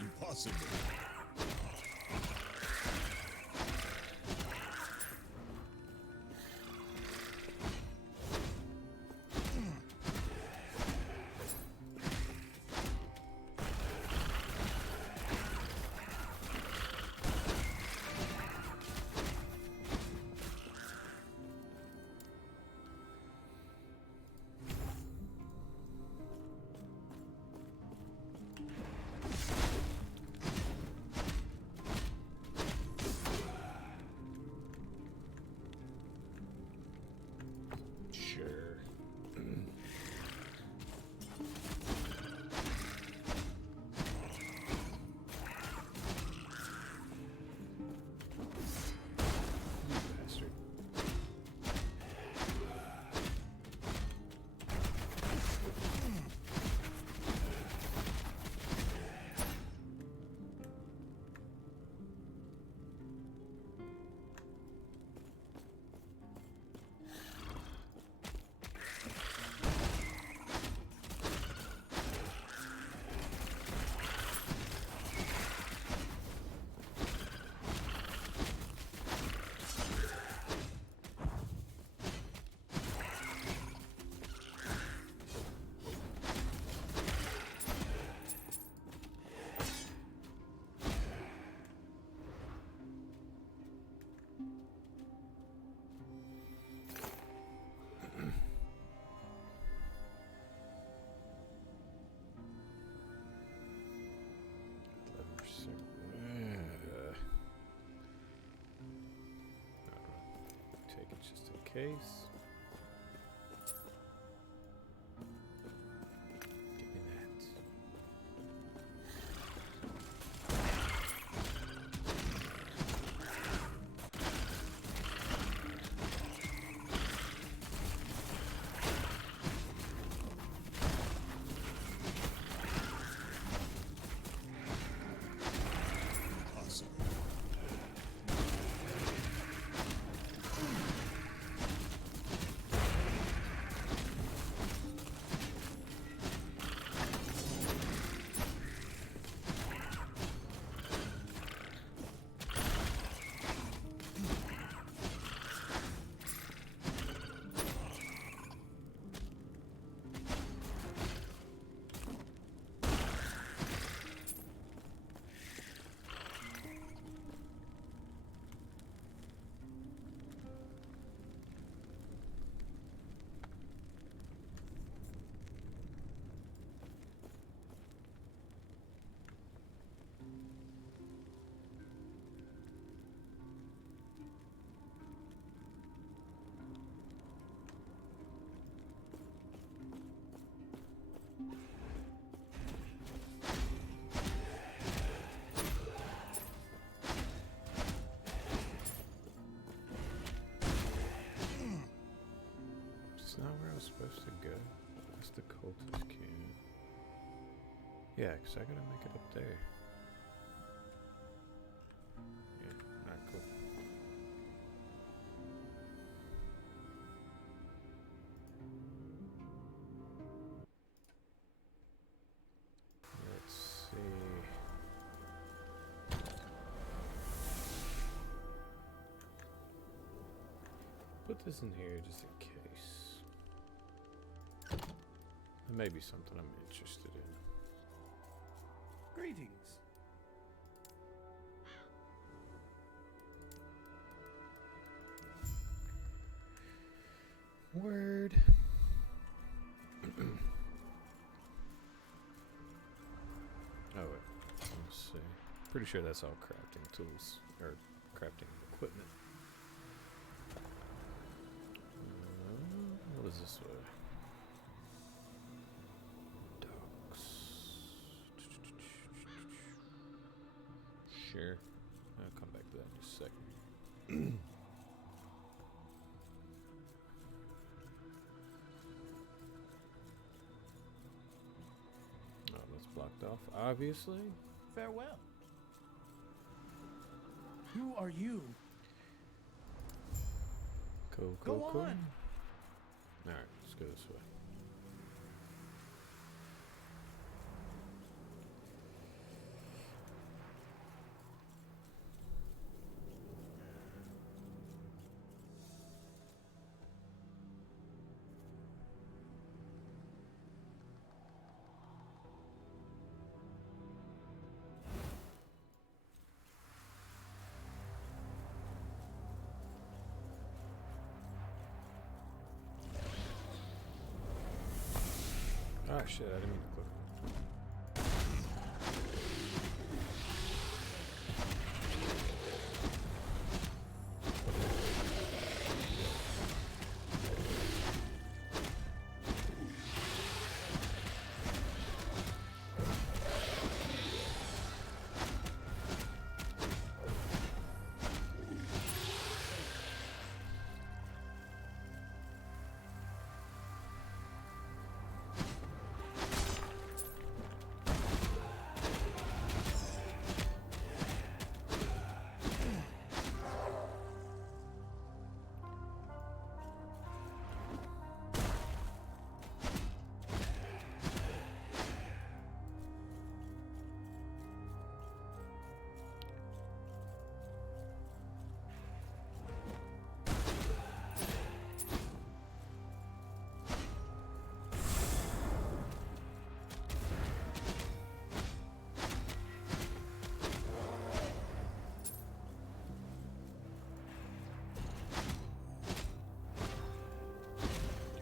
Impossible. Sure. Bastard. Take it just in case. Give me that. It's not where I was supposed to go. That's the cultist camp. Yeah, because I gotta make it up there. Yeah, not cool. Let's see. put this in here just in case. It may be something I'm interested in. Greetings. Word. Oh, wait. Let's see. Pretty sure that's all crafting tools, or crafting equipment. What is this way? Docks. Sure. I'll come back to that in just a second. Oh, that's blocked off, obviously. Farewell. Who are you? Cool. Go on. Alright, let's go this way. Oh shit, I didn't mean to click.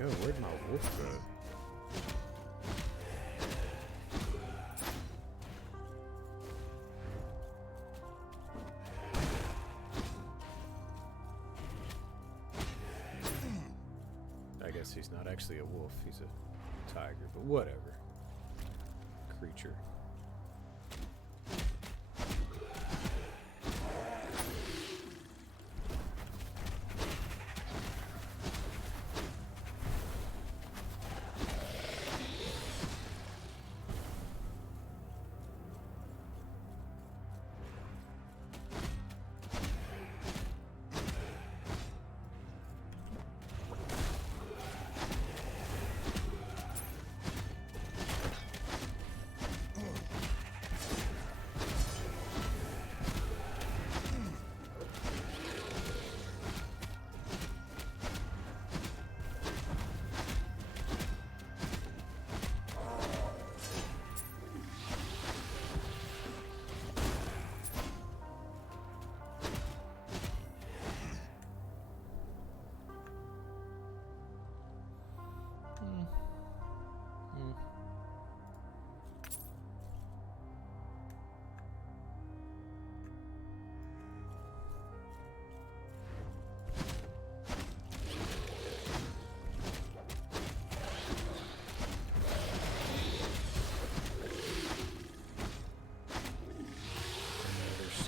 Yo, where'd my wolf go? I guess he's not actually a wolf, he's a tiger, but whatever. Creature.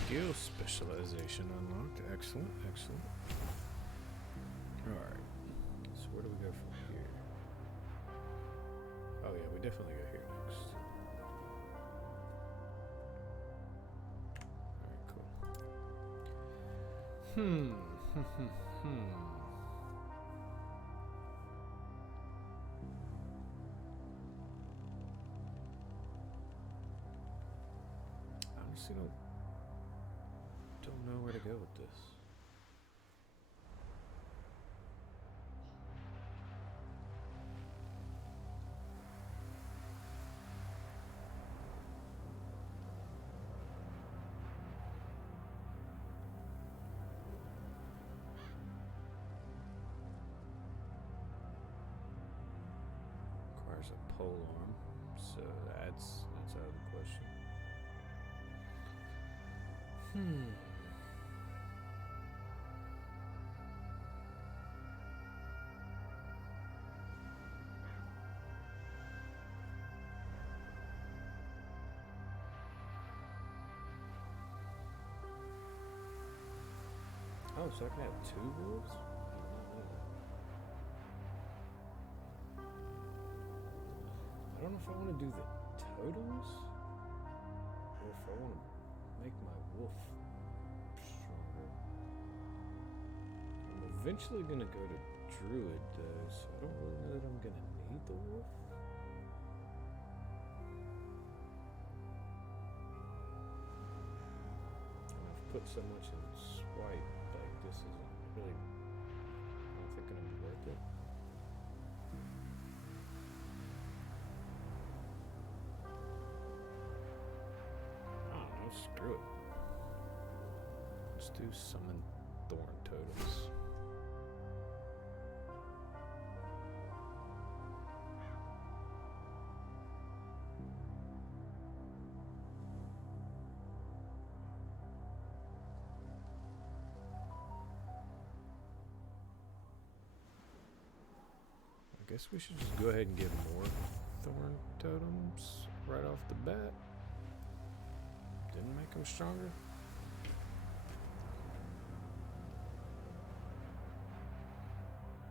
Skill specialization unlocked. Excellent, excellent. Alright. So where do we go from here? Oh yeah, we definitely go here next. Alright, cool. I honestly don't know where to go with this. requires a pole arm, so that's out of the question. Oh, so I can have 2 wolves? I did not know that. I don't know if I want to do the totems or if I want to make my wolf stronger. I'm eventually going to go to druid though, so I don't really know that I'm going to need the wolf. And I've put so much in swipe, like this isn't really, I don't think gonna be worth it. I don't know, screw it. Let's do summon thorn totems. I guess we should just go ahead and get more thorn totems right off the bat. Didn't make them stronger.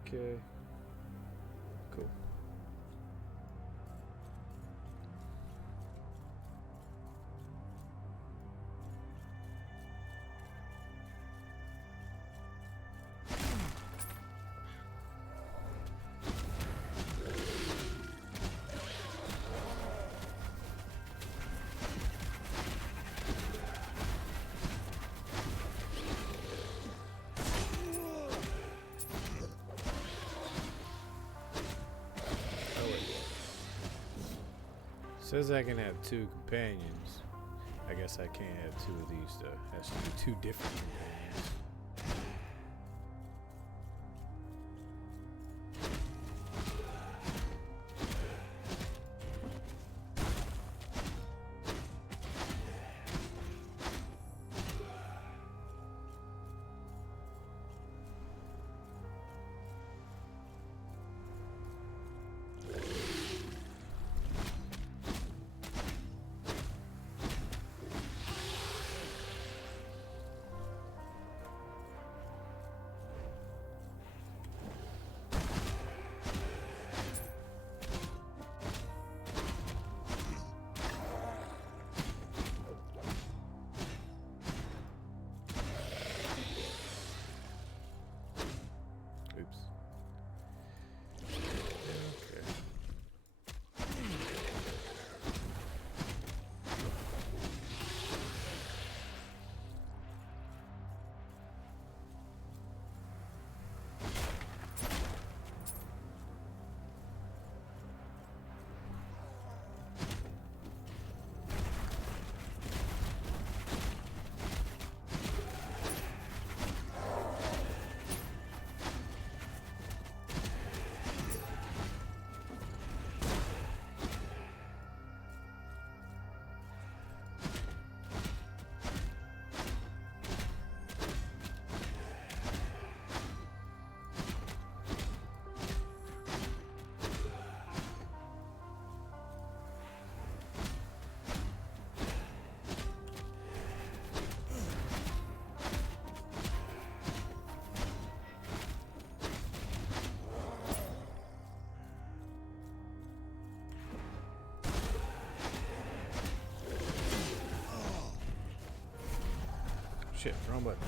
Okay. Cool. Says I can have 2 companions. I guess I can't have 2 of these though. Has to be 2 different companions. Oops. Okay. Shit, wrong button.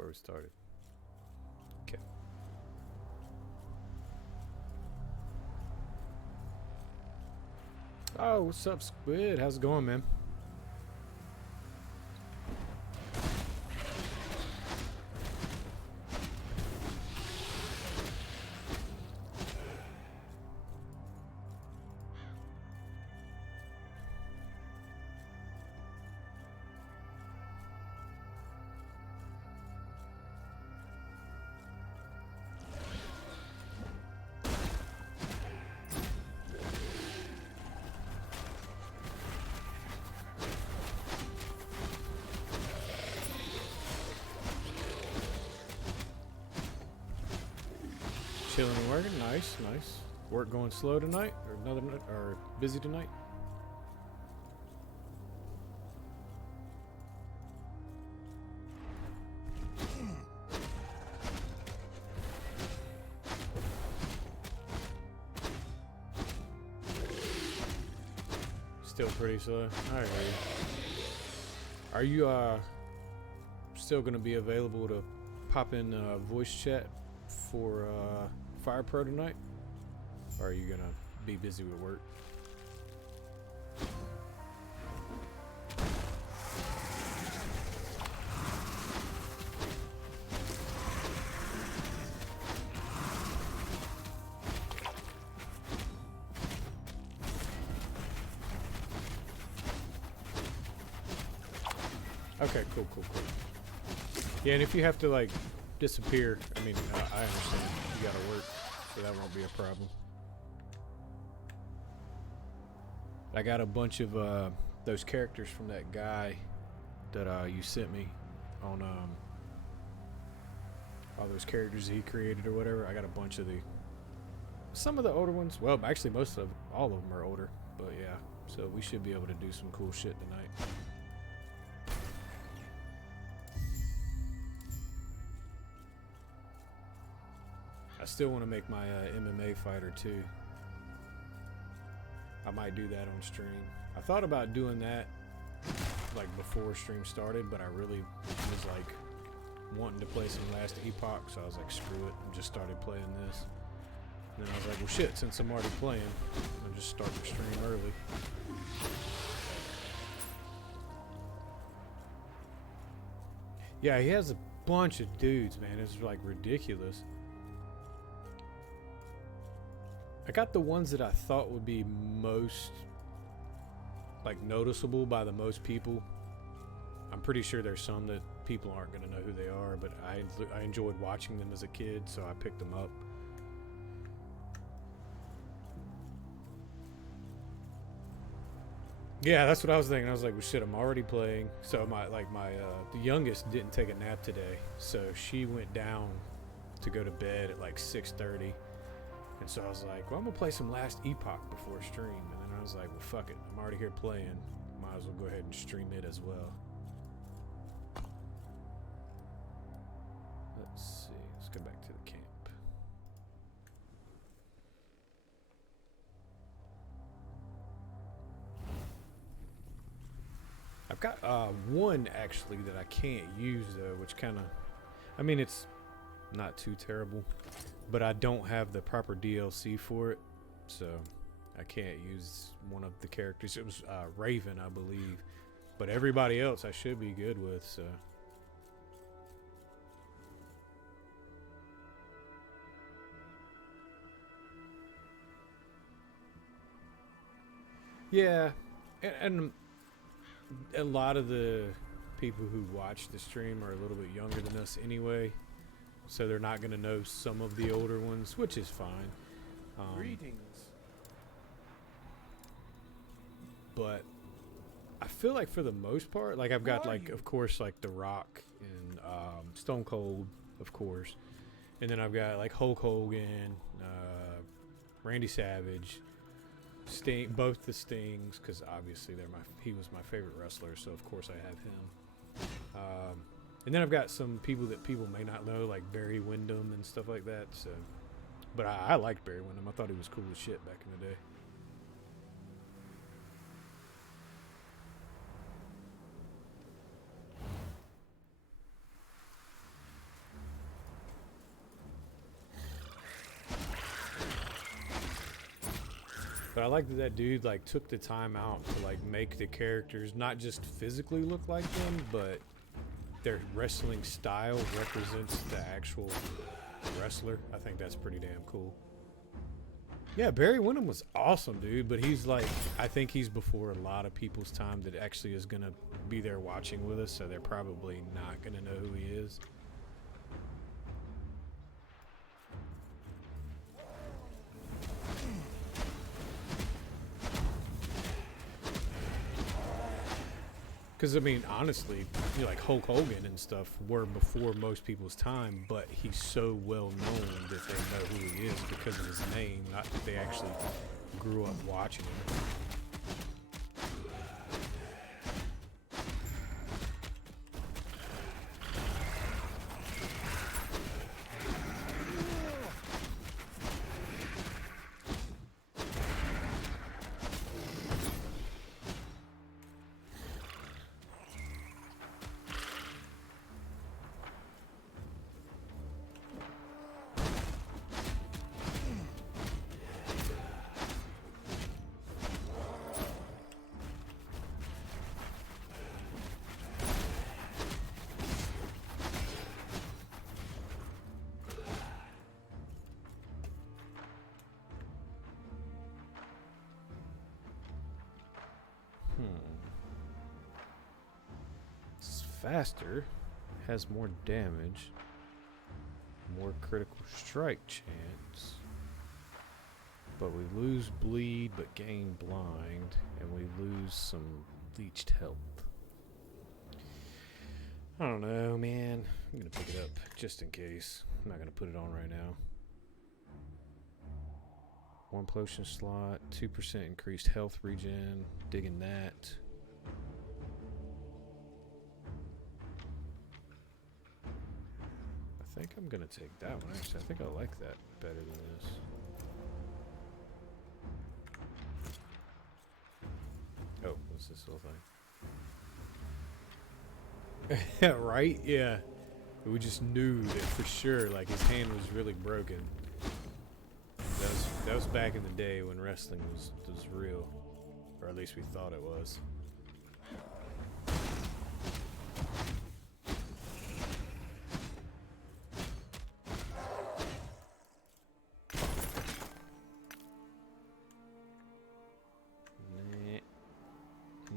where we started. Okay. Oh, what's up, Squid? How's it going, man? Chilling and working, nice, nice. Work going slow tonight, or another night, or busy tonight? Still pretty slow. Alright. Are you still gonna be available to pop in voice chat for Fire Pro tonight? Or are you gonna be busy with work? Okay, cool. Yeah, and if you have to like disappear, I mean, I understand you gotta work, so that won't be a problem. I got a bunch of those characters from that guy that you sent me on all those characters he created or whatever. I got a bunch of some of the older ones. Well, actually, all of them are older, but yeah. So we should be able to do some cool shit tonight. I still want to make my MMA fighter too. I might do that on stream. I thought about doing that like before stream started, but I really was like wanting to play some Last Epoch, so I was like, screw it, and just started playing this. And then I was like, well shit, since I'm already playing, I'll just start the stream early. Yeah, he has a bunch of dudes, man. It's like ridiculous. I got the ones that I thought would be most like noticeable by the most people. I'm pretty sure there's some that people aren't going to know who they are, but I enjoyed watching them as a kid, so I picked them up. Yeah, that's what I was thinking. I was like, well shit, I'm already playing. So the youngest didn't take a nap today, so she went down to go to bed at like 6:30. And so I was like, well, I'm going to play some Last Epoch before stream. And then I was like, well, fuck it. I'm already here playing. Might as well go ahead and stream it as well. Let's see. Let's go back to the camp. I've got one, actually, that I can't use, though, which kind of... I mean, it's not too terrible. But I don't have the proper DLC for it, so I can't use one of the characters. It was Raven, I believe, but everybody else I should be good with, so. Yeah, and a lot of the people who watch the stream are a little bit younger than us anyway. So they're not going to know some of the older ones, which is fine. Greetings. But I feel like for the most part, like I've got like, of course, like The Rock and Stone Cold, of course. And then I've got like Hulk Hogan, Randy Savage, Sting, both the Stings, because obviously he was my favorite wrestler, so of course I have him. And then I've got some people that people may not know, like Barry Windham and stuff like that. So, but I liked Barry Windham. I thought he was cool as shit back in the day. But I like that that dude like took the time out to like make the characters not just physically look like them, but their wrestling style represents the actual wrestler. I think that's pretty damn cool. Yeah, Barry Windham was awesome, dude, but he's like, I think he's before a lot of people's time that actually is going to be there watching with us, so they're probably not going to know who he is. Because, I mean, honestly, you know, like Hulk Hogan and stuff were before most people's time, but he's so well known that they know who he is because of his name, not that they actually grew up watching him. It's faster, has more damage, more critical strike chance, but we lose bleed but gain blind, and we lose some leeched health. I don't know, man. I'm gonna pick it up just in case. I'm not gonna put it on right now. 1 potion slot, 2% increased health regen, digging that. I think I'm gonna take that one actually. I think I like that better than this. Oh, what's this little thing? Yeah, right? Yeah. We just knew that for sure, like his hand was really broken. That was back in the day when wrestling was real. Or at least we thought it was.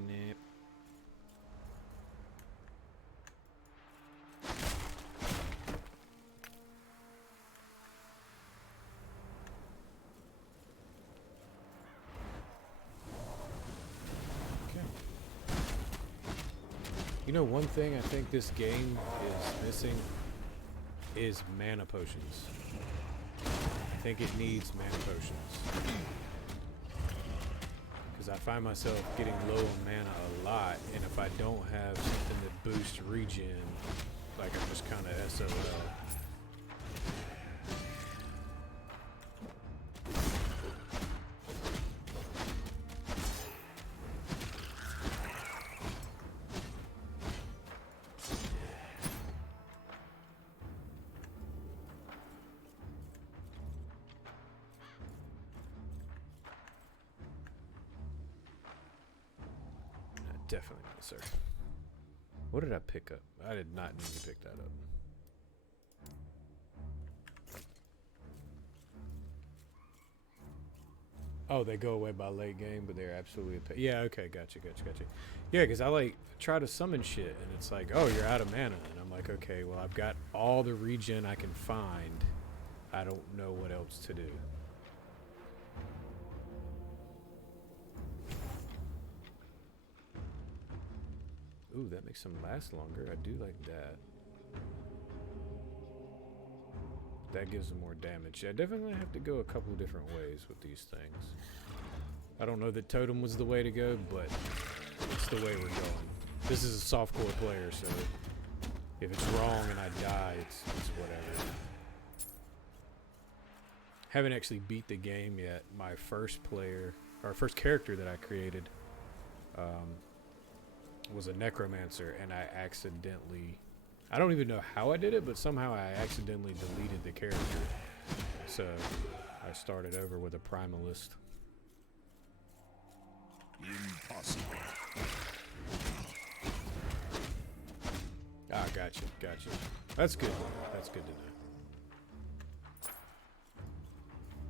Nip. You know, one thing I think this game is missing is mana potions. I think it needs mana potions. Because I find myself getting low on mana a lot, and if I don't have something that boosts regen, like I'm just kind of SOL. Definitely not, sir. What did I pick up? I did not need to pick that up. Oh, they go away by late game, but they're absolutely... Yeah, okay, gotcha. Yeah, because I, like, try to summon shit, and it's like, oh, you're out of mana. And I'm like, okay, well, I've got all the regen I can find. I don't know what else to do. Ooh, that makes them last longer. I do like that. That gives them more damage. Yeah, definitely have to go a couple different ways with these things. I don't know that totem was the way to go, but it's the way we're going. This is a softcore player, so if it's wrong and I die, it's whatever. Haven't actually beat the game yet. My first character that I created, was a necromancer, and I accidentally, I don't even know how I did it, but somehow I accidentally deleted the character. So I started over with a primalist. Impossible. Ah, gotcha. That's good. That's good to know.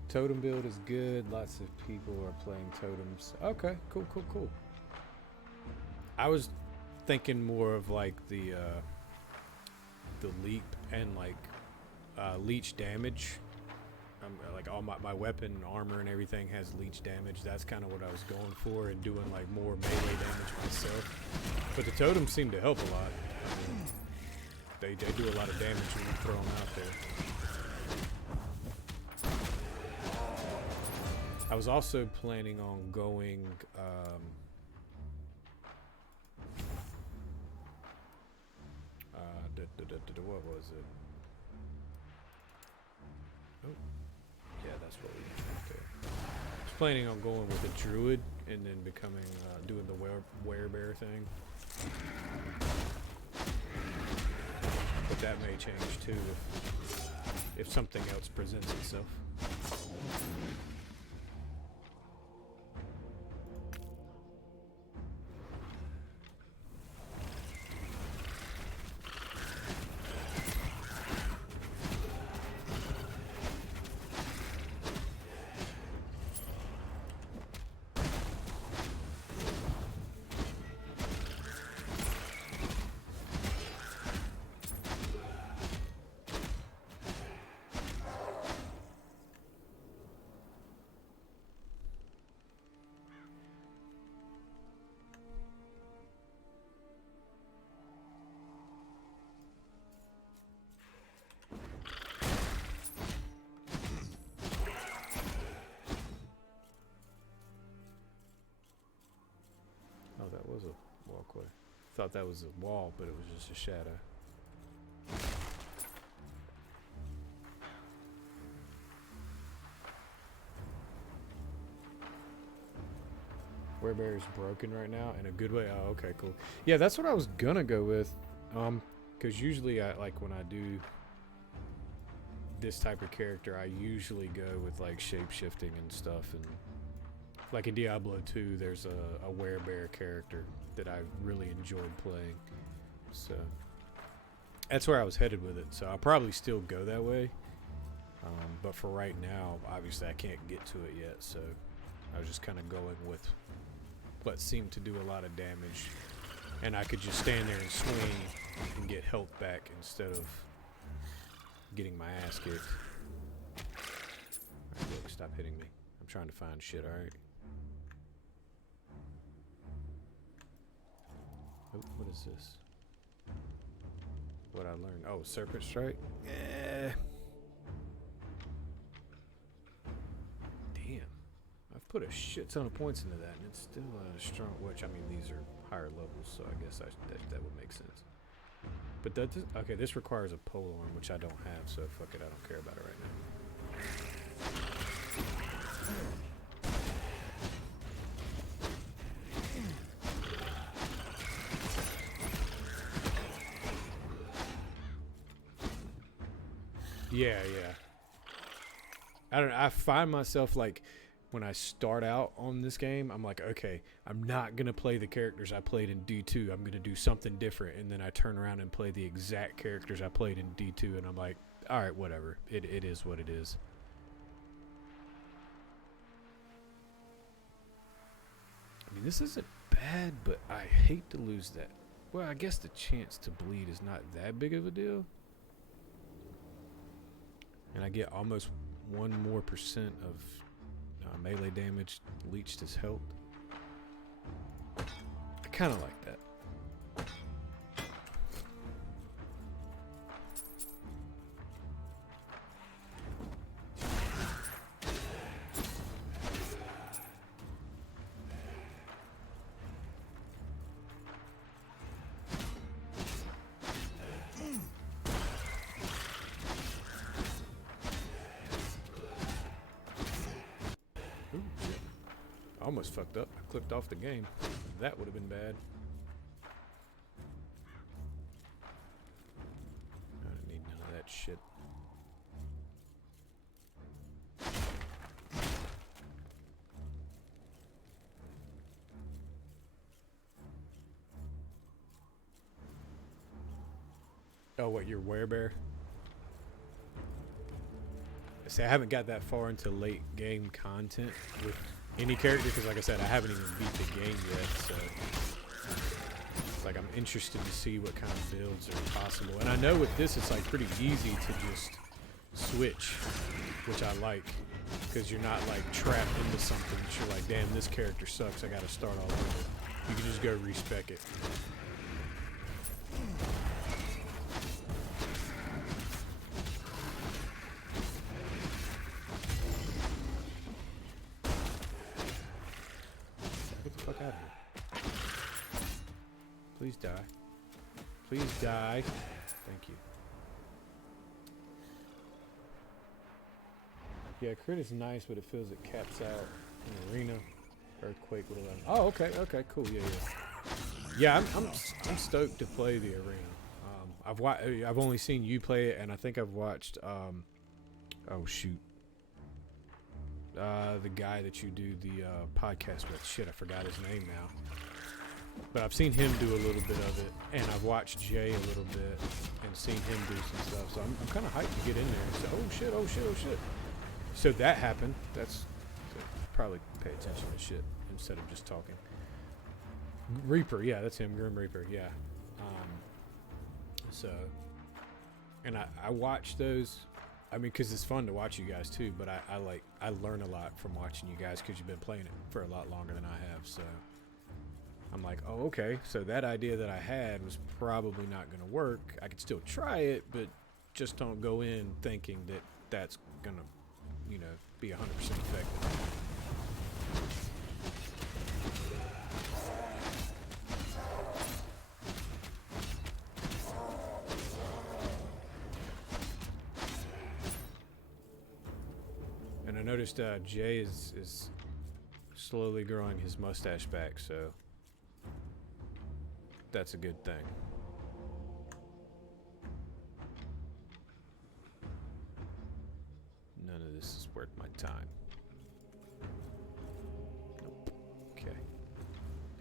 Totem build is good. Lots of people are playing totems. Okay, cool. I was thinking more of like the leap and like leech damage. Like all my weapon armor and everything has leech damage. That's kind of what I was going for, and doing like more melee damage myself. But the totems seem to help a lot. They do a lot of damage when you throw them out there. I was also planning on going what was it? Oh, yeah, that's what we okay. I was planning on going with a druid and then becoming doing the werebear thing. But that may change too if something else presents itself. Oh, that was a walkway. Thought that was a wall, but it was just a shadow. Werebear is broken right now in a good way. Oh, okay, cool. Yeah, that's what I was gonna go with. Because usually I like when I do this type of character, I usually go with like shape shifting and stuff. And like in Diablo 2, there's a werebear character that I really enjoyed playing. So that's where I was headed with it. So I'll probably still go that way. But for right now, obviously I can't get to it yet. So I was just kind of going with what seemed to do a lot of damage. And I could just stand there and swing and get health back instead of getting my ass kicked. Alright, look, stop hitting me. I'm trying to find shit, alright? Oh, what is this? What I learned? Oh, Serpent Strike? Damn. I've put a shit ton of points into that, and it's still strong. Which, I mean, these are higher levels, so I guess that would make sense. But that does, okay, this requires a pole arm, which I don't have, so fuck it, I don't care about it right now. Yeah. I don't know, I find myself like, when I start out on this game, I'm like, okay, I'm not going to play the characters I played in D2. I'm going to do something different. And then I turn around and play the exact characters I played in D2. And I'm like, all right, whatever. It is what it is. I mean, this isn't bad, but I hate to lose that. Well, I guess the chance to bleed is not that big of a deal. And I get almost 1% more of melee damage leached as health. I kind of like that. I almost fucked up. I clicked off the game. That would have been bad. I don't need none of that shit. Oh, what, your werebear? See, I haven't got that far into late game content with any character because, like I said, I haven't even beat the game yet. So, like, I'm interested to see what kind of builds are possible. And I know with this, it's like pretty easy to just switch, which I like, because you're not like trapped into something that you're like, damn, this character sucks, I gotta start all over. You can just go respec it. Get the fuck out of here. Please die. Please die. Thank you. Yeah, crit is nice, but it feels it caps out in arena. Earthquake would allow. Oh, okay, okay, cool. Yeah, yeah. Yeah, I'm stoked to play the arena. I've only seen you play it, and I think I've watched. Oh shoot. The guy that you do the podcast with. Shit, I forgot his name now. But I've seen him do a little bit of it, and I've watched Jay a little bit, and seen him do some stuff. So I'm kind of hyped to get in there and say, oh shit, oh shit, oh shit. So that happened. That's so probably pay attention to shit instead of just talking. Reaper, yeah, that's him, Grim Reaper, yeah. So, and I watch those. I mean, because it's fun to watch you guys too. But I learn a lot from watching you guys because you've been playing it for a lot longer than I have. So I'm like, oh, okay. So that idea that I had was probably not going to work. I could still try it, but just don't go in thinking that that's going to, you know, be 100% effective. And I noticed Jay is slowly growing his mustache back, so that's a good thing. None of this is worth my time. Nope. Okay.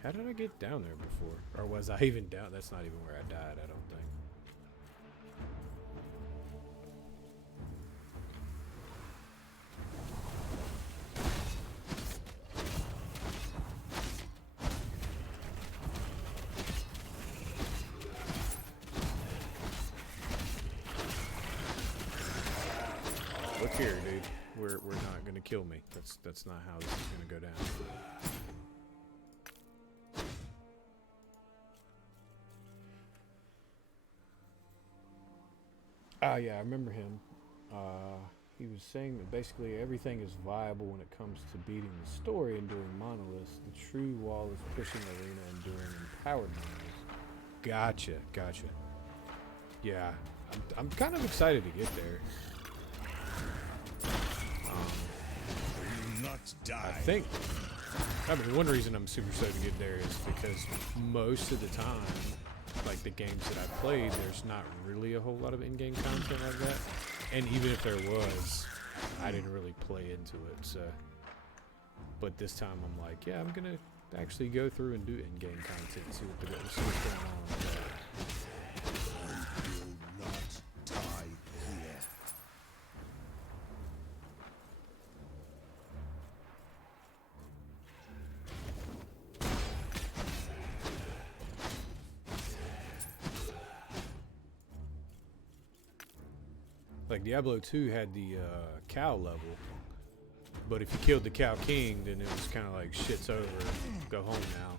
How did I get down there before? Or was I even down? That's not even where I died, I don't think. Look here, dude. We're not gonna kill me. That's not how this is gonna go down. Ah, yeah, I remember him. He was saying that basically everything is viable when it comes to beating the story and doing monoliths. The true wall is pushing arena and doing empowered monoliths. Gotcha. Yeah, I'm kind of excited to get there. I mean, one reason I'm super stoked to get there is because most of the time, like the games that I've played, there's not really a whole lot of in-game content like that. And even if there was, I didn't really play into it. So, but this time I'm like, yeah, I'm gonna actually go through and do in-game content, see what's going on with that. Like Diablo 2 had the cow level, but if you killed the cow king, then it was kind of like shit's over, go home now.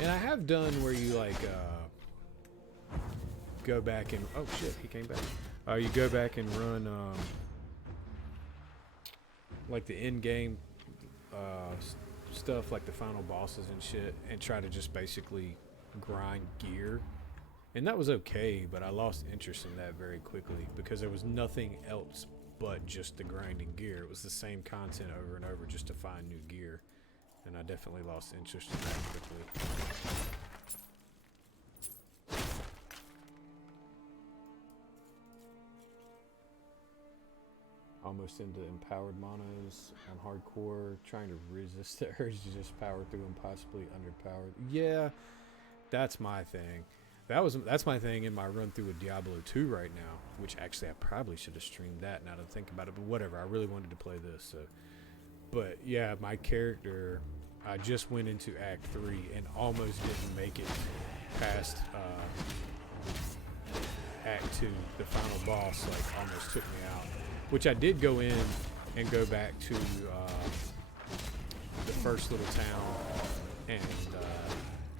And I have done where you like go back and oh shit, he came back. You go back and run like the end game stuff, like the final bosses and shit, and try to just basically grind gear. And that was okay, but I lost interest in that very quickly because there was nothing else but just the grinding gear. It was the same content over and over just to find new gear. And I definitely lost interest in that quickly. Almost into empowered monos on hardcore, trying to resist the urge to just power through and possibly underpowered. Yeah, that's my thing. that's my thing in my run through with Diablo 2 right now, which actually I probably should have streamed that now that I think about it, but whatever. I really wanted to play this, so. But yeah, my character, I just went into Act 3 and almost didn't make it past Act 2. The final boss like almost took me out, which I did go in and go back to the first little town and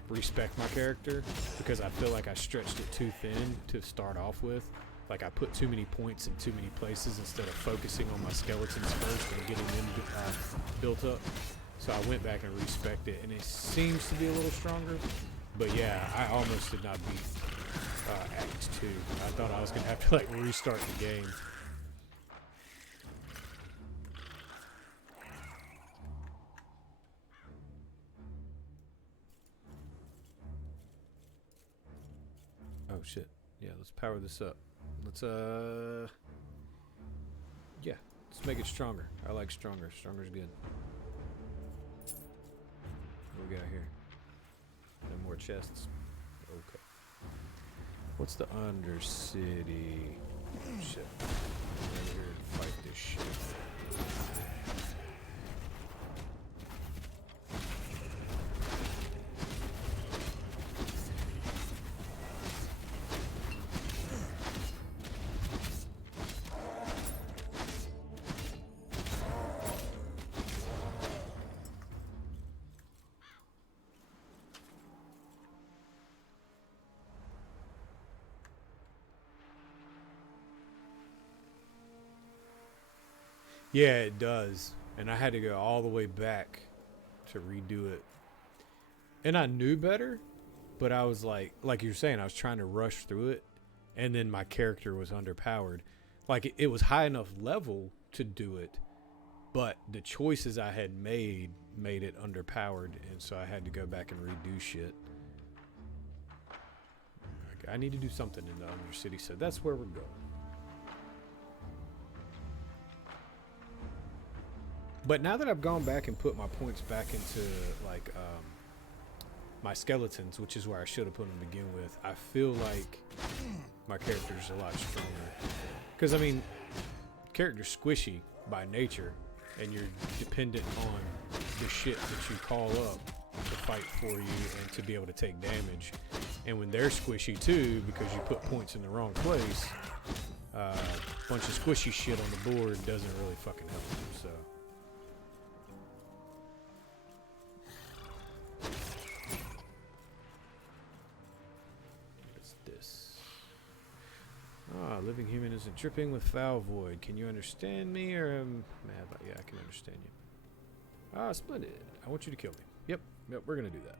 respect my character, because I feel like I stretched it too thin to start off with. Like I put too many points in too many places instead of focusing on my skeletons first and getting them built up. So I went back and respected it, and it seems to be a little stronger. But yeah, I almost did not beat Act 2. I thought I was gonna have to like restart the game. Oh shit. Yeah, let's power this up. Let's yeah, let's make it stronger. I like stronger. Stronger's good. What do we got here? No more chests. Okay. What's the Undercity? Shit. Over here to fight this shit. Yeah, it does. And I had to go all the way back to redo it. And I knew better, but I was like you were saying, I was trying to rush through it, and then my character was underpowered. Like, it was high enough level to do it, but the choices I had made it underpowered, and so I had to go back and redo shit. I need to do something in the Undercity, so that's where we're going. But now that I've gone back and put my points back into like my skeletons, which is where I should have put them to begin with, I feel like my character's a lot stronger. Because I mean, character's squishy by nature, and you're dependent on the shit that you call up to fight for you and to be able to take damage. And when they're squishy too, because you put points in the wrong place, a bunch of squishy shit on the board doesn't really fucking help them. So. Living human isn't dripping with foul void. Can you understand me, or am mad? Yeah, I can understand you. Ah, splendid. I want you to kill me. Yep, we're gonna do that.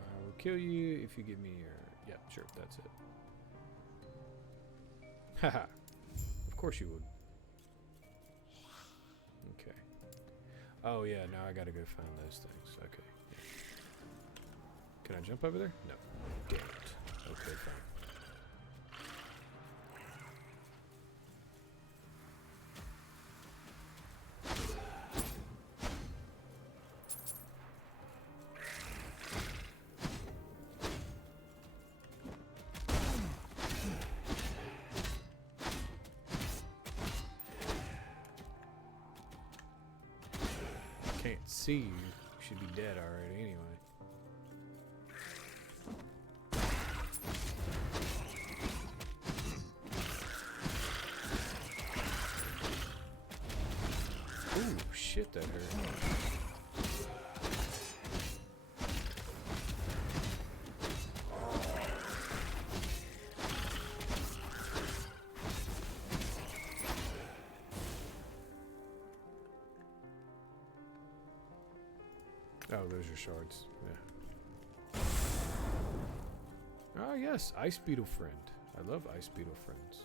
I will kill you if you give me your... Yeah, sure, that's it. Haha. Of course you would. Okay. Oh yeah, now I gotta go find those things. Okay. Yeah. Can I jump over there? No. Damn it. Okay, fine. Can't see you. You should be dead already anyway. Shit, that hurt. Oh, those are shards. Yeah. Oh, yes. Ice Beetle friend. I love Ice Beetle friends.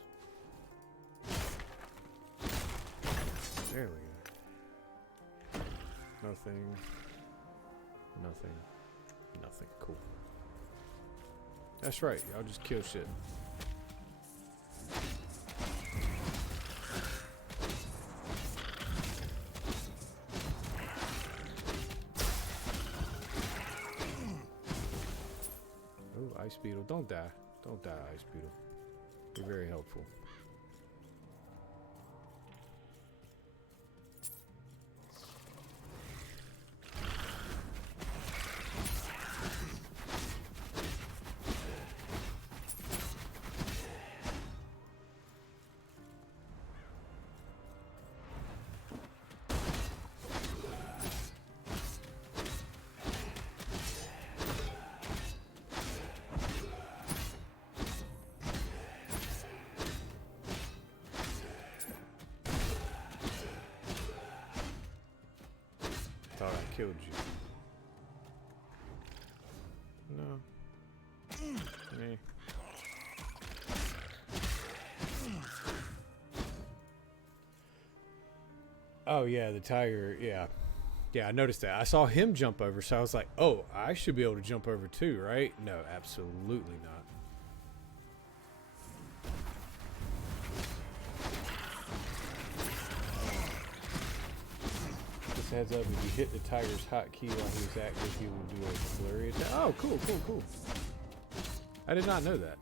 There we go. Nothing. Nothing. Nothing. Cool. That's right. Y'all just kill shit. Ice Beetle, don't die. Don't die, Ice Beetle. You're very helpful. Thought I killed you. No. Me. Oh yeah, the tiger. Yeah. Yeah, I noticed that. I saw him jump over, so I was like, oh, I should be able to jump over too, right? No, absolutely not. Just heads up, if you hit the tiger's hotkey while he's active, he will do a flurry attack. Oh, cool, cool, cool. I did not know that.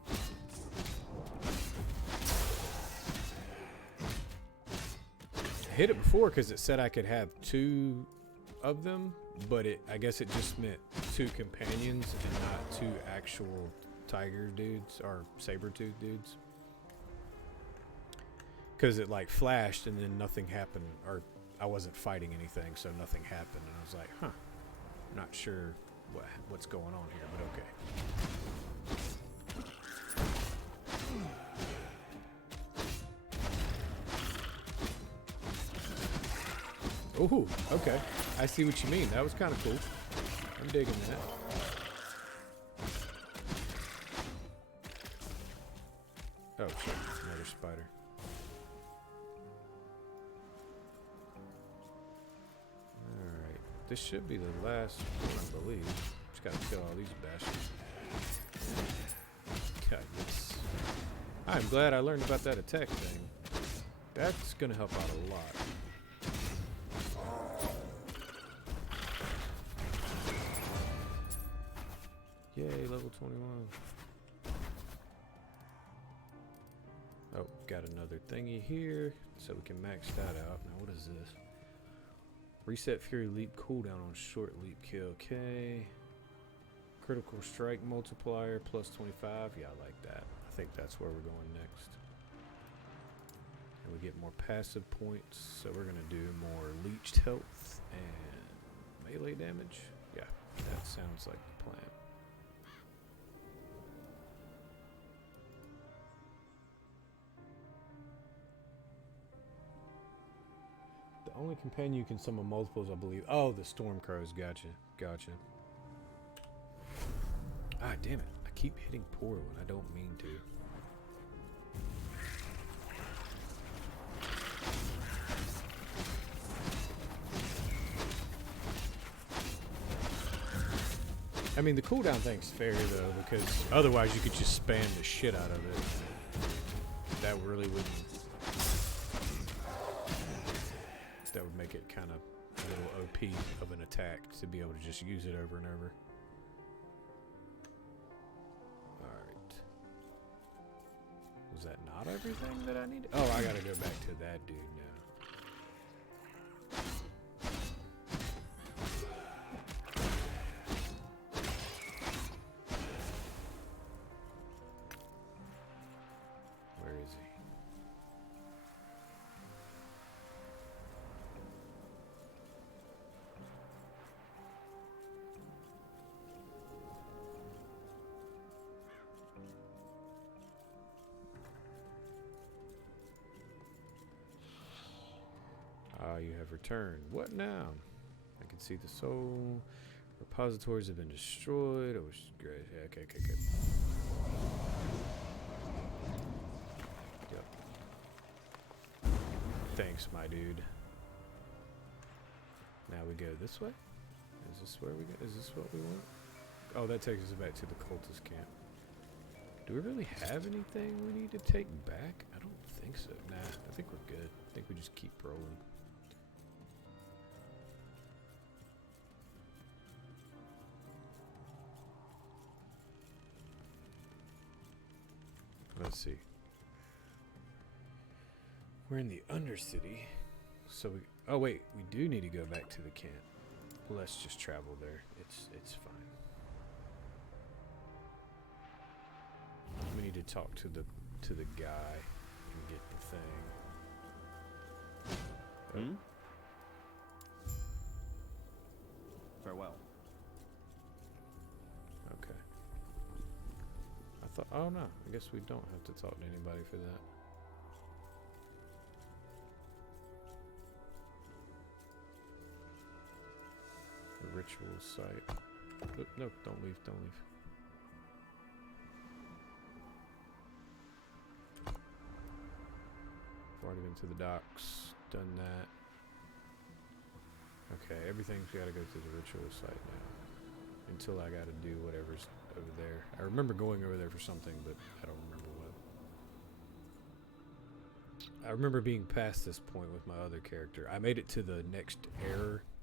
I hit it before because it said I could have 2 of them, but I guess it just meant 2 companions and not 2 actual tiger dudes or saber-tooth dudes. Because it like flashed and then nothing happened, or I wasn't fighting anything, so nothing happened, and I was like, huh, not sure what's going on here, but okay. Ooh, okay. I see what you mean. That was kind of cool. I'm digging that. Oh, shit. Another spider. Alright. This should be the last one, I believe. Just gotta kill all these bastards. God, yes. I'm glad I learned about that attack thing. That's gonna help out a lot. Yay, level 21. Oh, got another thingy here, so we can max that out. Now, what is this? Reset Fury Leap cooldown on short leap kill. Okay. Critical strike multiplier plus 25. Yeah, I like that. I think that's where we're going next. And we get more passive points, so we're going to do more leeched health and melee damage. Yeah, that sounds like the plan. The only companion you can summon multiples, I believe. Oh, the storm crows. Gotcha. Gotcha. Ah, damn it. I keep hitting portal when I don't mean to. I mean, the cooldown thing's fair, though, because otherwise you could just spam the shit out of it. That really wouldn't... That would make it kind of a little OP of an attack to be able to just use it over and over. Alright. Was that not everything that I needed? Oh, I gotta go back to that dude now. Where is he? Ah, you have returned. What now? I can see the soul. Repositories have been destroyed. Oh, which is great. Yeah, okay, okay, good. Yep. Thanks, my dude. Now we go this way? Is this where we go? Is this what we want? Oh, that takes us back to the cultist camp. Do we really have anything we need to take back? I don't think so. Nah, I think we're good. I think we just keep rolling. let's see. We're in the Undercity. So we... Oh, wait. We do need to go back to the camp. Let's just travel there. It's fine. We need to talk to the guy and get the thing. Hmm? Farewell. Okay. I thought... Oh, no. I guess we don't have to talk to anybody for that. The ritual site. Oh, no, don't leave. Don't leave. I've already been to the docks. Done that. Okay, everything's got to go to the ritual site now. Until I got to do whatever's over there. I remember going over there for something, but I don't remember what. I remember being past this point with my other character. I made it to the next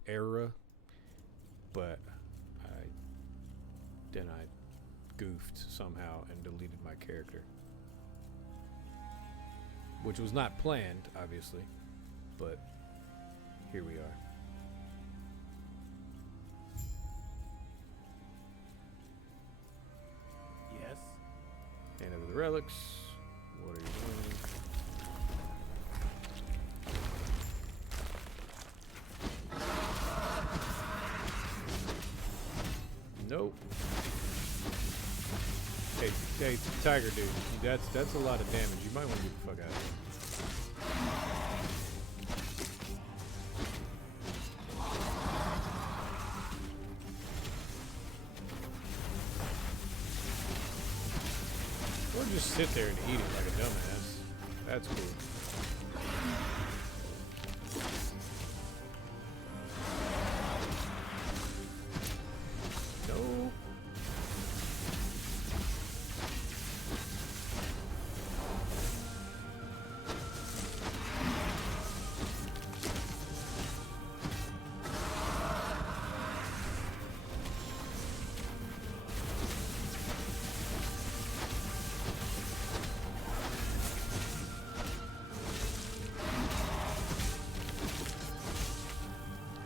era, but I goofed somehow and deleted my character. Which was not planned, obviously, but here we are. Yes. Hand over the relics. What are you doing? Nope. Hey, Tiger dude, that's a lot of damage. You might want to get the fuck out of here. Or just sit there and eat it like a dumbass. That's cool. No.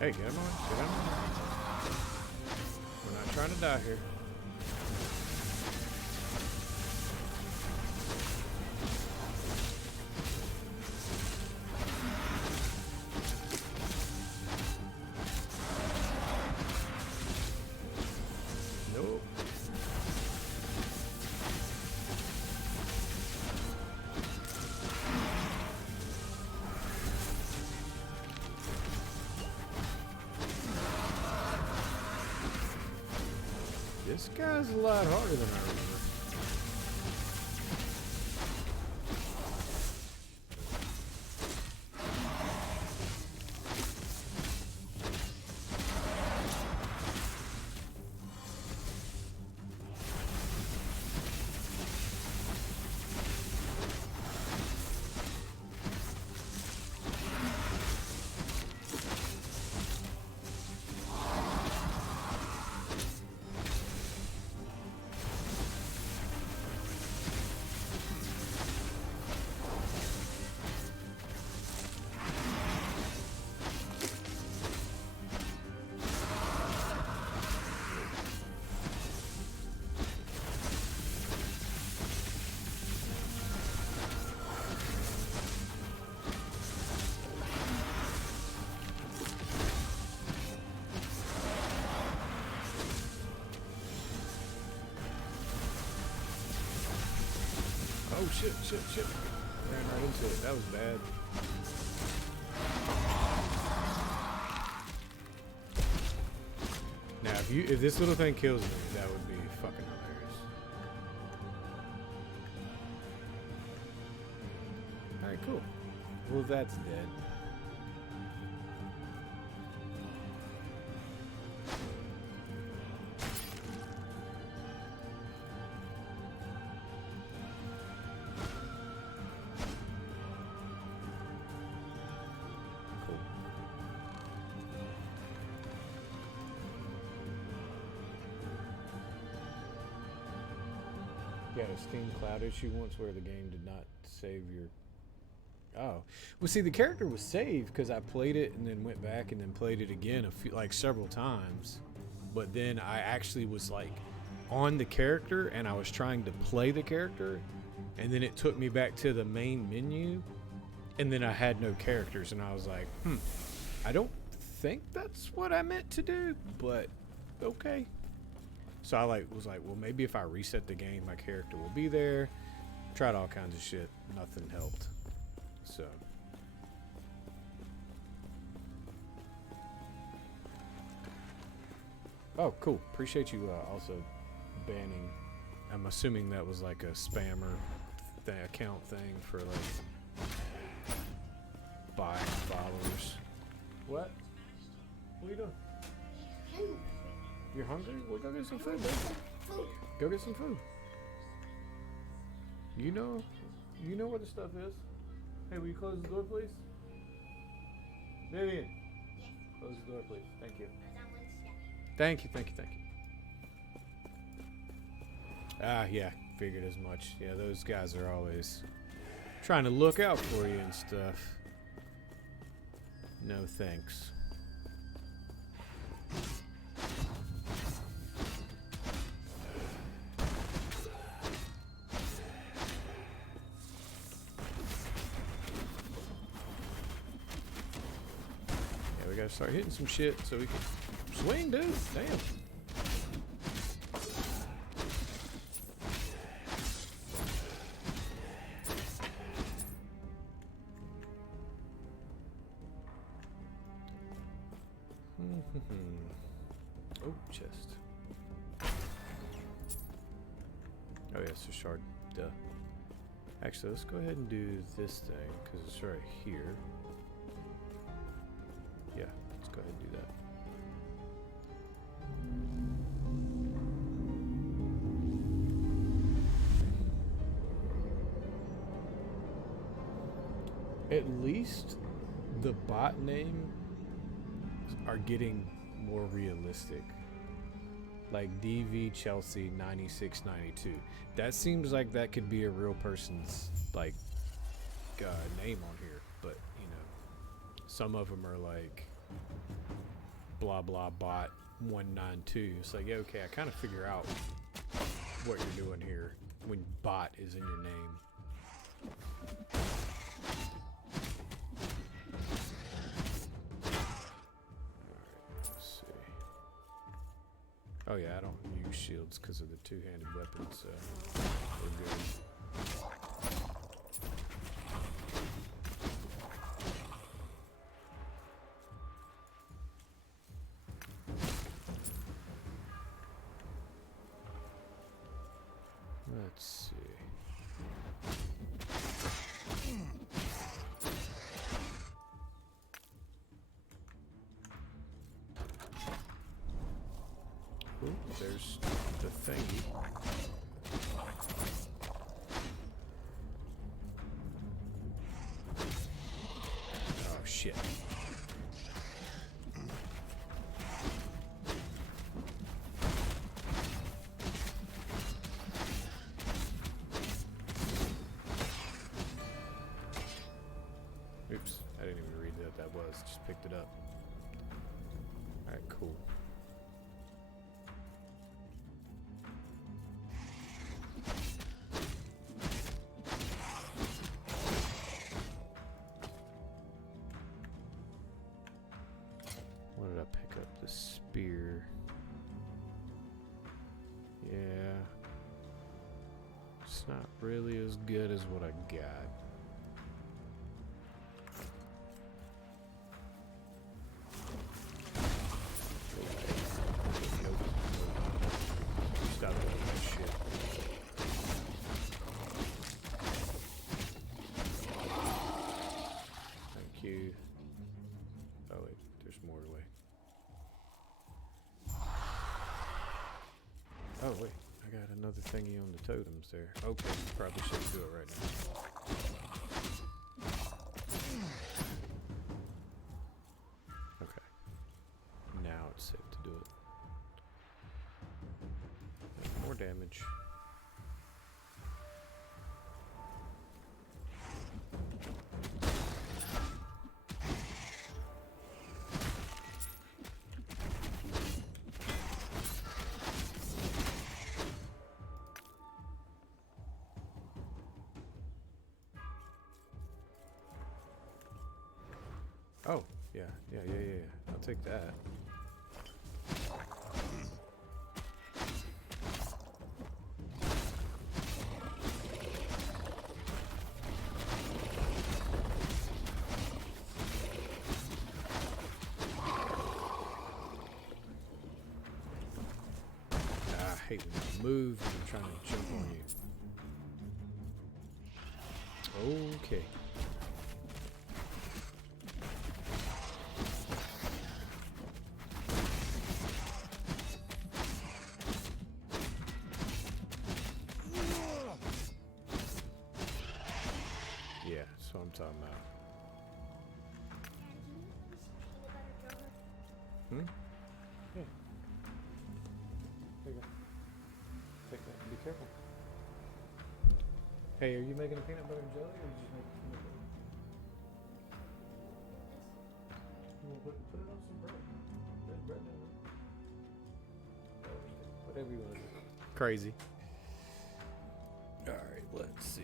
Hey, get him on. Get him on. We're not trying to die here. Nope. This guy's a lot harder than I remember. Oh shit. Ran right into it. That was bad. Now if this little thing kills me, that would be fucking hilarious. Alright, cool. Well, that's dead. You had a Steam Cloud issue once where the game did not save your... Oh. Well, see, the character was saved because I played it and then went back and then played it again several times. But then I actually was like on the character and I was trying to play the character, and then it took me back to the main menu, and then I had no characters, and I was like, I don't think that's what I meant to do, but okay. So I was like, well, maybe if I reset the game, my character will be there. Tried all kinds of shit. Nothing helped. So. Oh, cool. Appreciate you also banning. I'm assuming that was like a spammer account thing for like buying followers. What? What are you doing? You're hungry? Well, go get some food, baby. Go get some food. You know where the stuff is. Hey, will you close the door, please? Vivian. Yes. Close the door, please. Thank you. Thank you. Ah, yeah. Figured as much. Yeah, those guys are always trying to look out for you and stuff. No thanks. We gotta start hitting some shit so we can swing, dude. Damn. Oh, chest. Oh, yeah, it's a shard. Duh. Actually, let's go ahead and do this thing because it's right here. Yeah, let's go ahead and do that. At least the bot names are getting more realistic. Like DV Chelsea 9692. That seems like that could be a real person's like name on here, but you know, some of them are like blah blah bot 192. It's like, yeah, okay, I kind of figure out what you're doing here when bot is in your name. Oh yeah, I don't use shields because of the two-handed weapons, so we're good. Let's see. Ooh, there's the thingy. Oh shit. Oops, I didn't even read what that was, just picked it up. Alright, cool. What did I pick up? The spear. Yeah. It's not really as good as what I got. Stop doing that shit. Thank you. Oh wait, there's more away. Oh wait, I got another thingy on the totems there. Okay, probably shouldn't do it right now. Okay, now it's safe to do it. More damage. Oh, yeah. I'll take that. I hate when you move and I'm trying to jump on you. Okay. Yeah, that's what I'm talking about. Hmm? Yeah. There you go. Take that. Be careful. Hey, are you making a peanut butter and jelly, or are you just making peanut butter? You want to put it on some bread. There's bread in there. Whatever you want to do. Crazy. Alright, let's see.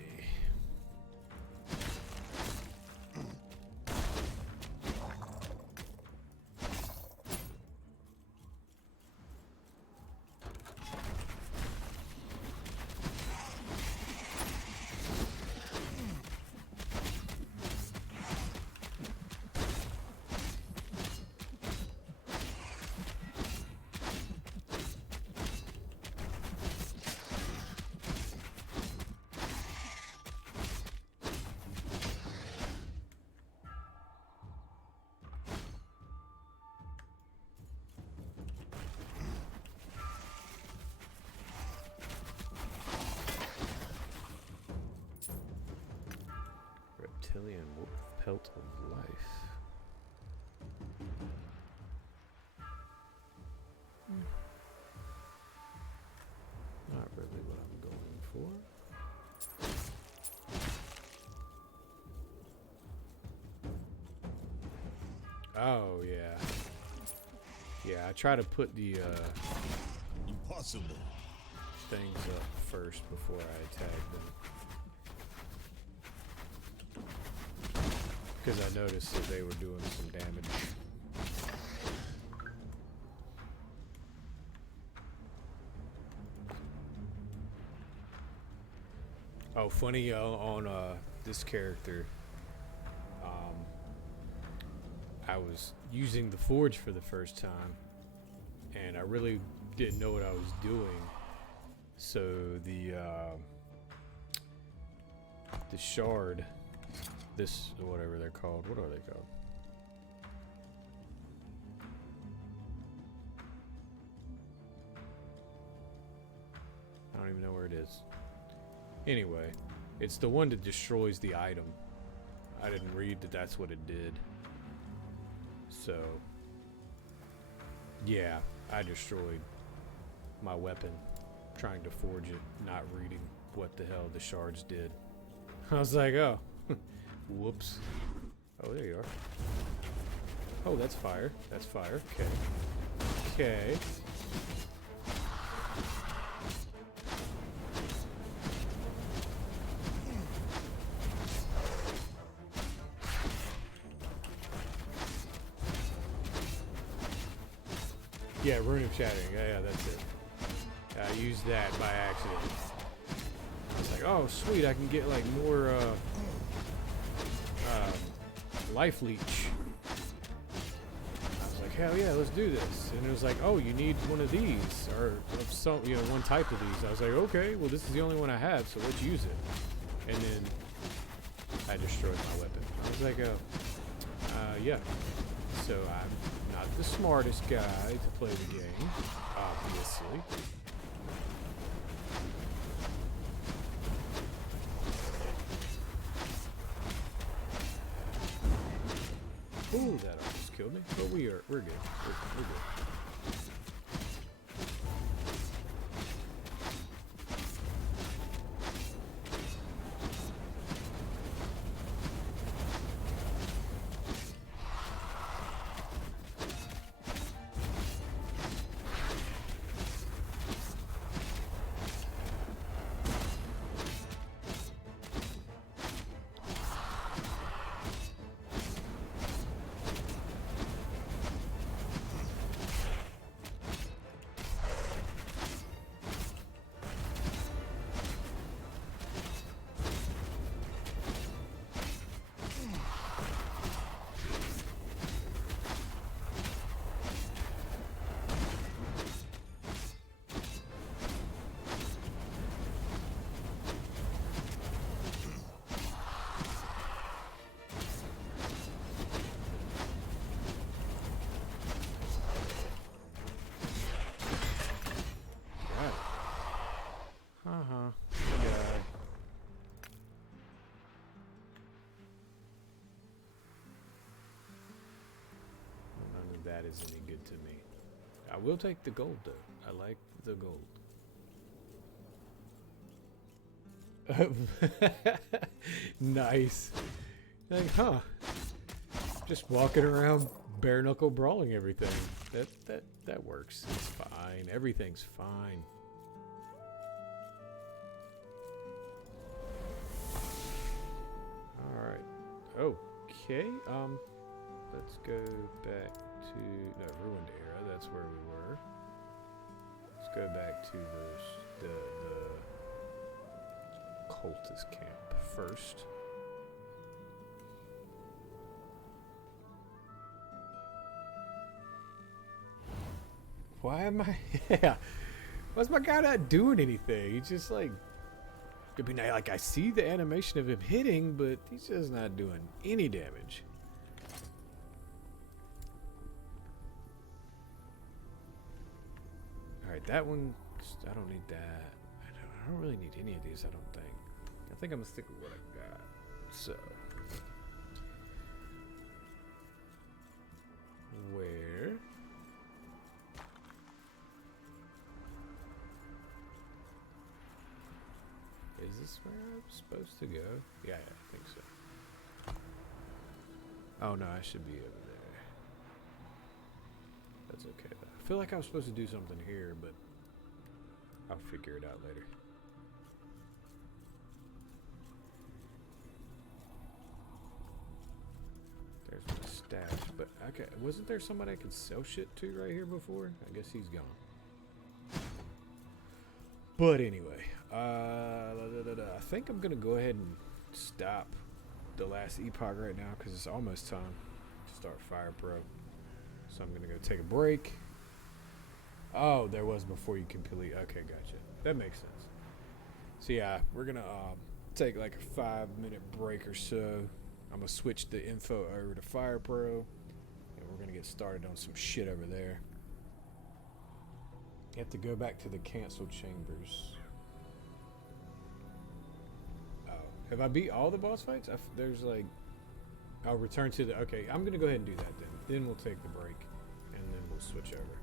Reptilian wolf pelt of life. Not really what I'm going for. Oh yeah. Yeah, I try to put the Impossible. things up first before I attack them. Because I noticed that they were doing some damage. Oh, funny on this character, I was using the forge for the first time, and I really didn't know what I was doing. So the shard, this whatever they're called, what are they called? I don't even know where it is. Anyway, it's the one that destroys the item. I didn't read that that's what it did. So, yeah, I destroyed my weapon trying to forge it, not reading what the hell the shards did. I was like, oh, whoops. Oh, there you are. Oh, that's fire. That's fire. Okay. Okay. Yeah, Rune of Shattering. Yeah, that's it. I used that by accident. I was like, oh, sweet, I can get, like, more, life leech. I was like, hell yeah, let's do this. And it was like, oh, you need one of these, or of some, you know, one type of these. I was like, okay, well, this is the only one I have, so let's use it. And then I destroyed my weapon. I was like, yeah. So I'm not the smartest guy to play the game, obviously. Ooh, that almost killed me. But we're good. We're good. is any good to me. I will take the gold though. I like the gold. Nice. Like, huh? Just walking around bare knuckle brawling everything. That works. It's fine. Everything's fine. All right. Okay. Let's go back to Ruined Era. That's where we were. Let's go back to the cultist camp first. Why am I? Yeah. Why's my guy not doing anything? He's just like. I mean, like I see the animation of him hitting, but he's just not doing any damage. Alright, that one, I don't need that. I don't really need any of these, I don't think. I think I'm gonna stick with what I got. So. Where? Is this where I'm supposed to go? Yeah, I think so. Oh no, I should be over there. That's okay though. I feel like I was supposed to do something here, but I'll figure it out later. There's my stash, but okay, wasn't there somebody I could sell shit to right here before? I guess he's gone. But anyway, I think I'm gonna go ahead and stop the last epoch right now because it's almost time to start Fire Pro. So I'm gonna go take a break. Oh, there was before you complete. Okay, gotcha. That makes sense. So yeah, we're gonna take like a 5-minute break or so. I'm gonna switch the info over to Fire Pro, and we're gonna get started on some shit over there. You have to go back to the canceled chambers. Oh, have I beat all the boss fights? There's like, I'll return to the. Okay, I'm gonna go ahead and do that then. Then we'll take the break, and then we'll switch over.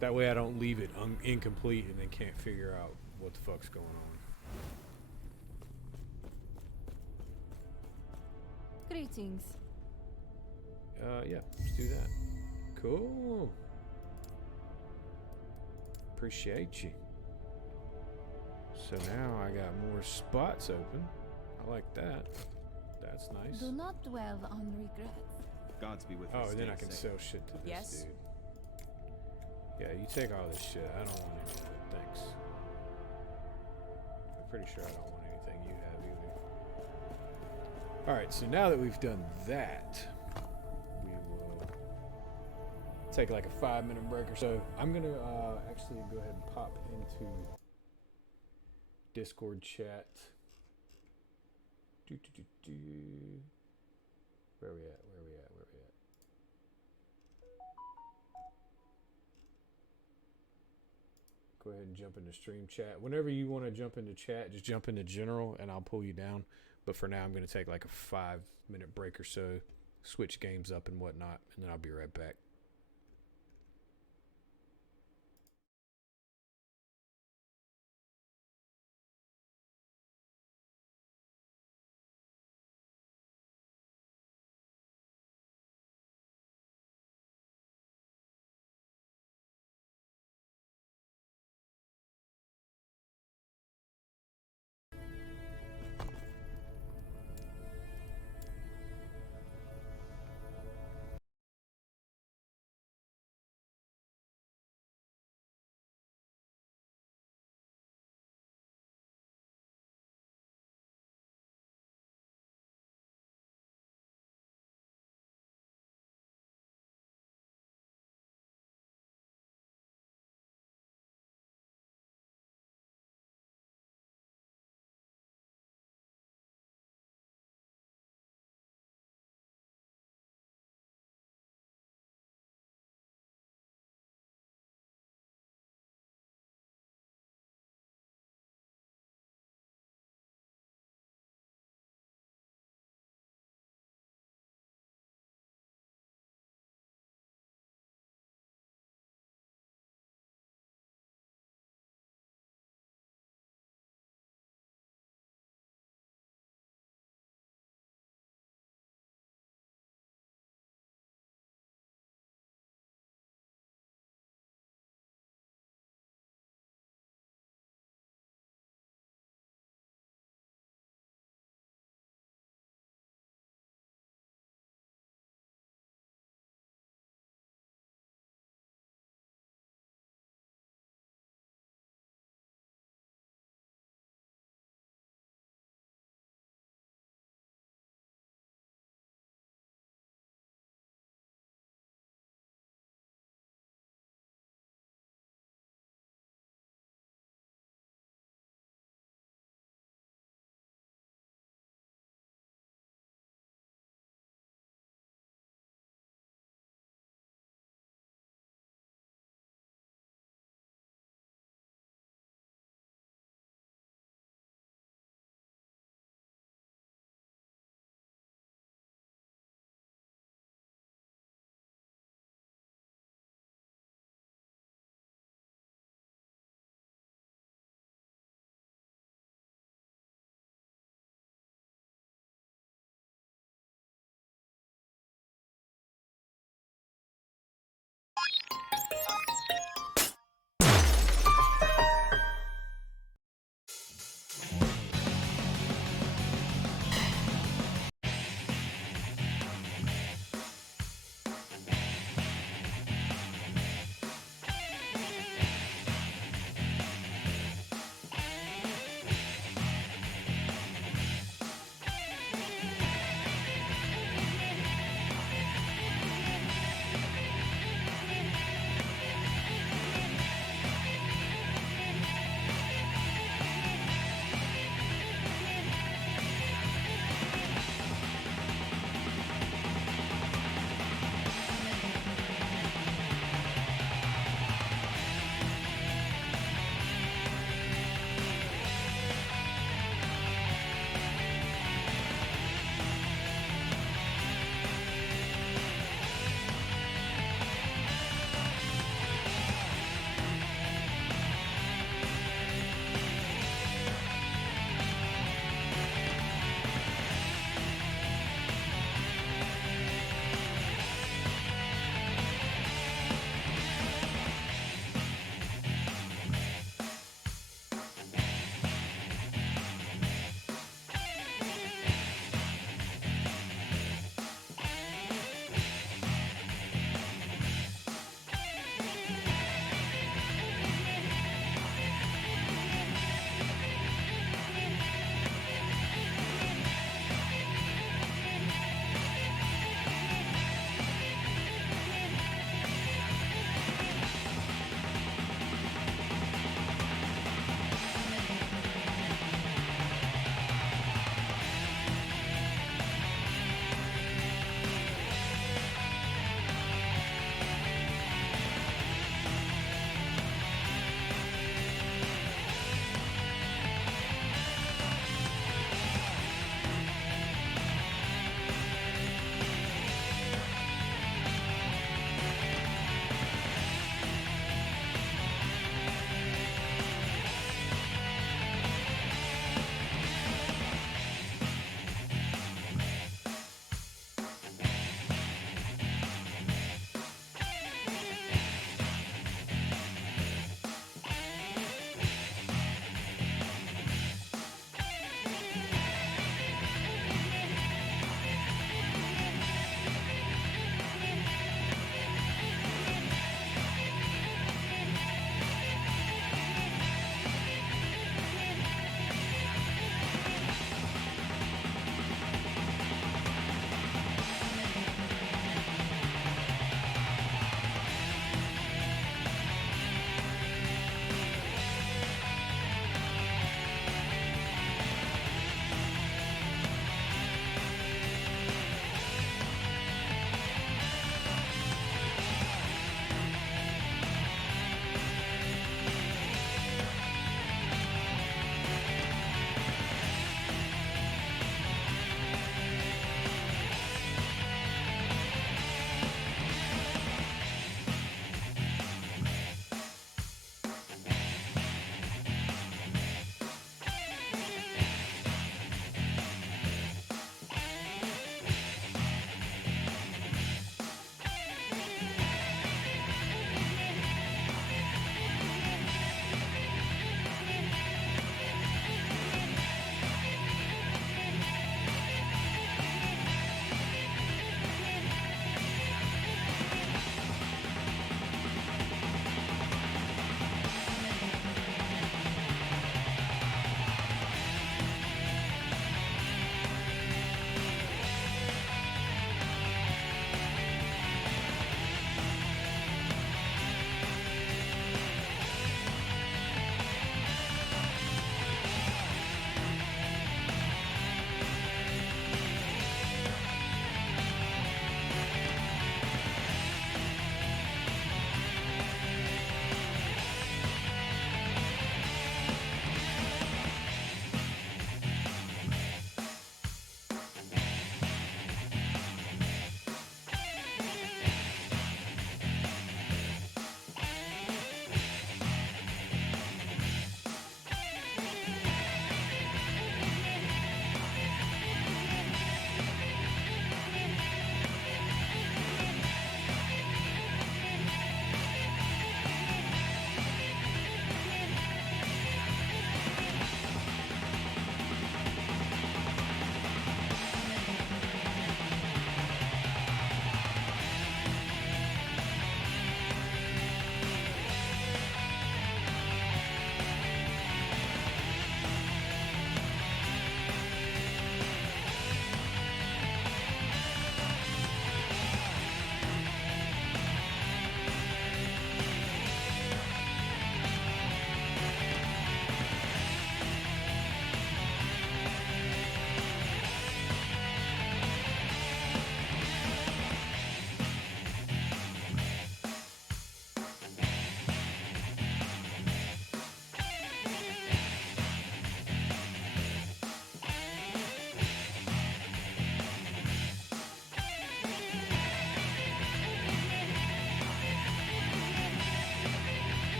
That way I don't leave it incomplete and then can't figure out what the fuck's going on. Greetings. Yeah, let's do that. Cool. Appreciate you. So now I got more spots open. I like that. That's nice. Do not dwell on regrets. Gods be with Oh, us. and then I stay can safe. sell shit to this Yes? dude. Yeah, you take all this shit. I don't want any of it. Thanks. I'm pretty sure I don't want anything you have either. Alright, so now that we've done that, we will take like a 5-minute break or so. I'm going to actually go ahead and pop into Discord chat. Where we at? Go ahead and jump into stream chat. Whenever you want to jump into chat, just jump into general and I'll pull you down. But for now, I'm going to take like a 5-minute break or so, switch games up and whatnot, and then I'll be right back.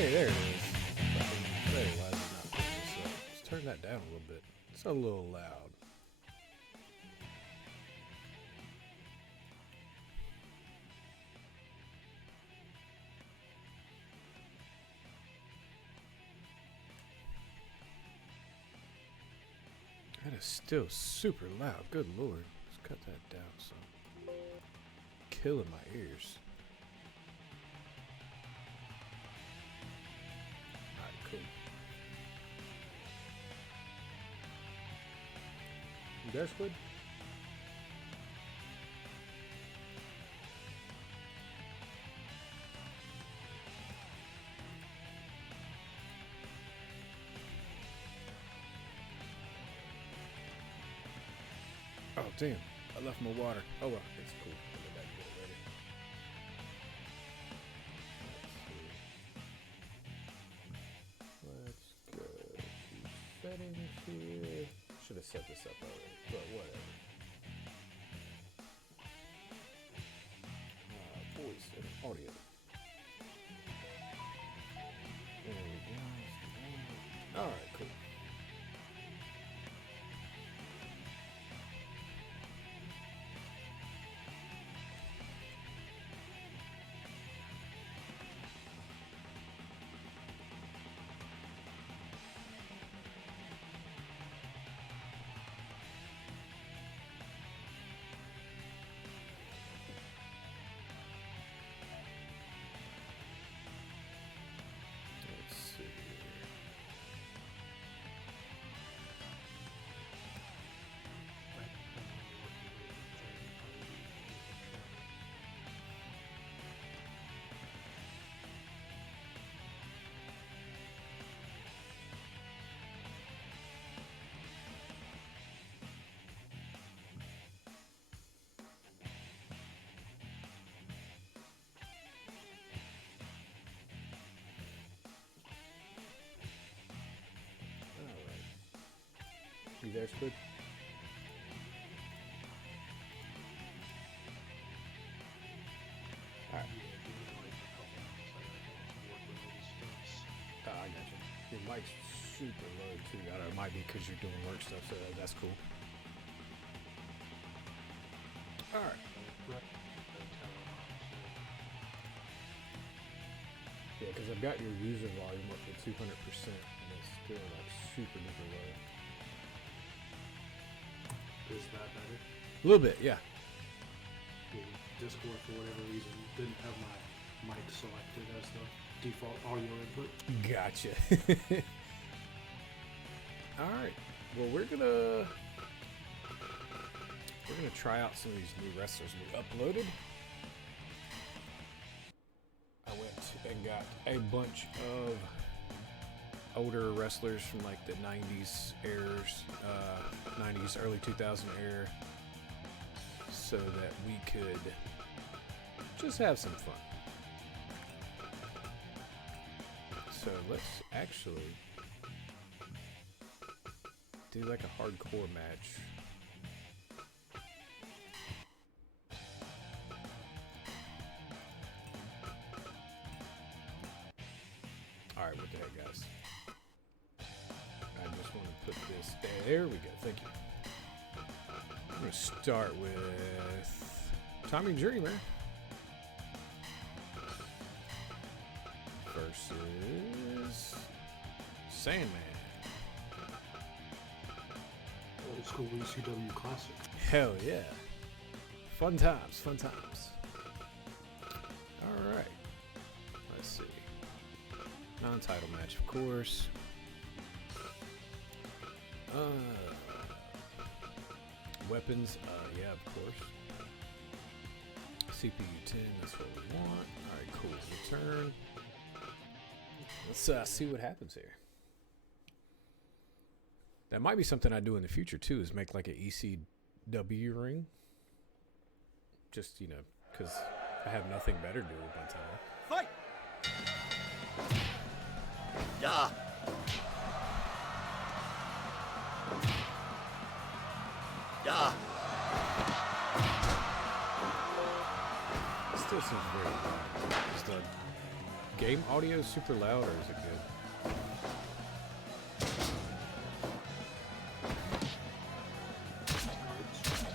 Hey, there it is. Fucking, hey, why is it not picking this up? Let's turn that down a little bit. It's a little loud. That is still super loud. Good lord. Let's cut that down some. Killing my ears. Alright, cool. You there, Squid? Oh, damn. I left my water. Oh, well. It's cool. I'll go back and get it later. Let's see. Let's go to settings here. Should have set this up already, but whatever. Voice and audio. There we go. Alright, cool. You there, Squid? Alright. I got you. Your mic's super low too. I don't know, it might be because you're doing work stuff, so that's cool. Alright. Yeah, because I've got your user volume up to 200% and it's still like super duper low. Is that better? A little bit, yeah. Yeah, Discord, for whatever reason, didn't have my mic selected as the default audio input. Gotcha. Alright. Well, we're gonna try out some of these new wrestlers we uploaded. I went and got a bunch of older wrestlers from like the 90s eras, 90s, early 2000 era, so that we could just have some fun. So let's actually do like a hardcore match. Alright, what the heck, guys? I just want to put this there. We go. Thank you. I'm going to start with Tommy Dreamer versus Sandman. Old school ECW classic. Hell yeah. Fun times, fun times. Alright. Let's see. Non-title match, of course. Weapons, yeah, of course. CPU 10, that's what we want. Alright, cool. Return. Let's see what happens here. That might be something I do in the future too, is make like an ECW ring. Just, you know, because I have nothing better to do with my time. Fight! Yeah. Yeah. Still seems very loud. Just game audio super loud or is it good?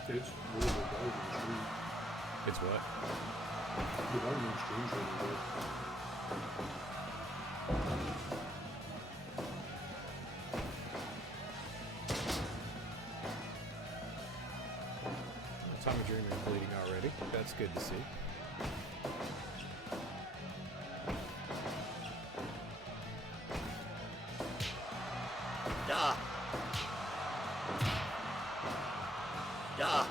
It's really good volume stream. It's what? The volume stream's really good. Tommy Dreamer is bleeding already. That's good to see. Yeah. Yeah.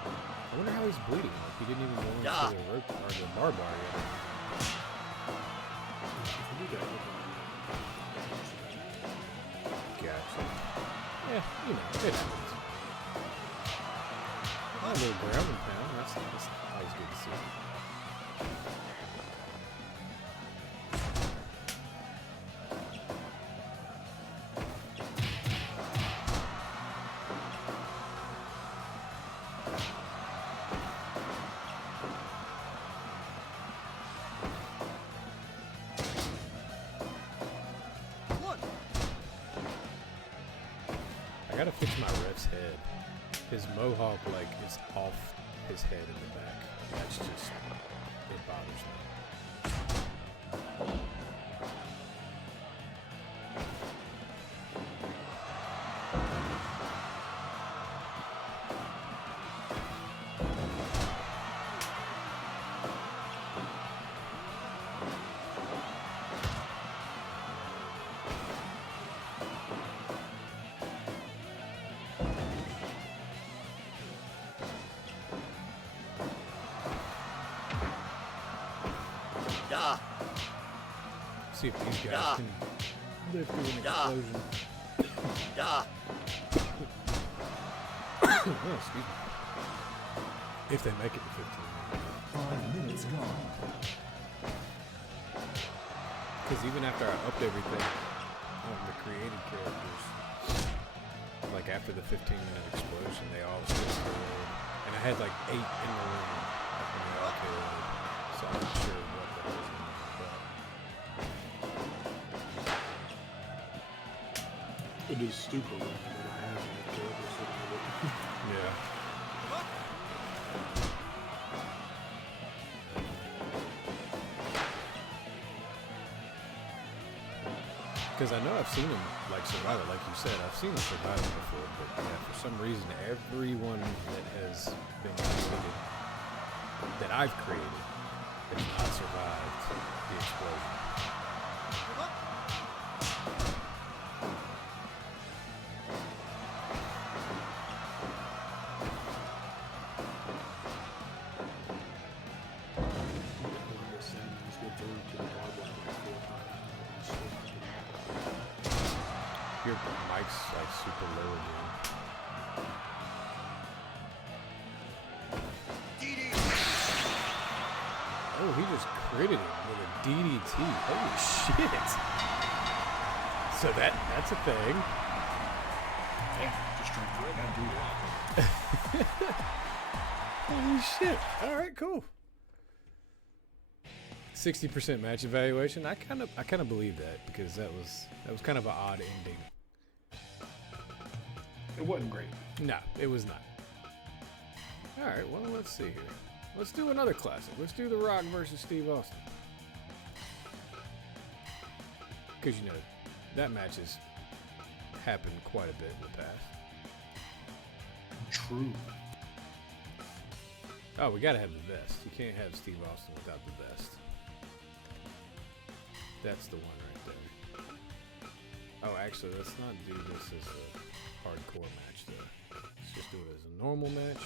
I wonder how he's bleeding. Like he didn't even go into Yeah. the rope or the bar bar yet. Gotcha. Yeah, you know, it happens. A little ground and pound. That's always good to see. I gotta fix my ref's head. His mohawk, like, is off his head in the back. That's just, it bothers me. Yeah. See if these guys Yeah. can live through an Yeah. explosion. Yeah. Oh, excuse me. If they make it to 15. 5 minutes gone. Because even after I upped everything on the created characters, like after the 15-minute explosion, they all still killed. And I had like 8 in the room, and they all killed. So I'm not sure what the hell is going on. It is stupid when I have that character sitting there. Yeah. Because I know I've seen him like survive it, like you said. I've seen him survive it before, but yeah, for some reason, everyone that has been created, that I've created, has not survived the explosion. Like I said, he's been thrown to the barbed wire like 4 times. He's still not getting out. Your mic's like super low again. Oh, he just critted him with a DDT. Holy shit. So that's a thing. Yeah, just trying to do that. Holy shit. Alright, cool. 60% match evaluation. I kind of believe that because that was kind of an odd ending. It wasn't great. No, it was not. Alright, well, let's see here. Let's do another classic. Let's do The Rock versus Steve Austin. Because, you know, that match has happened quite a bit in the past. True. Oh, we gotta have the vest. You can't have Steve Austin without the vest. That's the one right there. Oh, actually, let's not do this as a hardcore match, though. Let's just do it as a normal match.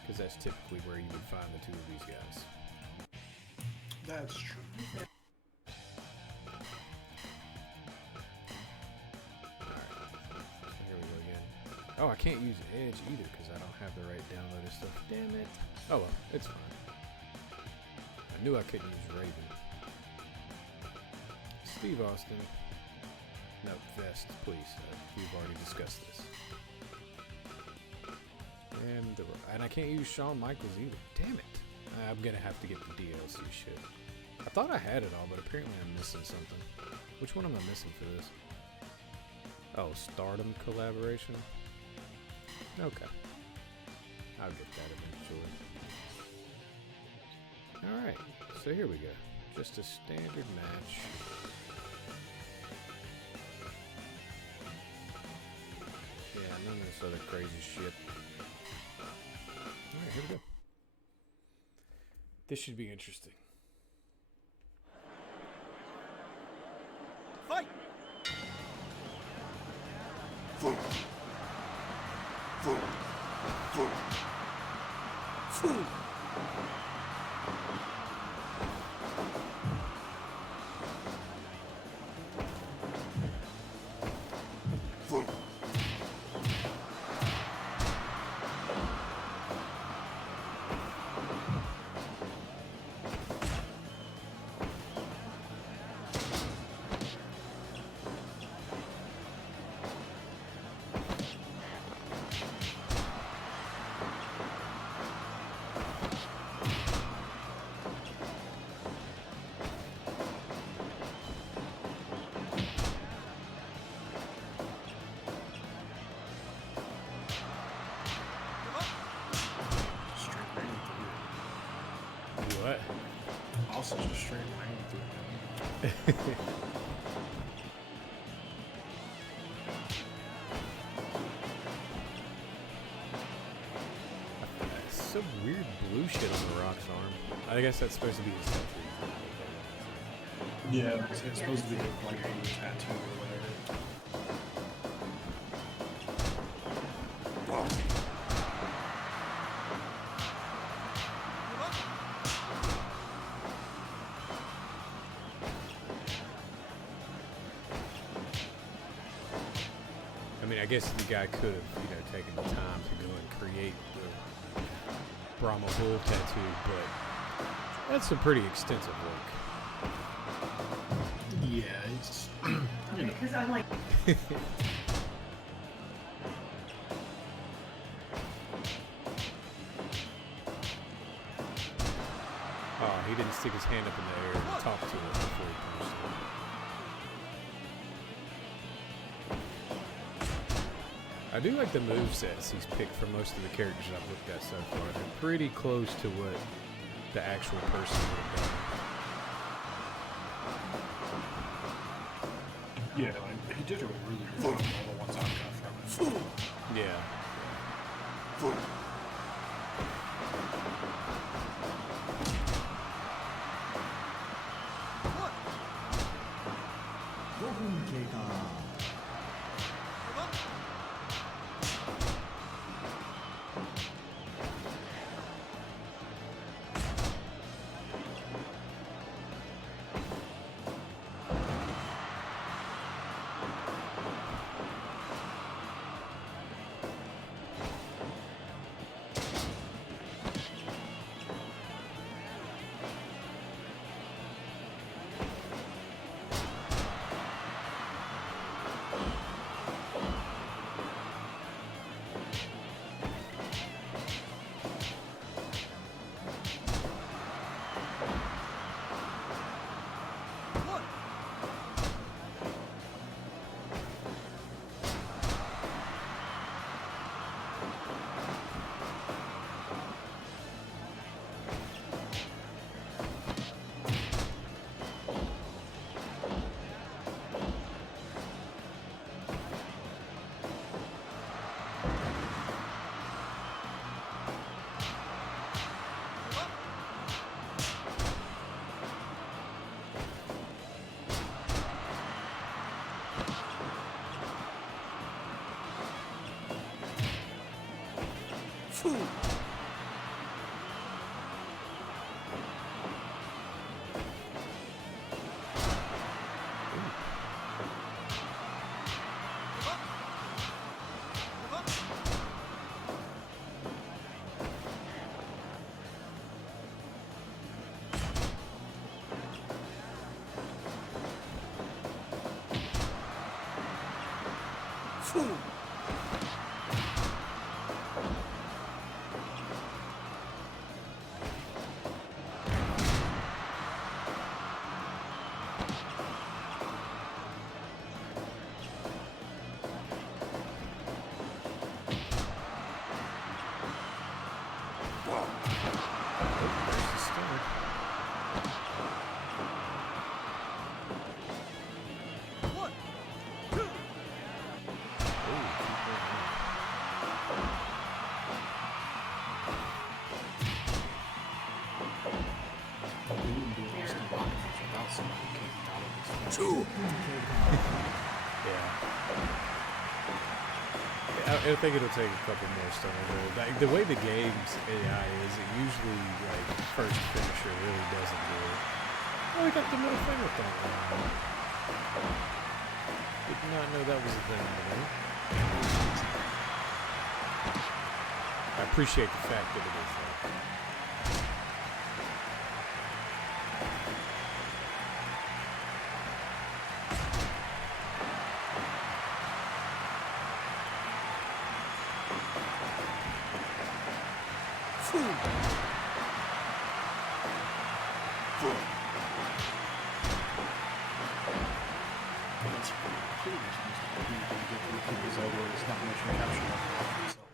Because that's typically where you would find the two of these guys. That's true. Alright. So here we go again. Oh, I can't use Edge either because I don't have the right downloaded stuff. Damn it. Oh well, it's fine. I knew I couldn't use Raven. Steve Austin. No, vest, please. We've already discussed this. And I can't use Shawn Michaels either. Damn it. I'm gonna have to get the DLC shit. I thought I had it all, but apparently I'm missing something. Which one am I missing for this? Oh, Stardom collaboration? Okay. I'll get that eventually. Alright, so here we go. Just a standard match. Yeah, none of this other crazy shit. Alright, here we go. This should be interesting. Fight! Straight rain through What? it. Also just straight rain through it. Some weird blue shit on the Rock's arm. I guess that's supposed to be his tattoo. Yeah, it's supposed to be like a little tattoo or whatever. I mean, I guess the guy could have, taken the time to go and create the Brahma Bull tattoo, but that's a pretty extensive work. Yeah, it's you know. Because I'm like, Oh, he didn't stick his hand up in the air and talk to it before he punched it. I do like the movesets he's picked for most of the characters I've looked at so far. They're pretty close to what the actual person would have done. Yeah, like, he did a really good job on all the ones I've got from him. Yeah. I think it'll take a couple more stones. Like, the way the game's AI is, it usually, like, first finisher really doesn't do it. Oh, we got the middle finger thing. Did not know that was a thing in the game. I appreciate the fact that it is that. It's not motion capture itself.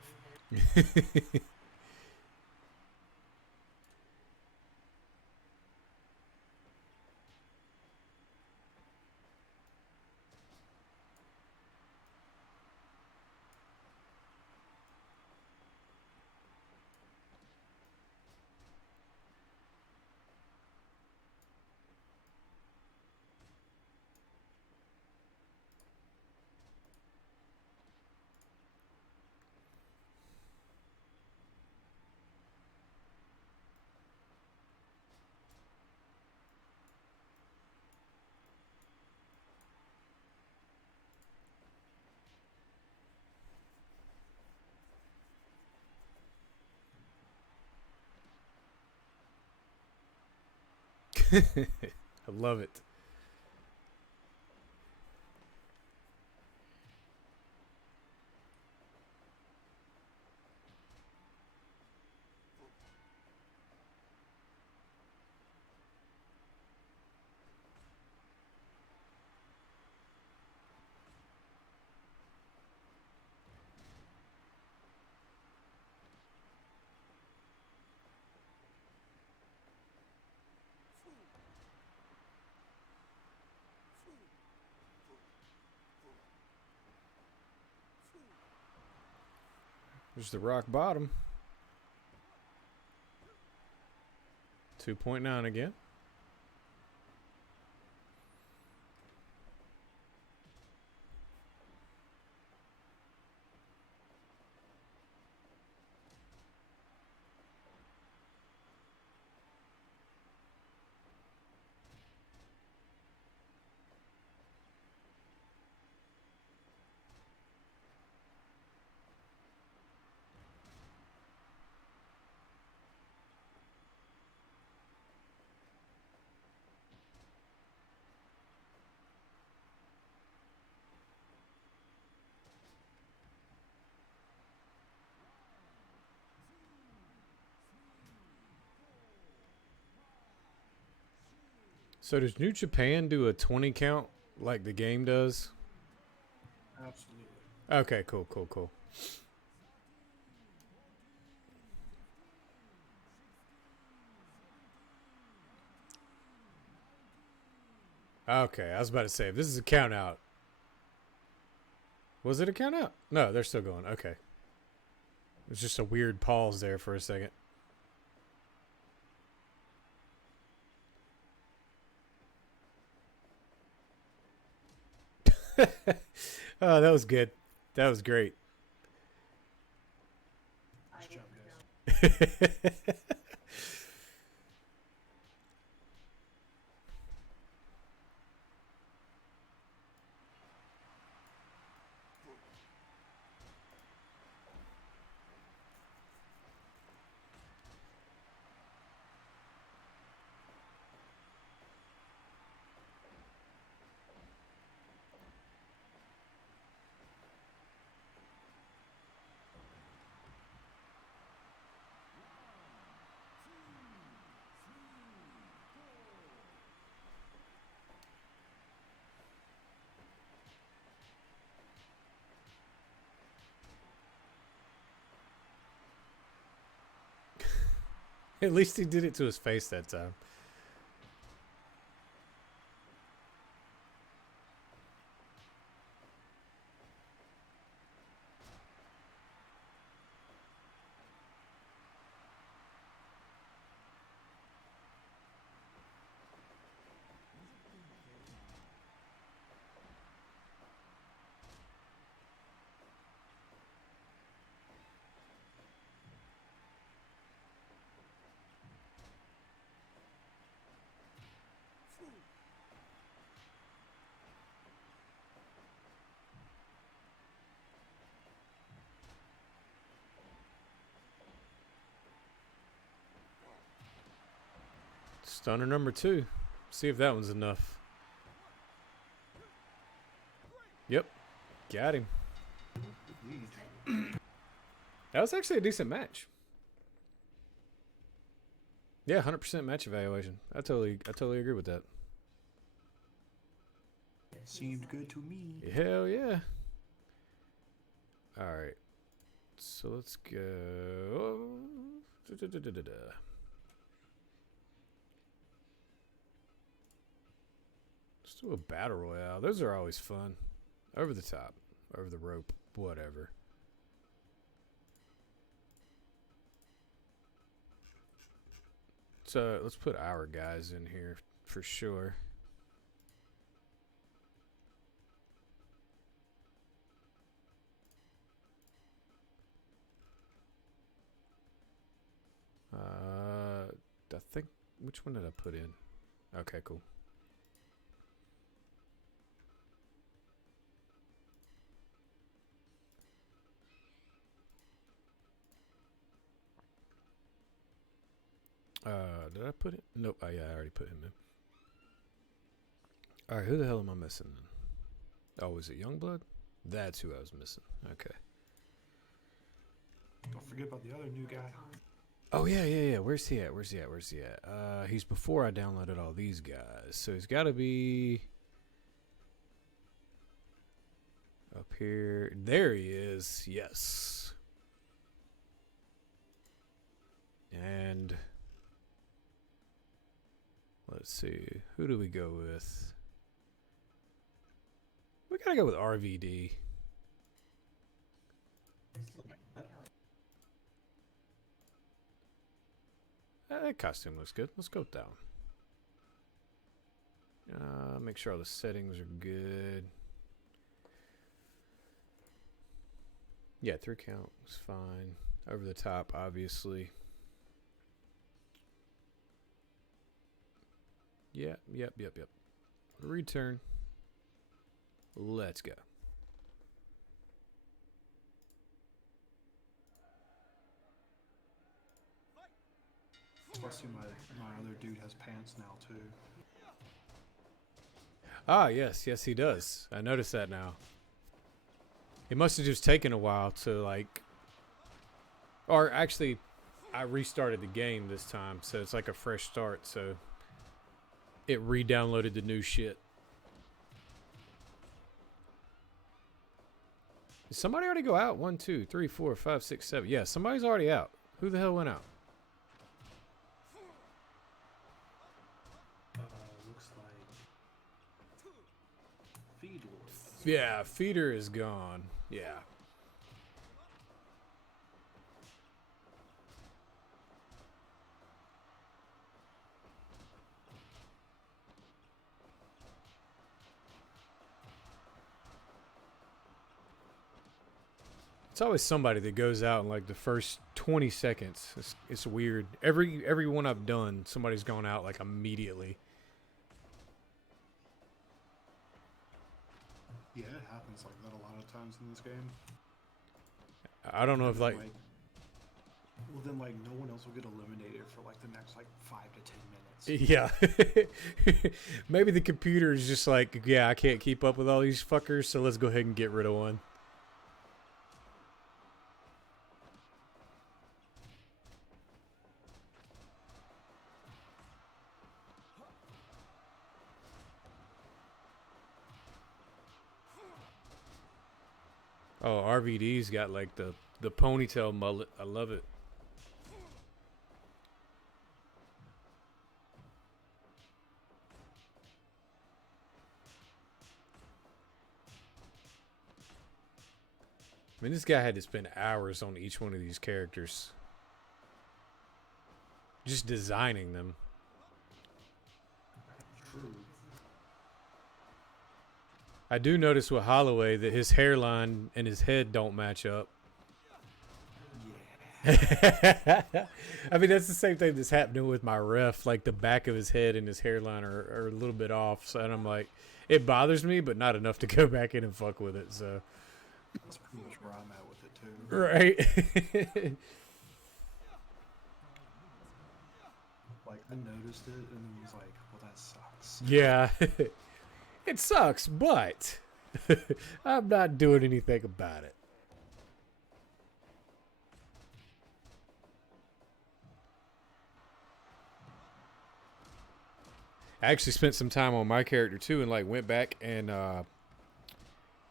I love it. There's the rock bottom. 2.9 again. So does New Japan do a 20 count like the game does? Absolutely. Okay, cool. Okay, I was about to say, if this is a count out. Was it a count out? No, they're still going. Okay. It's just a weird pause there for a second. Oh, that was good. That was great. Nice job, guys. At least he did it to his face that time. Stunner number 2. See if that one's enough. Yep. Got him. That was actually a decent match. Yeah, 100% match evaluation. I totally agree with that. Seemed good to me. Hell yeah. All right. So let's go. Let's do a battle royale. Those are always fun. Over the top, over the rope, whatever. So let's put our guys in here for sure. I think, which one did I put in? Okay, cool. Did I put it? Nope. Oh, yeah, I already put him in. All right, who the hell am I missing then? Oh, was it Youngblood? That's who I was missing. Okay. Don't forget about the other new guy. Oh, yeah. Where's he at? He's before I downloaded all these guys. So he's got to be up here. There he is. Yes. And let's see. Who do we go with? We got to go with RVD. That costume looks good. Let's go with that one. Make sure all the settings are good. Yeah, 3 count was fine. Over the top, obviously. Yep. Return. Let's go. Plus, my other dude has pants now too. Ah, yes, he does. I noticed that now. It must have just taken a while to like, or actually, I restarted the game this time, so it's like a fresh start. So it re-downloaded the new shit. Did somebody already go out? 1, 2, 3, 4, 5, 6, 7. Yeah, somebody's already out. Who the hell went out? Looks like Feeder. Yeah, Feeder is gone. Yeah. It's always somebody that goes out in like the first 20 seconds. It's weird. Every one I've done, somebody's gone out like immediately. Yeah, it happens like that a lot of times in this game. I don't know if like Well, then like no one else will get eliminated for like the next like 5 to 10 minutes. yeah. Maybe the computer is just like, yeah, I can't keep up with all these fuckers, so let's go ahead and get rid of one. Oh, RVD's got like the ponytail mullet. I love it. I mean, this guy had to spend hours on each one of these characters. Just designing them. True. I do notice with Holloway that his hairline and his head don't match up. Yeah. I mean, that's the same thing that's happening with my ref. Like, the back of his head and his hairline are a little bit off. So, and I'm like, it bothers me, but not enough to go back in and fuck with it. So, That's pretty much where I'm at with it too. right. Like, I noticed it and then was like, well, that sucks. Yeah. It sucks, but I'm not doing anything about it. I actually spent some time on my character too and like went back and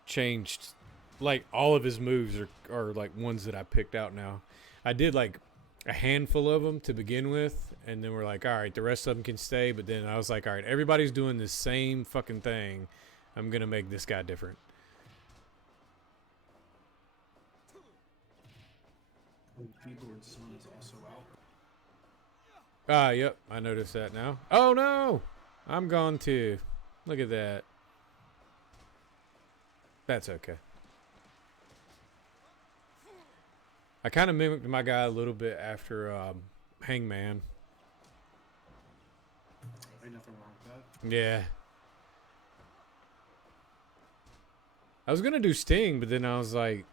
changed like all of his moves are like ones that I picked out now. I did like a handful of them to begin with, and then we're like, all right, the rest of them can stay. But then I was like, all right, everybody's doing the same fucking thing. I'm gonna make this guy different. Keyboard Sun is also out. Ah, yep, I noticed that now. Oh no, I'm gone too. Look at that. That's okay. I kind of mimicked my guy a little bit after Hangman. Ain't nothing wrong with that. Yeah. I was gonna do Sting, but then I was like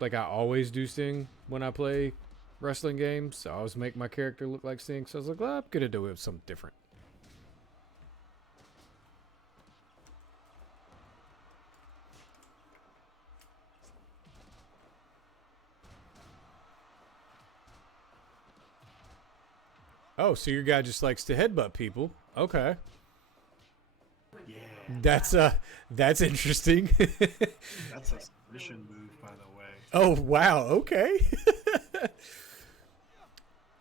I always do Sting when I play wrestling games. So I always make my character look like Sting. So I was like, well, I'm gonna do it with something different. Oh, so your guy just likes to headbutt people. Okay. Yeah. That's interesting. That's a submission move, by the way. Oh, wow. Okay.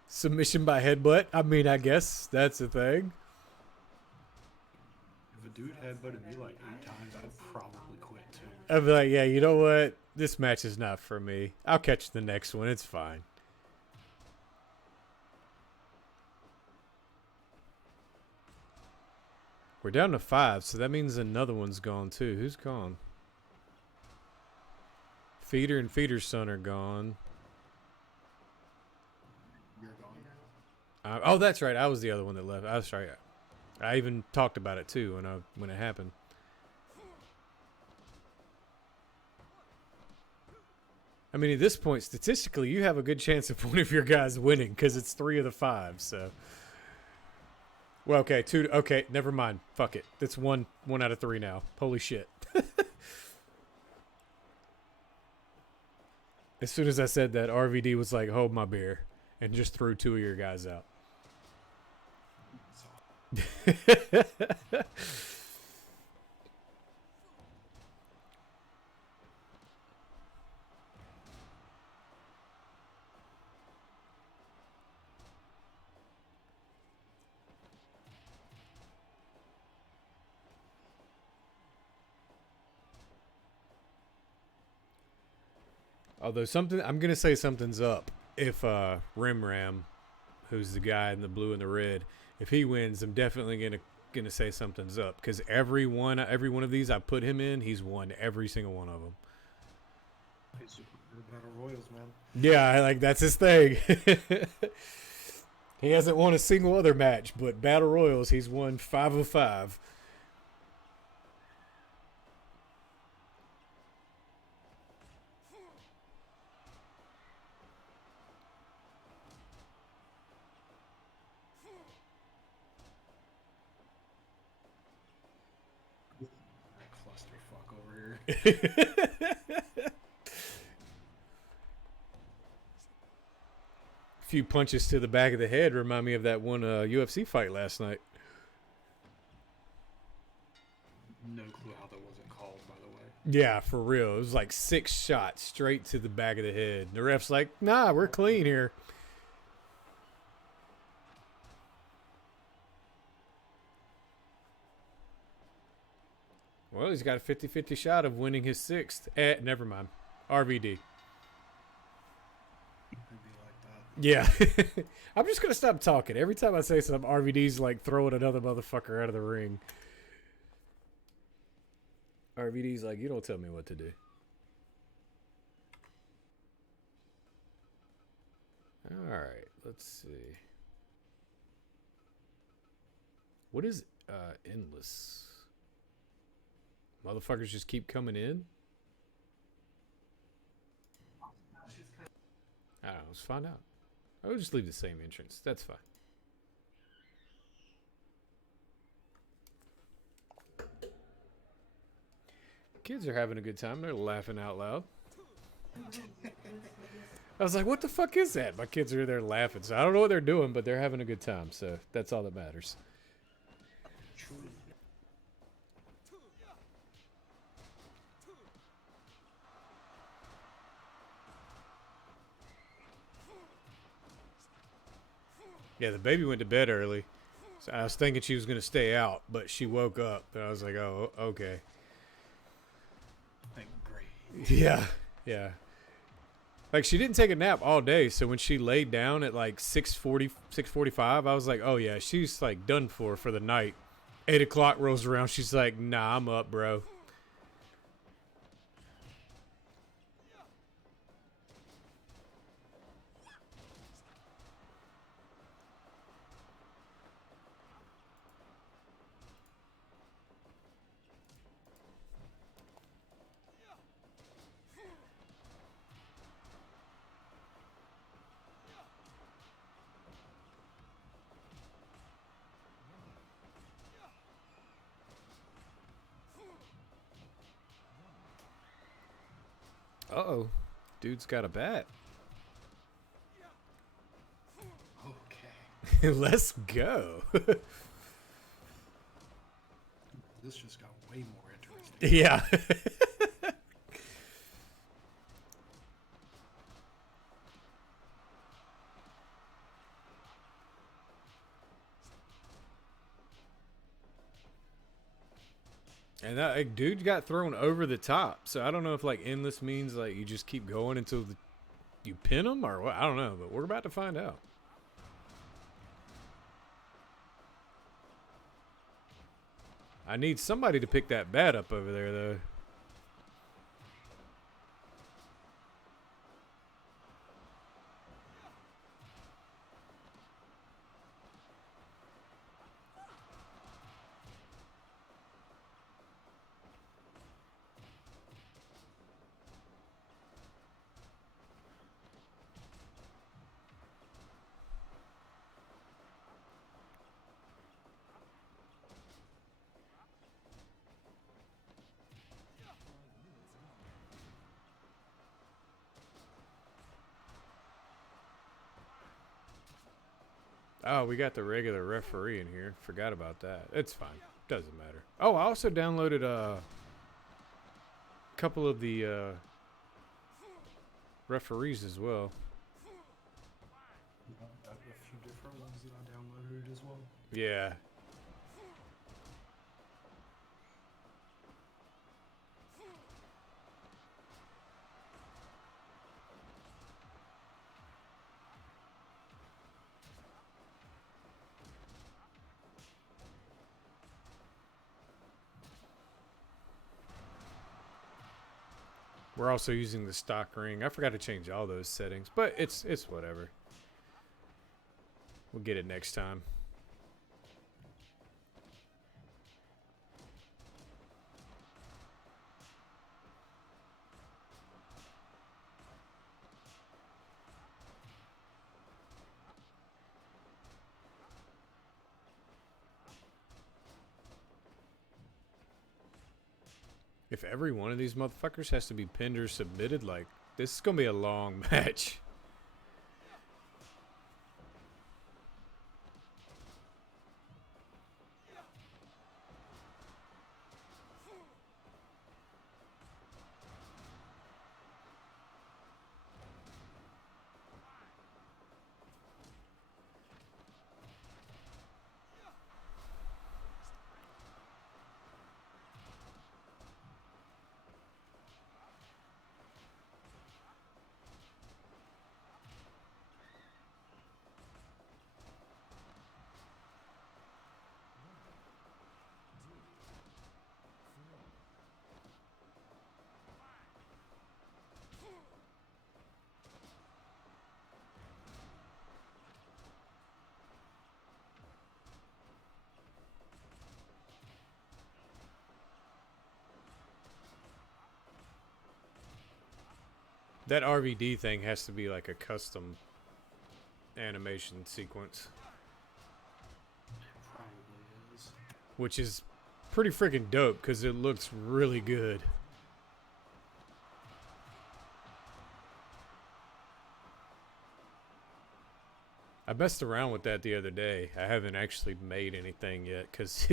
Submission by headbutt. I mean, I guess that's a thing. If a dude headbutted me like 8 times, I'd probably quit too. I'd be like, yeah, you know what? This match is not for me. I'll catch the next one. It's fine. We're down to 5, so that means another one's gone too. Who's gone? Feeder and Feeder's son are gone. You're gone. Oh, that's right. I was the other one that left. I was sorry. I even talked about it too when it happened. I mean, at this point, statistically, you have a good chance of one of your guys winning because it's 3 of the 5. So, well, okay, 2. Okay, never mind. Fuck it. It's one out of 3 now. Holy shit! As soon as I said that, RVD was like, "Hold my beer," and just threw 2 of your guys out. Although I'm gonna say something's up if Rimram, who's the guy in the blue and the red, if he wins, I'm definitely gonna say something's up because every one of these I put him in, he's won every single one of them. He's Battle Royals, man. Yeah, that's his thing. He hasn't won a single other match, but Battle Royals, he's won 5 of 5. Clusterfuck over here. Few punches to the back of the head remind me of that one UFC fight last night. No clue how that wasn't called, by the way. Yeah, for real. It was like 6 shots straight to the back of the head. The ref's like, nah, we're clean here. Well, he's got a 50-50 shot of winning his 6th. Never mind. RVD. Yeah. I'm just going to stop talking. Every time I say something, RVD's like throwing another motherfucker out of the ring. RVD's like, you don't tell me what to do. Alright, let's see. What is endless? Motherfuckers just keep coming in? I don't know, let's find out. I would just leave the same entrance. That's fine. Kids are having a good time. They're laughing out loud. I was like, what the fuck is that? My kids are there laughing. So I don't know what they're doing, but they're having a good time. So that's all that matters. Yeah, the baby went to bed early. So I was thinking she was going to stay out, but she woke up. And I was like, oh, okay. Like, great. Yeah, yeah. Like, she didn't take a nap all day, so when she laid down at like 6:40, 6:45, I was like, oh yeah, she's like done for the night. 8 o'clock rolls around, she's like, nah, I'm up, bro. Uh-oh. Dude's got a bat. Okay. Let's go. This just got way more interesting. Yeah. And that like, dude got thrown over the top. So I don't know if like endless means like you just keep going until you pin him or what. I don't know, but we're about to find out. I need somebody to pick that bat up over there, though. Oh, we got the regular referee in here. Forgot about that. It's fine. Doesn't matter. Oh, I also downloaded a couple of the referees as well. A few different ones that I downloaded as well. Yeah. We're also using the stock ring. I forgot to change all those settings, but it's whatever. We'll get it next time. If every one of these motherfuckers has to be pinned or submitted, like, this is gonna be a long match. That RVD thing has to be like a custom animation sequence, It probably is. which is pretty freaking dope because it looks really good. I messed around with that the other day. I haven't actually made anything yet because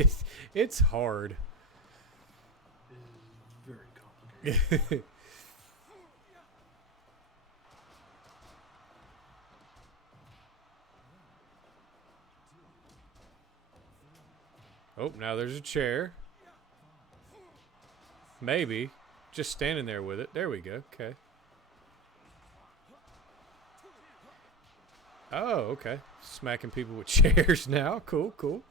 it's hard. It is very complicated. Oh, now there's a chair. Maybe. Just standing there with it. There we go. Okay. Oh, okay. Smacking people with chairs now. Cool, cool.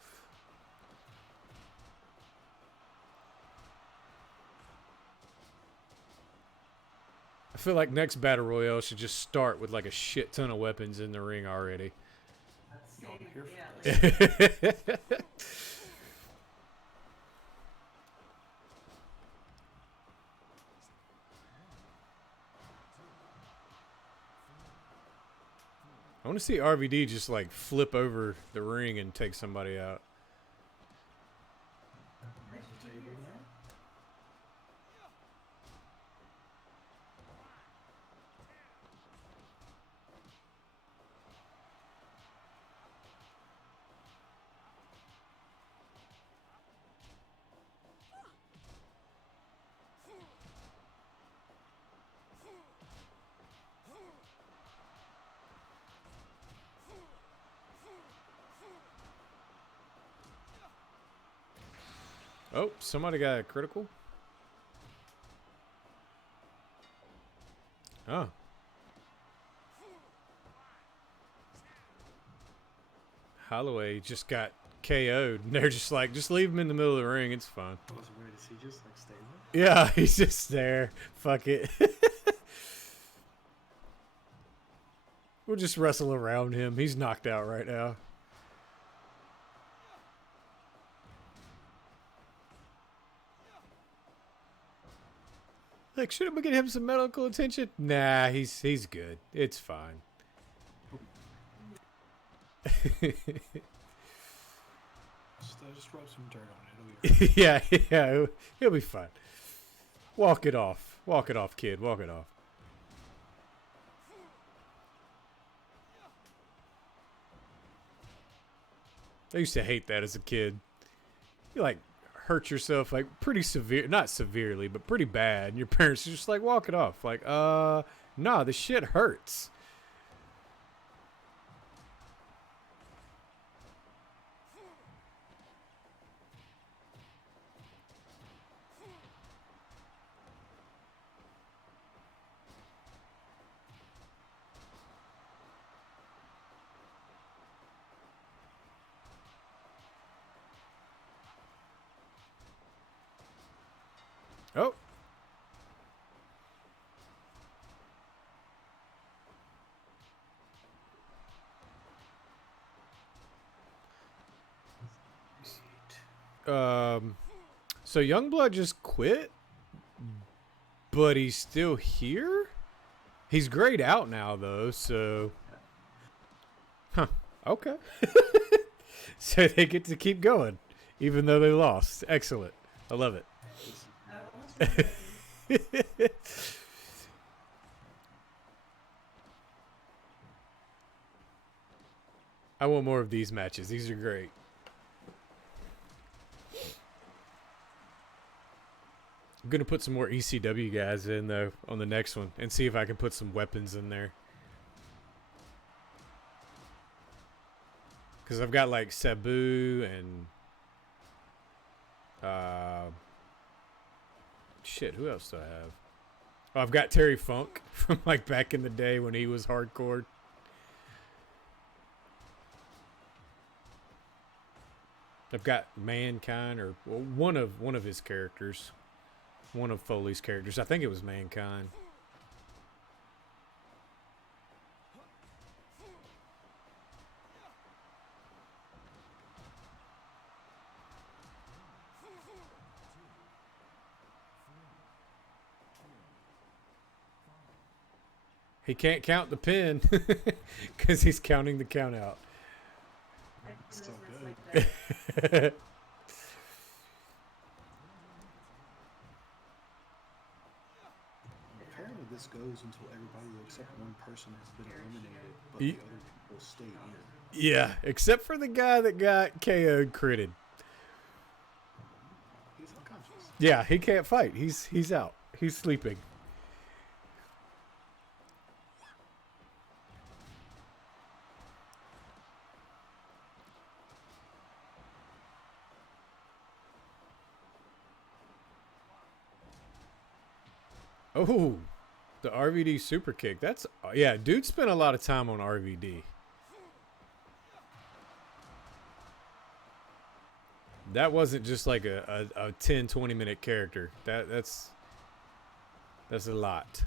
I feel like next Battle Royale should just start with like a shit ton of weapons in the ring already. I'm here for this. I want to see RVD just like flip over the ring and take somebody out. Oh, somebody got a critical. Oh. Holloway just got KO'd, and they're just like, just leave him in the middle of the ring. It's fine. I was worried, is he just like staying there? Yeah, he's just there. Fuck it. We'll just wrestle around him. He's knocked out right now. Like, shouldn't we get him some medical attention? Nah, he's good. It's fine. Just rub some dirt on it. It'll be Yeah, he'll be fine. Walk it off. Walk it off, kid. Walk it off. I used to hate that as a kid. You like hurt yourself like pretty severe, not severely, but pretty bad. And your parents are just like, walk it off. Like, nah, the shit hurts. Oh. So Youngblood just quit, but he's still here? He's grayed out now, though, so... Huh. Okay. So they get to keep going, even though they lost. Excellent. I love it. I want more of these matches. These are great. I'm going to put some more ECW guys in, though, on the next one, and see if I can put some weapons in there. Because I've got, like, Sabu and... shit, who else do I have? Oh, I've got Terry Funk from, like, back in the day when he was hardcore. I've got Mankind, or well, one of his characters. One of Foley's characters. I think it was Mankind. He can't count the pin because he's counting the count out. so good. Apparently this goes until everybody except one person has been eliminated, but Ye- the other people stay in. Yeah, except for the guy that got KO'd critted. He's unconscious. Yeah, he can't fight. He's out. He's sleeping. Oh, the RVD super kick. That's yeah, dude spent a lot of time on RVD. That wasn't just like a 10, 20 minute character. That's a lot.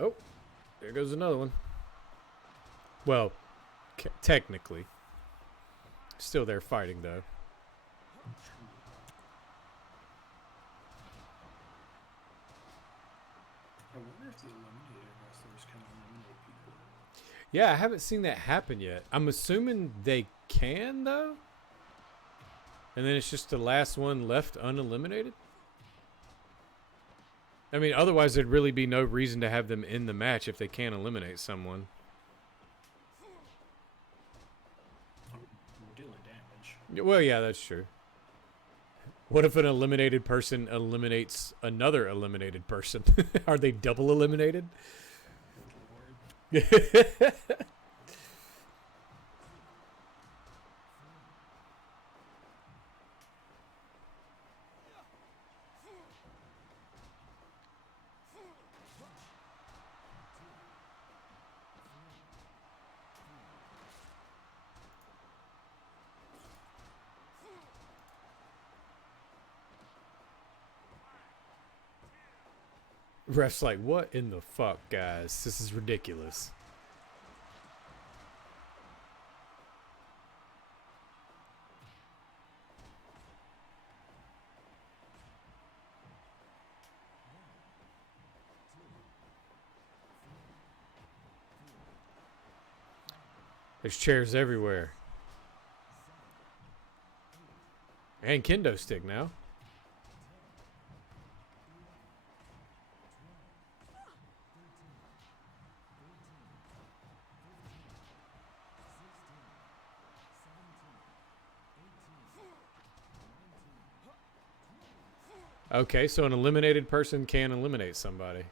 Oh, there goes another one. Well, technically. Still there fighting, though. I wonder if the eliminated wrestlers can eliminate people. Yeah, I haven't seen that happen yet. I'm assuming they can, though? And then it's just the last one left uneliminated? I mean, otherwise there'd really be no reason to have them in the match if they can't eliminate someone. We're dealing damage. Well, yeah, that's true. What if an eliminated person eliminates another eliminated person? Are they double eliminated? Good lord. Ref's like, what in the fuck, guys? This is ridiculous. There's chairs everywhere. And kendo stick now. Okay, so an eliminated person can eliminate somebody.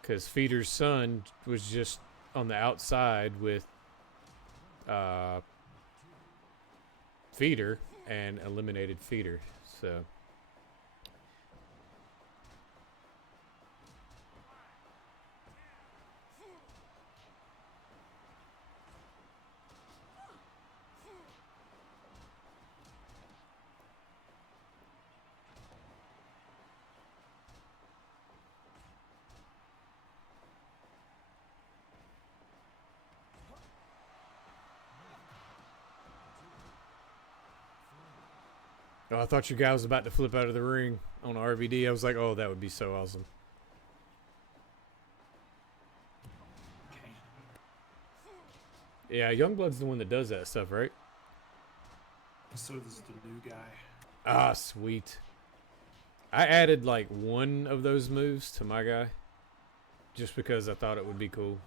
Because Feeder's son was just on the outside with Feeder and eliminated Feeder. So oh, I thought your guy was about to flip out of the ring on RVD. I was like, oh, that would be so awesome. Okay. Yeah, Youngblood's the one that does that stuff, right? So this is the new guy. Ah, sweet. I added like one of those moves to my guy just because I thought it would be cool.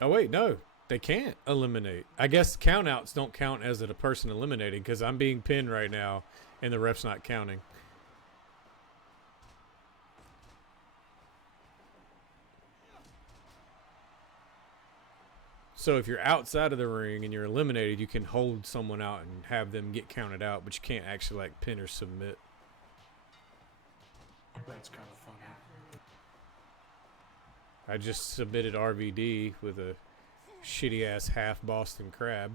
Oh, wait, no. They can't eliminate. I guess countouts don't count as a person eliminating because I'm being pinned right now and the ref's not counting. So if you're outside of the ring and you're eliminated, you can hold someone out and have them get counted out, but you can't actually like pin or submit. That's kind of funny. I just submitted RVD with a shitty ass half Boston Crab.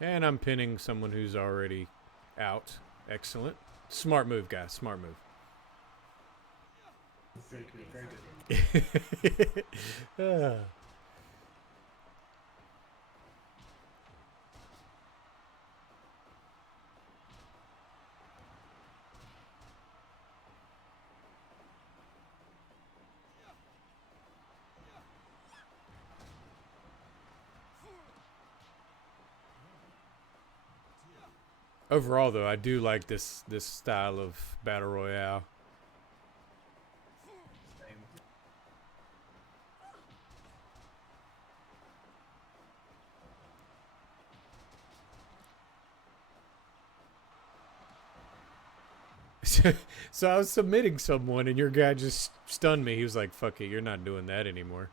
And I'm pinning someone who's already out. Excellent. Smart move, guys. Smart move. Very good. Very good. Ah. Overall, though, I do like this style of battle royale. So I was submitting someone, and your guy just stunned me. He was like, "Fuck it, you're not doing that anymore."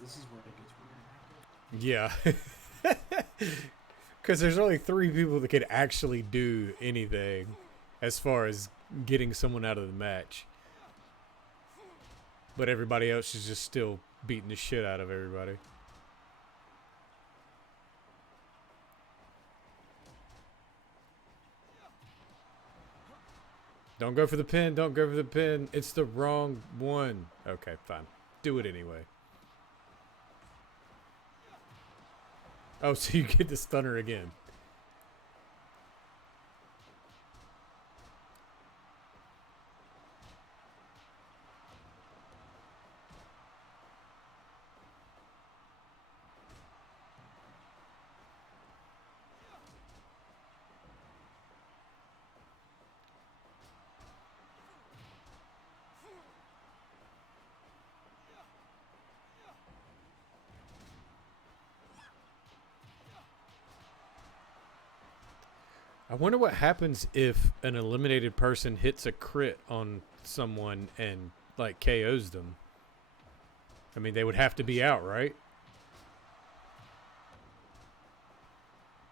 This is where it gets weird. Yeah. Because there's only 3 people that could actually do anything as far as getting someone out of the match. But everybody else is just still beating the shit out of everybody. Don't go for the pin. Don't go for the pin. It's the wrong one. Okay, fine. Do it anyway. Oh, so you get the stunner again. I wonder what happens if an eliminated person hits a crit on someone and, like, KOs them. I mean, they would have to be out, right?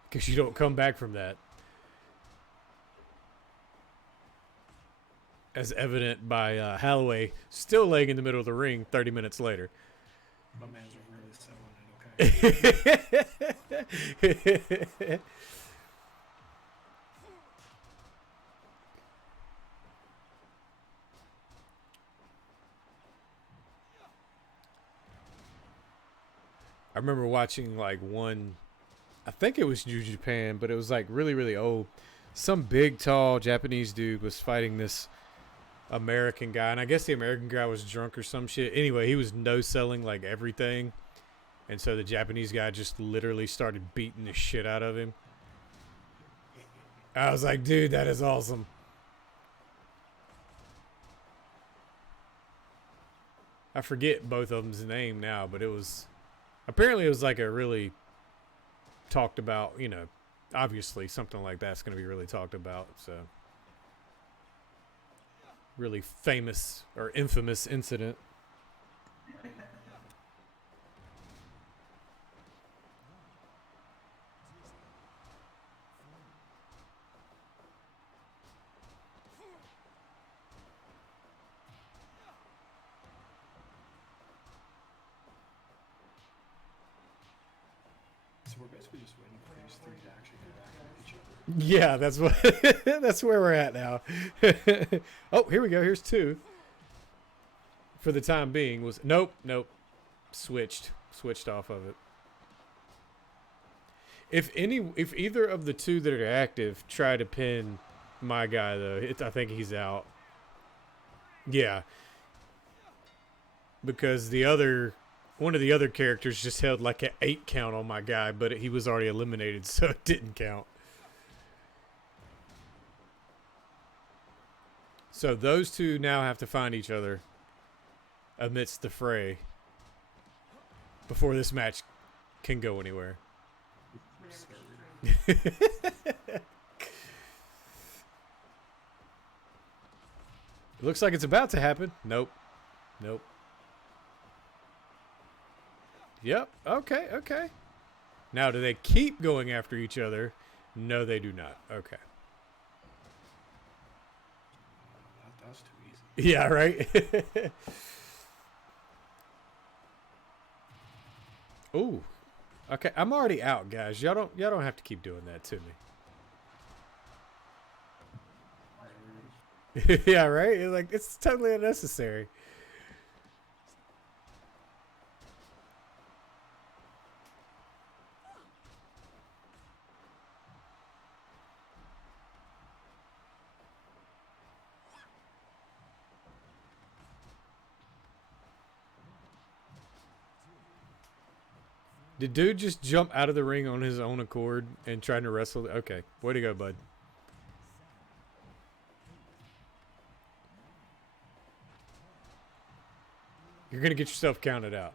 Because you don't come back from that. As evident by Holloway still laying in the middle of the ring 30 minutes later. My man's really selling it, okay? I remember watching like one, I think it was New Japan, but it was like really, really old. Some big, tall Japanese dude was fighting this American guy, and I guess the American guy was drunk or some shit. Anyway, he was no-selling like everything, and so the Japanese guy just literally started beating the shit out of him. I was like, dude, that is awesome. I forget both of them's name now, but it was... Apparently, it was like a really talked about, you know, obviously something like that's going to be really talked about. So, really famous or infamous incident. So we're basically just waiting for these 3 to actually get back at each other. Yeah, that's what that's where we're at now. Oh, here we go. Here's 2. For the time being was nope. Switched off of it. If either of the 2 that are active try to pin my guy though, I think he's out. Yeah. Because one of the other characters just held like an 8 count on my guy, but he was already eliminated, so it didn't count. So those two now have to find each other amidst the fray before this match can go anywhere. It looks like it's about to happen. Nope. Nope. Yep. Okay. Okay. Now, do they keep going after each other? No, they do not. Okay. That was too easy. Yeah, right? Ooh. Okay, I'm already out, guys. Y'all don't have to keep doing that to me. Yeah, right? Like, it's totally unnecessary. Did dude just jump out of the ring on his own accord and trying to wrestle? Okay, way to go, bud. You're going to get yourself counted out.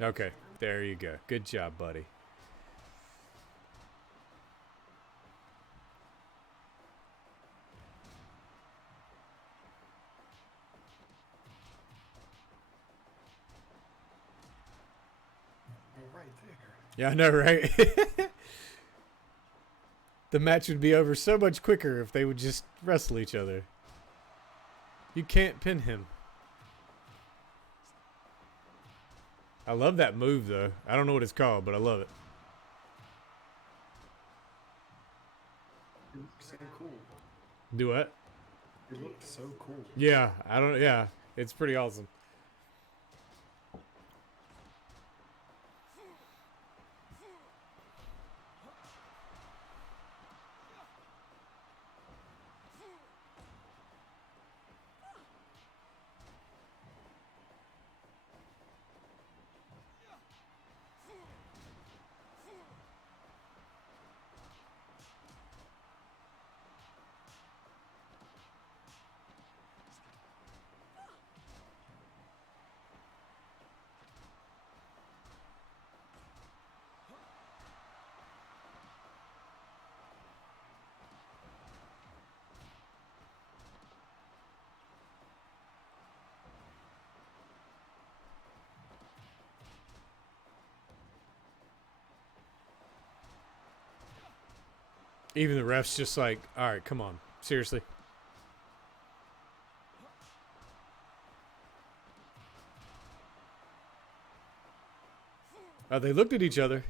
Okay, there you go. Good job, buddy. Oh, right there. Yeah, I know, right? The match would be over so much quicker if they would just wrestle each other. You can't pin him. I love that move, though. I don't know what it's called, but I love it. It looked so cool. Do what? It looked so cool. Yeah, I don't. Yeah, it's pretty awesome. Even the ref's just like, all right, come on, seriously. They looked at each other.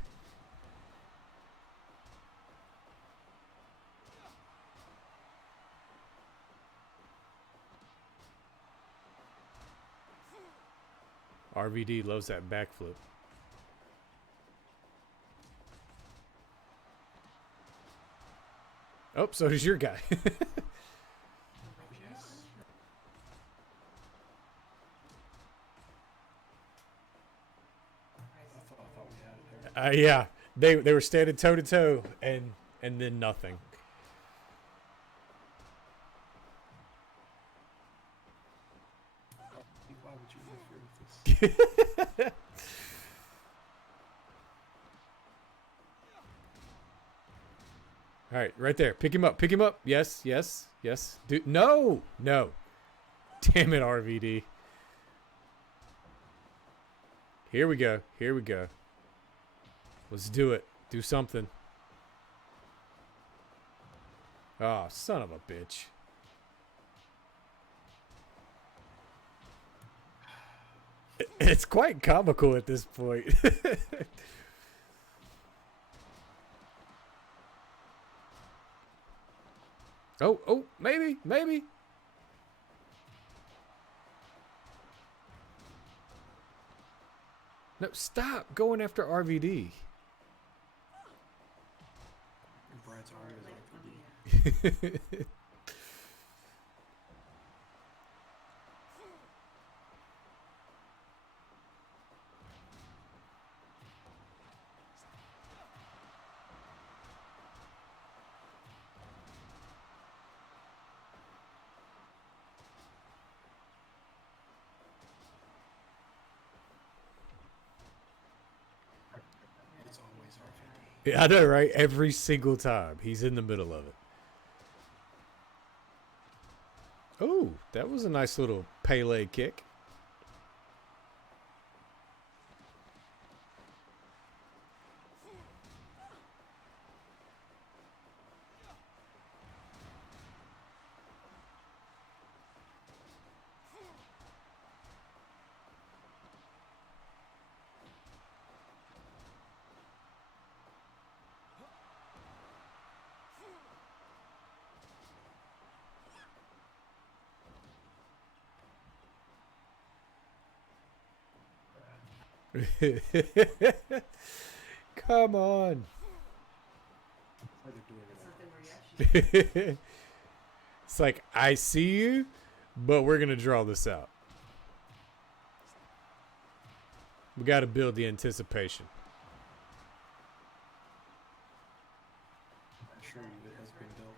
RVD loves that backflip. Oh, so does your guy. Yes. I thought we had it there. Yeah, they were standing toe to toe, and then nothing. Why would you interfere with this? All right, right there. Pick him up. Pick him up. Yes, yes, yes. Dude, no, no. Damn it, RVD. Here we go. Here we go. Let's do it. Do something. Oh, son of a bitch. It's quite comical at this point. Oh, maybe. No, stop going after RVD. Brad's always like the lead. Yeah, I know, right? Every single time. He's in the middle of it. Oh, that was a nice little Pele kick. Come on. It's like they're doing it on It's like, I see you, but we're going to draw this out. We got to build the anticipation. I assure you it has been dealt.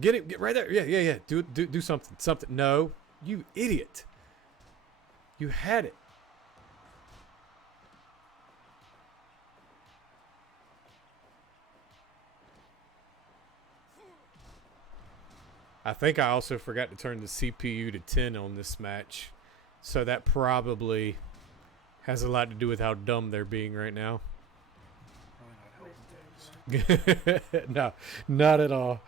Get it, get right there. Yeah. Do something. No, you idiot. You had it. I think I also forgot to turn the CPU to 10 on this match. So that probably has a lot to do with how dumb they're being right now. Probably not helping things. No, not at all.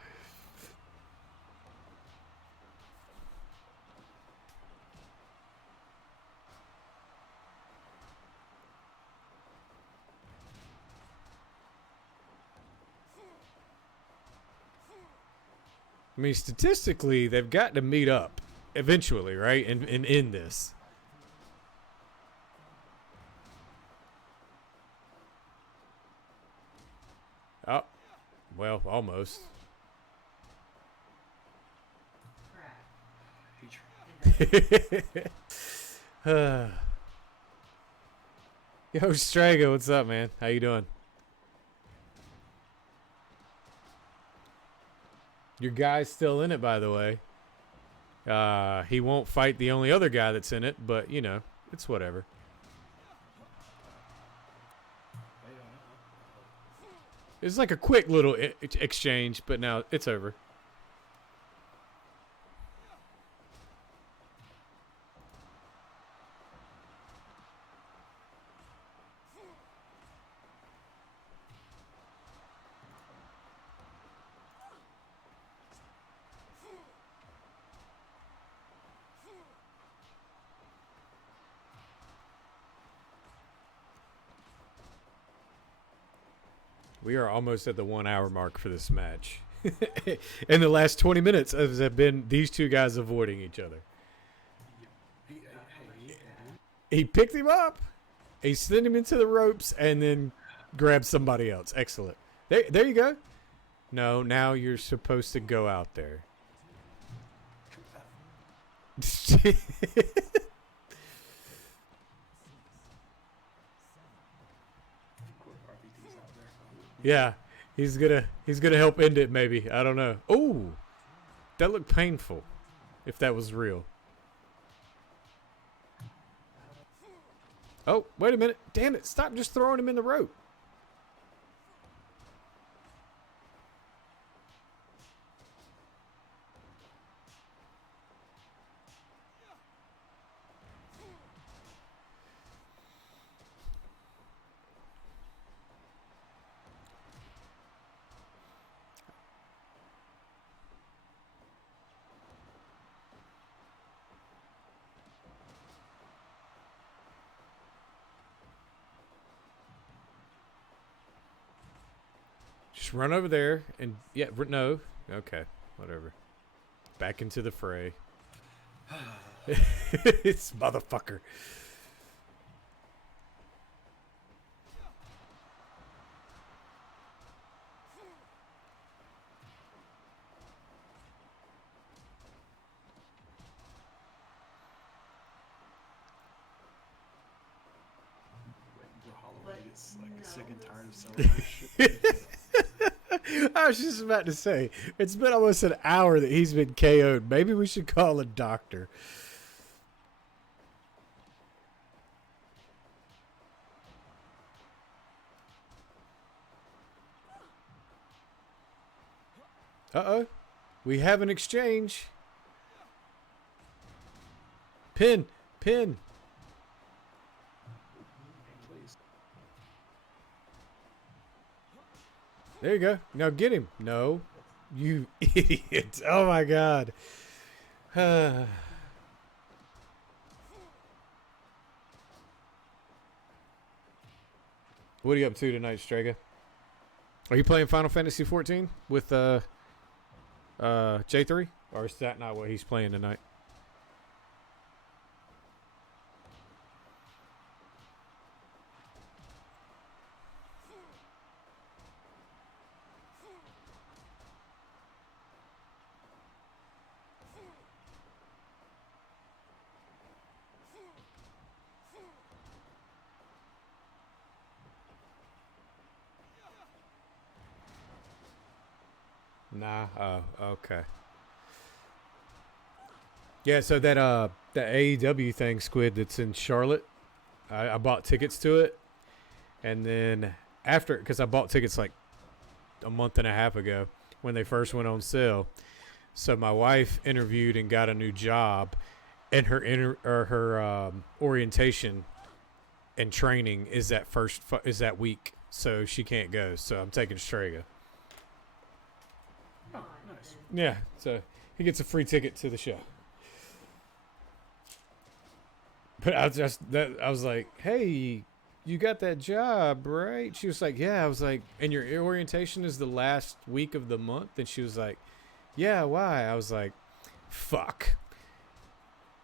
I mean, statistically, they've got to meet up eventually, right? And in this. Oh, well, almost. Yo, Strago, what's up, man? How you doing? Your guy's still in it, by the way. He won't fight the only other guy that's in it, but, you know, it's whatever. It's like a quick little exchange, but now it's over. We are almost at the 1 hour mark for this match. And the last 20 minutes have been these two guys avoiding each other. He picked him up. He sent him into the ropes and then grabbed somebody else. Excellent. There you go. No, now you're supposed to go out there. Yeah, he's gonna help end it maybe. I don't know. Oh, that looked painful. If that was real. Oh, wait a minute. Damn it. Stop just throwing him in the rope. Just run over there and yeah, no. Okay, whatever. Back into the fray. It's motherfucker. It's like sick and tired of selling this shit. I I was just about to say, it's been almost an hour that he's been KO'd. Maybe we should call a doctor. Uh-oh. We have an exchange. Pin. Pin. Please. There you go. Now get him. No. You idiot. Oh, my God. What are you up to tonight, Strega? Are you playing Final Fantasy 14 with J3? Or is that not what he's playing tonight? Nah. Oh, okay. Yeah, so that AEW thing, Squid, that's in Charlotte, I bought tickets to it, and then after, because I bought tickets like a month and a half ago when they first went on sale. So my wife interviewed and got a new job, and her orientation and training is that week, so she can't go. So I'm taking Strega. Oh, nice. Yeah, so he gets a free ticket to the show. But I was like, hey, you got that job, right? She was like, yeah. I was like, and your orientation is the last week of the month? And she was like, yeah, why? I was like, fuck.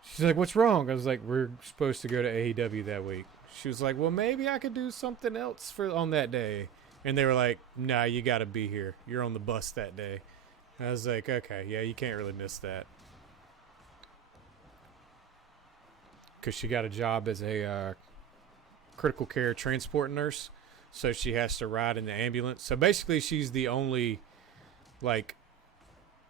She's like, what's wrong? I was like, we're supposed to go to AEW that week. She was like, well, maybe I could do something else on that day. And they were like, nah, you got to be here. You're on the bus that day. I was like, okay, yeah, you can't really miss that. Because she got a job as a critical care transport nurse. So she has to ride in the ambulance. So basically, she's the only, like,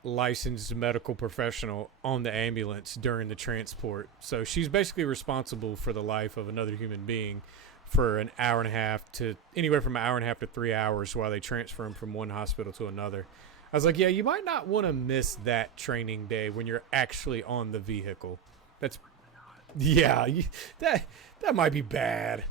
licensed medical professional on the ambulance during the transport. So she's basically responsible for the life of another human being for an hour and a half to anywhere from an hour and a half to 3 hours while they transfer them from one hospital to another. I was like, yeah, you might not want to miss that training day when you're actually on the vehicle. That's, yeah, that might be bad.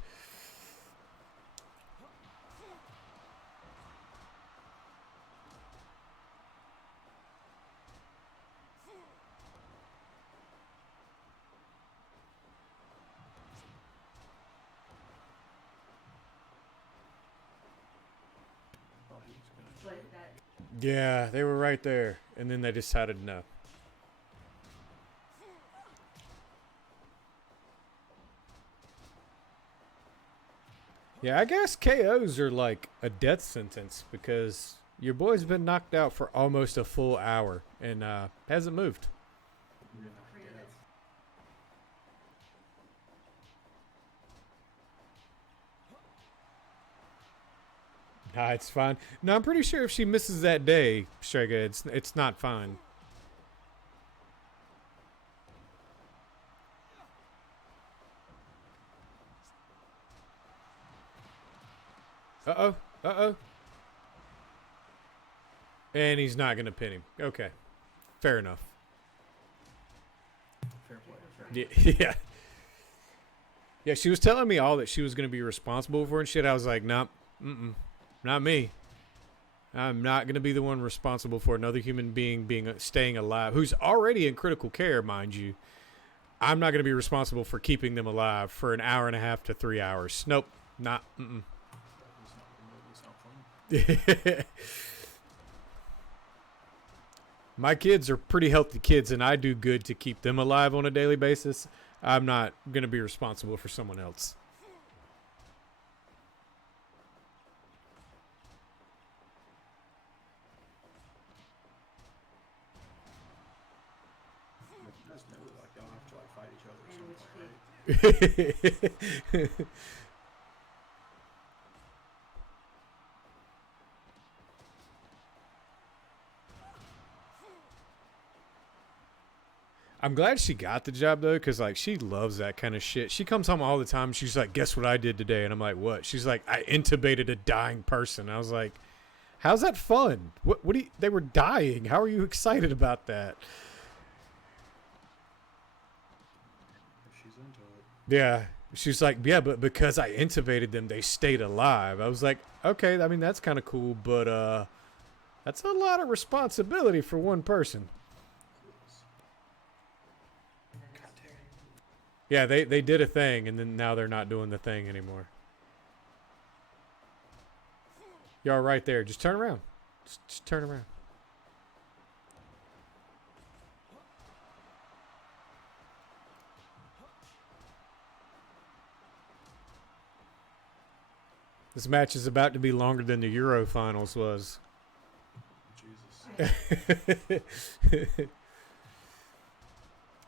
Thought he was gonna Yeah, they were right there, and then they decided no. Yeah, I guess KOs are like a death sentence because your boy's been knocked out for almost a full hour and hasn't moved. Nah, it's fine. No, I'm pretty sure if she misses that day, Strega, it's not fine. Uh-oh. Uh-oh. And he's not going to pin him. Okay. Fair enough. Fair play. Yeah. Yeah. Yeah, she was telling me all that she was going to be responsible for and shit. I was like, nope. Not me. I'm not going to be the one responsible for another human being staying alive, who's already in critical care, mind you. I'm not going to be responsible for keeping them alive for an hour and a half to 3 hours. Nope. Not. It's not fun. My kids are pretty healthy kids, and I do good to keep them alive on a daily basis. I'm not going to be responsible for someone else. You guys know, like, y'all have to, like, fight each other or something, right? I'm glad she got the job though, because like she loves that kind of shit. She comes home all the time. She's like, "Guess what I did today?" And I'm like, "What?" She's like, "I intubated a dying person." I was like, "How's that fun? What do you? They were dying. How are you excited about that?" She's into it. Yeah, she's like, "Yeah, but because I intubated them, they stayed alive." I was like, "Okay, I mean that's kind of cool, but that's a lot of responsibility for one person." God damn it. Yeah, they did a thing, and then now they're not doing the thing anymore. Y'all right there. Just turn around. Just turn around. This match is about to be longer than the Euro finals was. Jesus.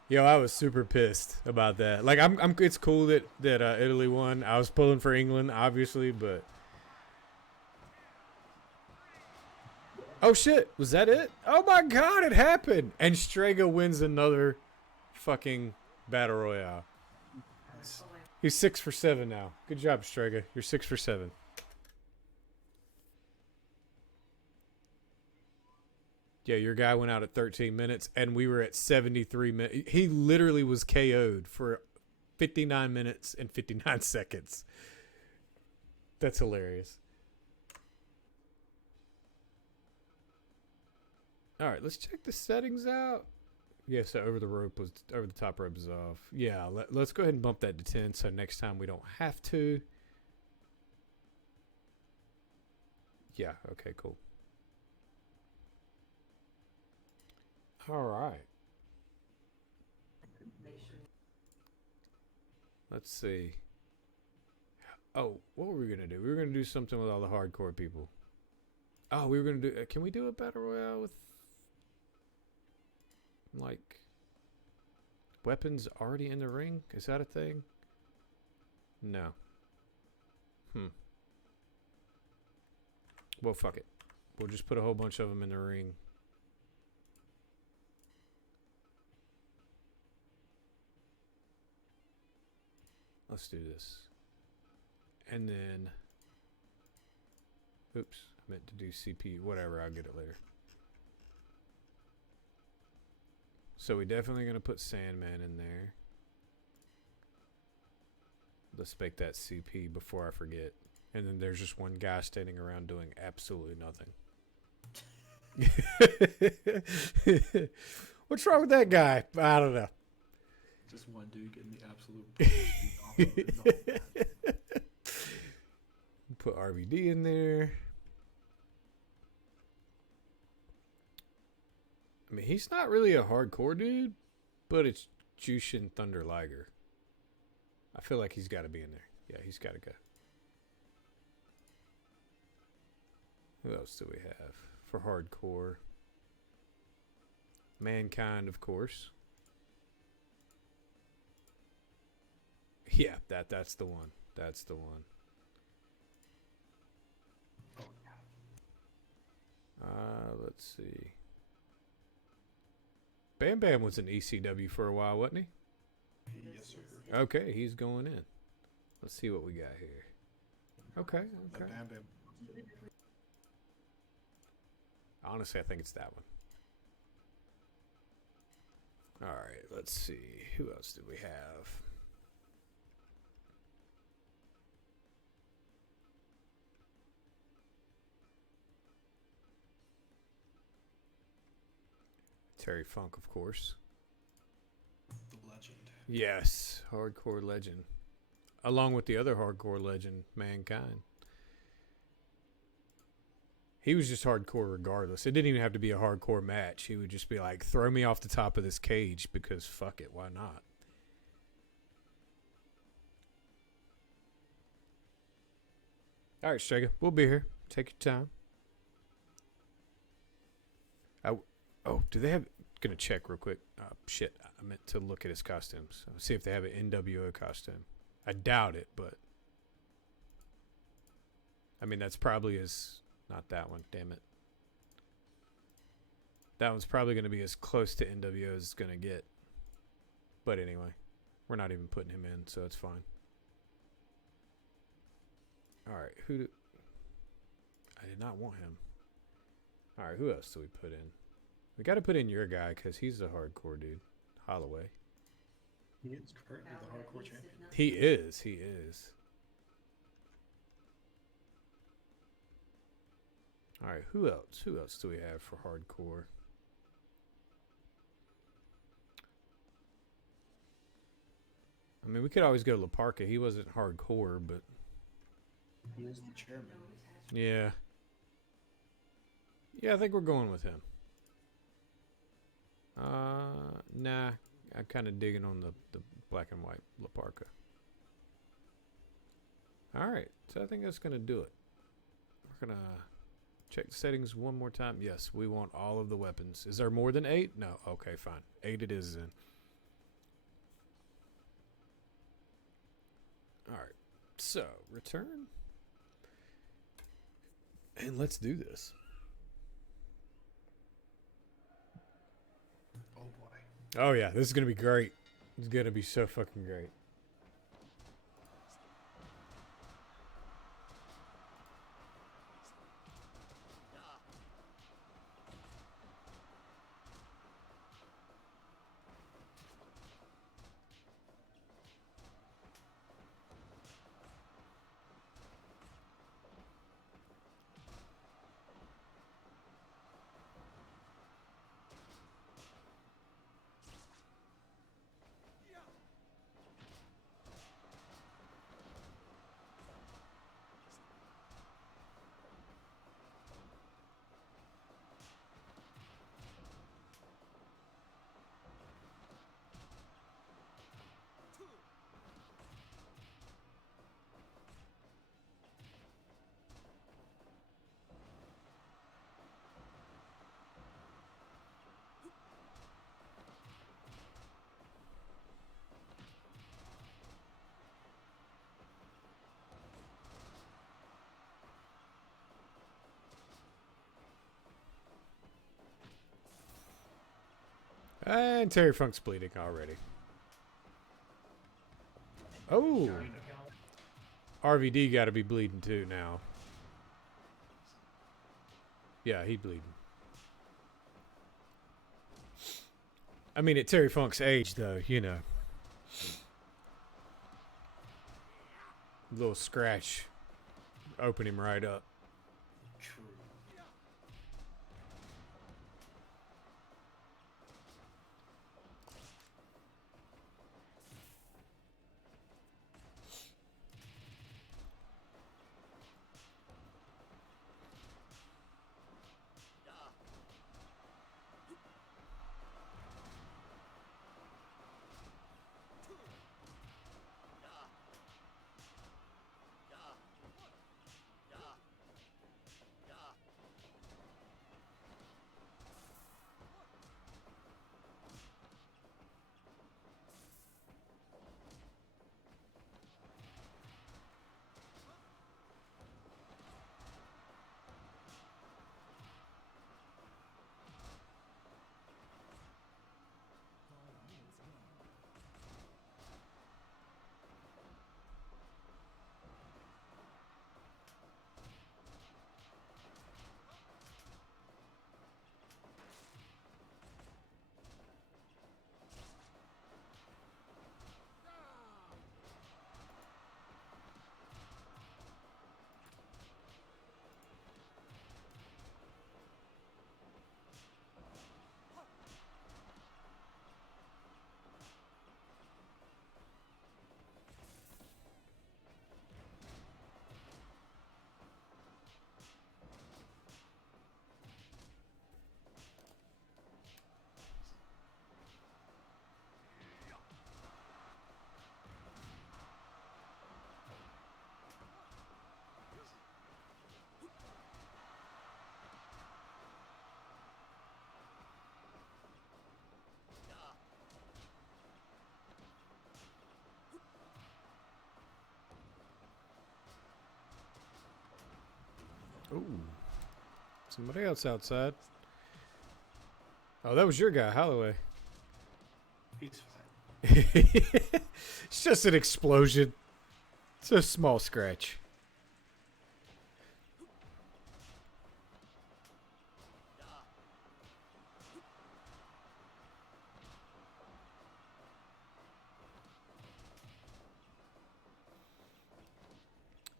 Yo, I was super pissed about that. Like, I'm. It's cool that Italy won. I was pulling for England, obviously, but oh shit, was that it? Oh my god, it happened! And Strega wins another fucking battle royale. He's 6 for 7 now. Good job, Strega. You're 6 for 7. Yeah, your guy went out at 13 minutes, and we were at 73 minutes. He literally was KO'd for 59 minutes and 59 seconds. That's hilarious. All right, let's check the settings out. Yeah, so over the top rope is off. Yeah, let's go ahead and bump that to 10 so next time we don't have to. Yeah, okay, cool. All right. Let's see. Oh, what were we going to do? We were going to do something with all the hardcore people. Oh, we were going to do... can we do a battle royale with... like... weapons already in the ring? Is that a thing? No. Well, fuck it. We'll just put a whole bunch of them in the ring. Let's do this. And then... oops. I meant to do CP. Whatever, I'll get it later. So we definitely going to put Sandman in there. Let's make that CP before I forget. And then there's just one guy standing around doing absolutely nothing. What's wrong with that guy? I don't know. Just one dude getting the absolute. Put RVD in there. I mean, he's not really a hardcore dude, but it's Jushin Thunder Liger. I feel like he's got to be in there. Yeah, he's got to go. Who else do we have for hardcore? Mankind, of course. Yeah, that's the one. That's the one. Oh, Let's see. Bam Bam was in ECW for a while, wasn't he? yes, sir. Okay, he's going in. Let's see what we got here. Okay, okay. Bam Bam. Honestly, I think it's that one. All right, let's see. Who else do we have? Terry Funk, of course. The legend. Yes, hardcore legend. Along with the other hardcore legend, Mankind. He was just hardcore regardless. It didn't even have to be a hardcore match. He would just be like, throw me off the top of this cage because fuck it, why not? All right, Strega, we'll be here. Take your time. Oh, do they have... Gonna check real quick. Shit, I meant to look at his costumes. See if they have an NWO costume. I doubt it, but... I mean, that's probably not that one, damn it. That one's probably going to be as close to NWO as it's going to get. But anyway, we're not even putting him in, so it's fine. All right, I did not want him. All right, who else do we put in? We got to put in your guy because he's a hardcore dude. Holloway. He is currently the hardcore champion. He is. He is. All right, who else? Who else do we have for hardcore? I mean, we could always go Laparca. He wasn't hardcore, but He is the chairman. yeah. Yeah, I think we're going with him. Nah. I'm kind of digging on the black and white Laparca. Alright, so I think that's going to do it. We're going to check the settings one more time. Yes, we want all of the weapons. Is there more than 8? No. Okay, fine. 8 it is then. Alright, so return. And let's do this. Oh boy. Oh yeah, this is going to be great. It's going to be so fucking great. And Terry Funk's bleeding already. Oh! RVD got to be bleeding too now. Yeah, he bleeding. I mean, at Terry Funk's age, though, you know. Little scratch. Open him right up. True. Ooh. Somebody else outside. Oh, that was your guy, Holloway. He's fine. It's just an explosion. It's a small scratch.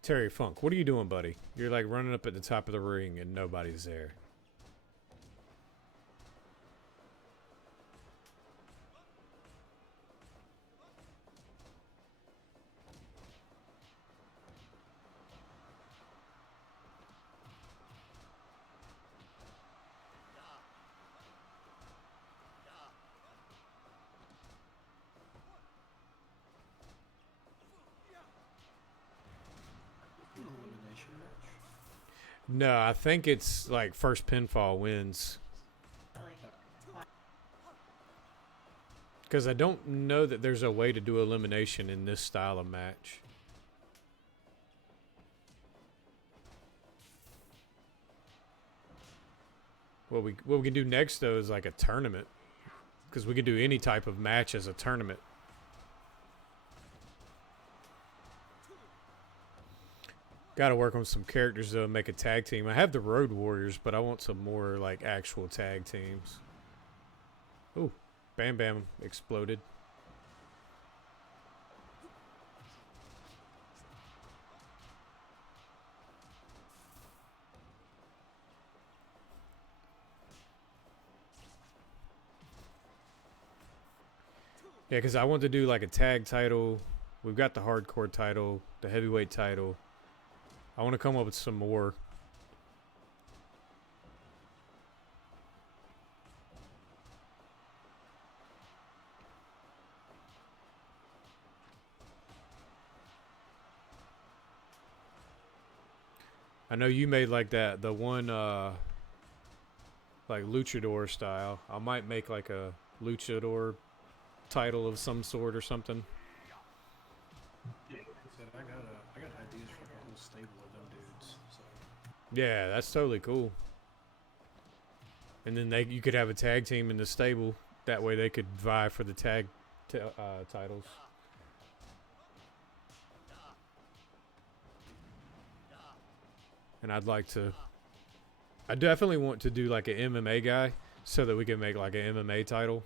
Terry Funk, what are you doing, buddy? You're like running up at the top of the ring and nobody's there. Elimination match. No, I think it's like first pinfall wins. Because I don't know that there's a way to do elimination in this style of match. What we can do next though is like a tournament. Because we can do any type of match as a tournament. Got to work on some characters though and make a tag team. I have the Road Warriors, but I want some more like actual tag teams. Ooh, Bam Bam exploded. Yeah, because I want to do like a tag title. We've got the hardcore title, the heavyweight title. I want to come up with some more. I know you made like that, the one like luchador style. I might make like a luchador title of some sort or something. Yeah, like I said, I got ideas for like a whole stable of them dudes. So Yeah, that's totally cool. And then you could have a tag team in the stable. That way they could vie for the tag titles. And I definitely want to do like an MMA guy so that we can make like an MMA title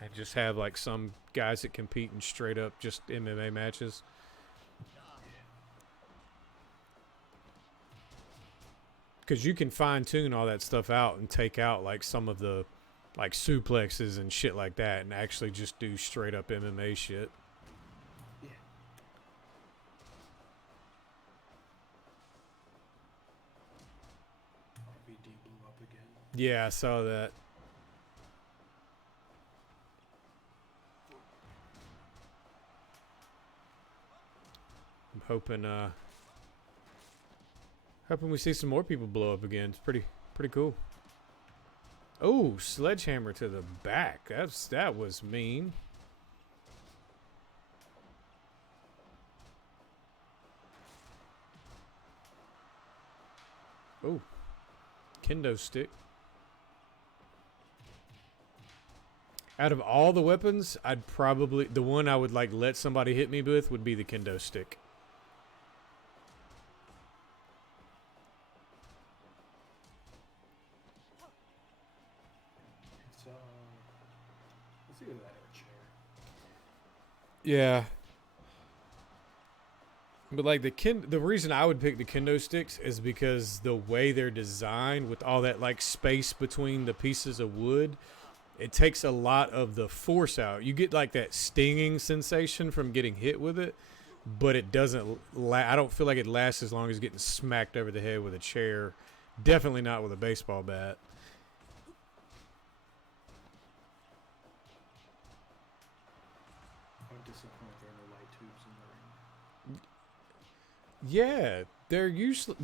and just have like some guys that compete in straight up just MMA matches. Because you can fine tune all that stuff out and take out like some of the like suplexes and shit like that and actually just do straight up MMA shit. yeah. RVD blew up again. Yeah, I saw that. I'm hoping we see some more people blow up again. It's pretty cool. Oh, sledgehammer to the back. That was mean. Oh, kendo stick. Out of all the weapons, the one I would like let somebody hit me with would be the kendo stick. It's let's see if that a chair. Yeah. But like the reason I would pick the kendo sticks is because the way they're designed with all that like space between the pieces of wood, it takes a lot of the force out. You get like that stinging sensation from getting hit with it, but it doesn't I don't feel like it lasts as long as getting smacked over the head with a chair. Definitely not with a baseball bat. I'm disappointed there are no light tubes in the ring. Yeah,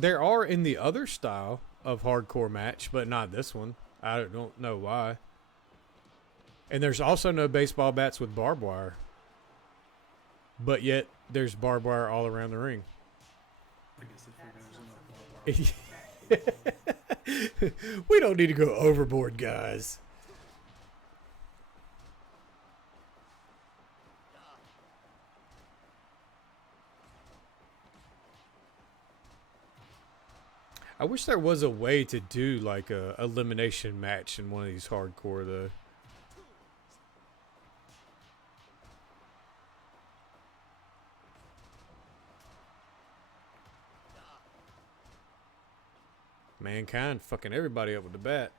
there are in the other style of hardcore match, but not this one. I don't know why. And there's also no baseball bats with barbed wire. But yet there's barbed wire all around the ring. I guess they figured there was enough barbed wire. We don't need to go overboard, guys. I wish there was a way to do like a elimination match in one of these hardcore though. Mankind fucking everybody up with the bat.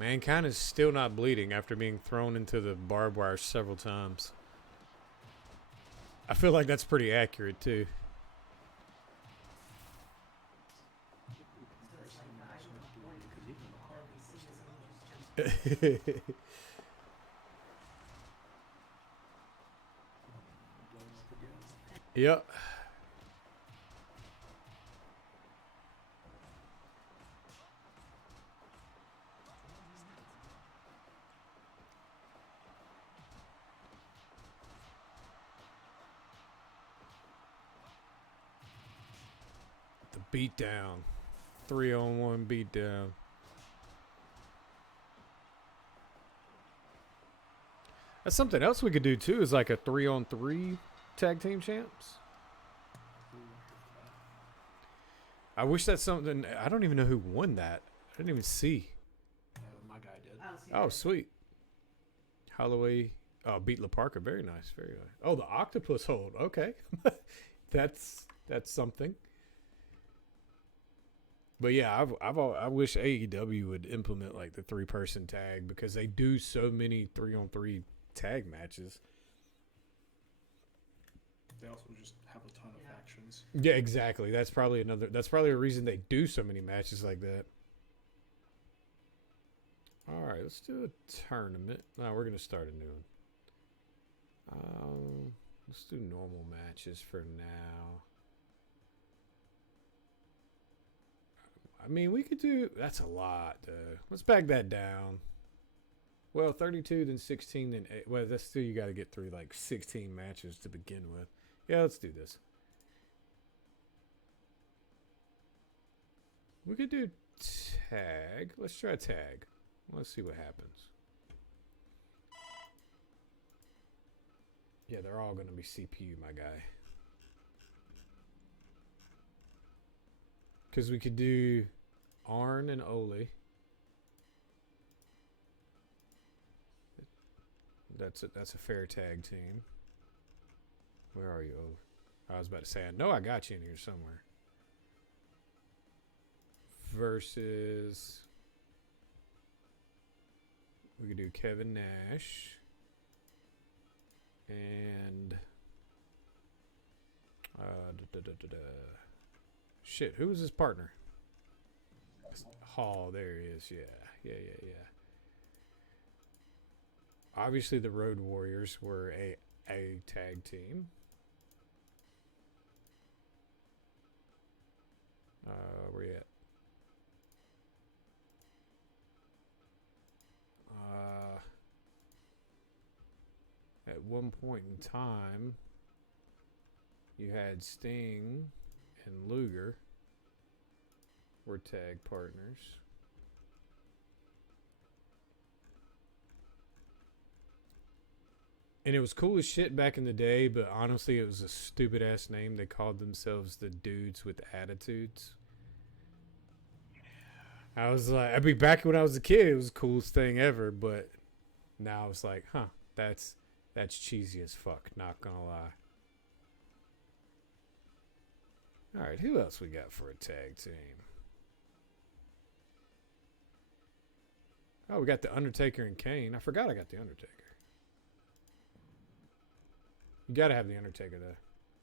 Mankind is still not bleeding after being thrown into the barbed wire several times. I feel like that's pretty accurate too. Yep. The beatdown. 3-on-1 beatdown. That's something else we could do too, is like a 3-on-3 tag team champs. I wish that's something. I don't even know who won that. I didn't even see. My guy did. Oh, sweet. Holloway. Oh, beat La Parka. Very nice. Very nice. Oh, the octopus hold. Okay. that's something. But yeah, I wish AEW would implement like the 3-person tag, because they do so many 3-on-3 tag matches. They also just have a ton of factions. Yeah, exactly. That's probably a reason they do so many matches like that. All right, let's do a tournament. No, we're gonna start a new one. Let's do normal matches for now. I mean, we could do. That's a lot, though. Let's back that down. Well, 32, then 16, then 8. Well, that's still, you got to get through like 16 matches to begin with. Yeah, let's do this. We could do tag. Let's try tag. Let's see what happens. Yeah, they're all going to be CPU, my guy. Because we could do Arn and Ole. That's a fair tag team. Where are you, Ole? I was about to say, I know I got you in here somewhere. Versus, we could do Kevin Nash and shit, who was his partner? Hall, there he is. Yeah. Obviously, the Road Warriors were a tag team. Where you at? At one point in time, you had Sting and Luger were tag partners. And it was cool as shit back in the day, but honestly, it was a stupid ass name. They called themselves the Dudes with Attitudes. I was like, I mean, back when I was a kid, it was the coolest thing ever, but now it's like, huh, that's cheesy as fuck, not gonna lie. Alright, who else we got for a tag team? Oh, we got The Undertaker and Kane. I forgot I got The Undertaker. You gotta have The Undertaker, though.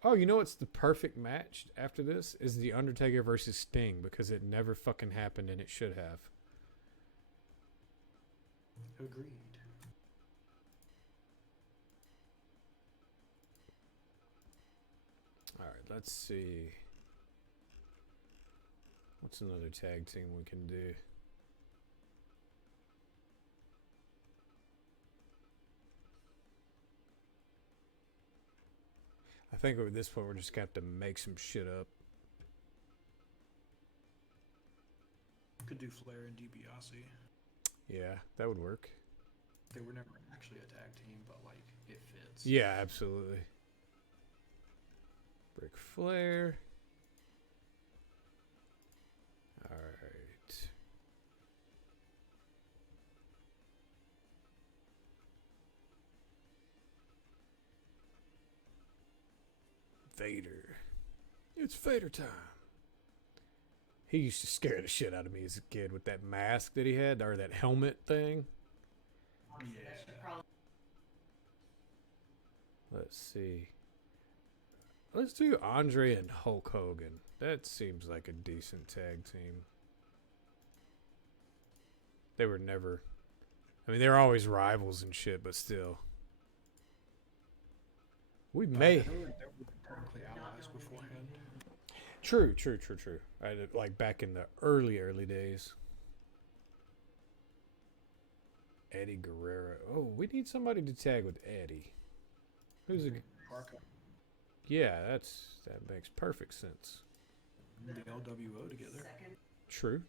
Oh, you know what's the perfect match after this? Is The Undertaker versus Sting, because it never fucking happened and it should have. Agreed. Alright, let's see. What's another tag team we can do? I think at this point we're just going to have to make some shit up. do Flair and DiBiase. Yeah, that would work. They were never actually a tag team, but like it fits. Yeah, absolutely. Ric Flair. All right. Vader. It's Vader time. He used to scare the shit out of me as a kid with that mask that he had, or that helmet thing. Yeah. Let's see. Let's do Andre and Hulk Hogan. That seems like a decent tag team. They were never... I mean, they were always rivals and shit, but still. We may... They were technically allies beforehand. True. Like back in the early days. Eddie Guerrero. Oh, we need somebody to tag with Eddie. Who's a... Parker. Yeah, that makes perfect sense. The LWO together. True.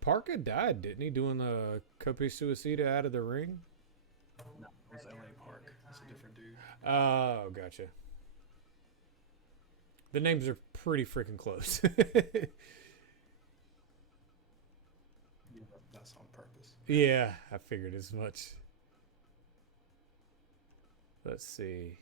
Parker died, didn't he, doing the Cope Suicida out of the ring? No, it was LA Park. That's a different dude. Oh, gotcha. The names are pretty freaking close. That's on purpose. Yeah, I figured as much. Let's see.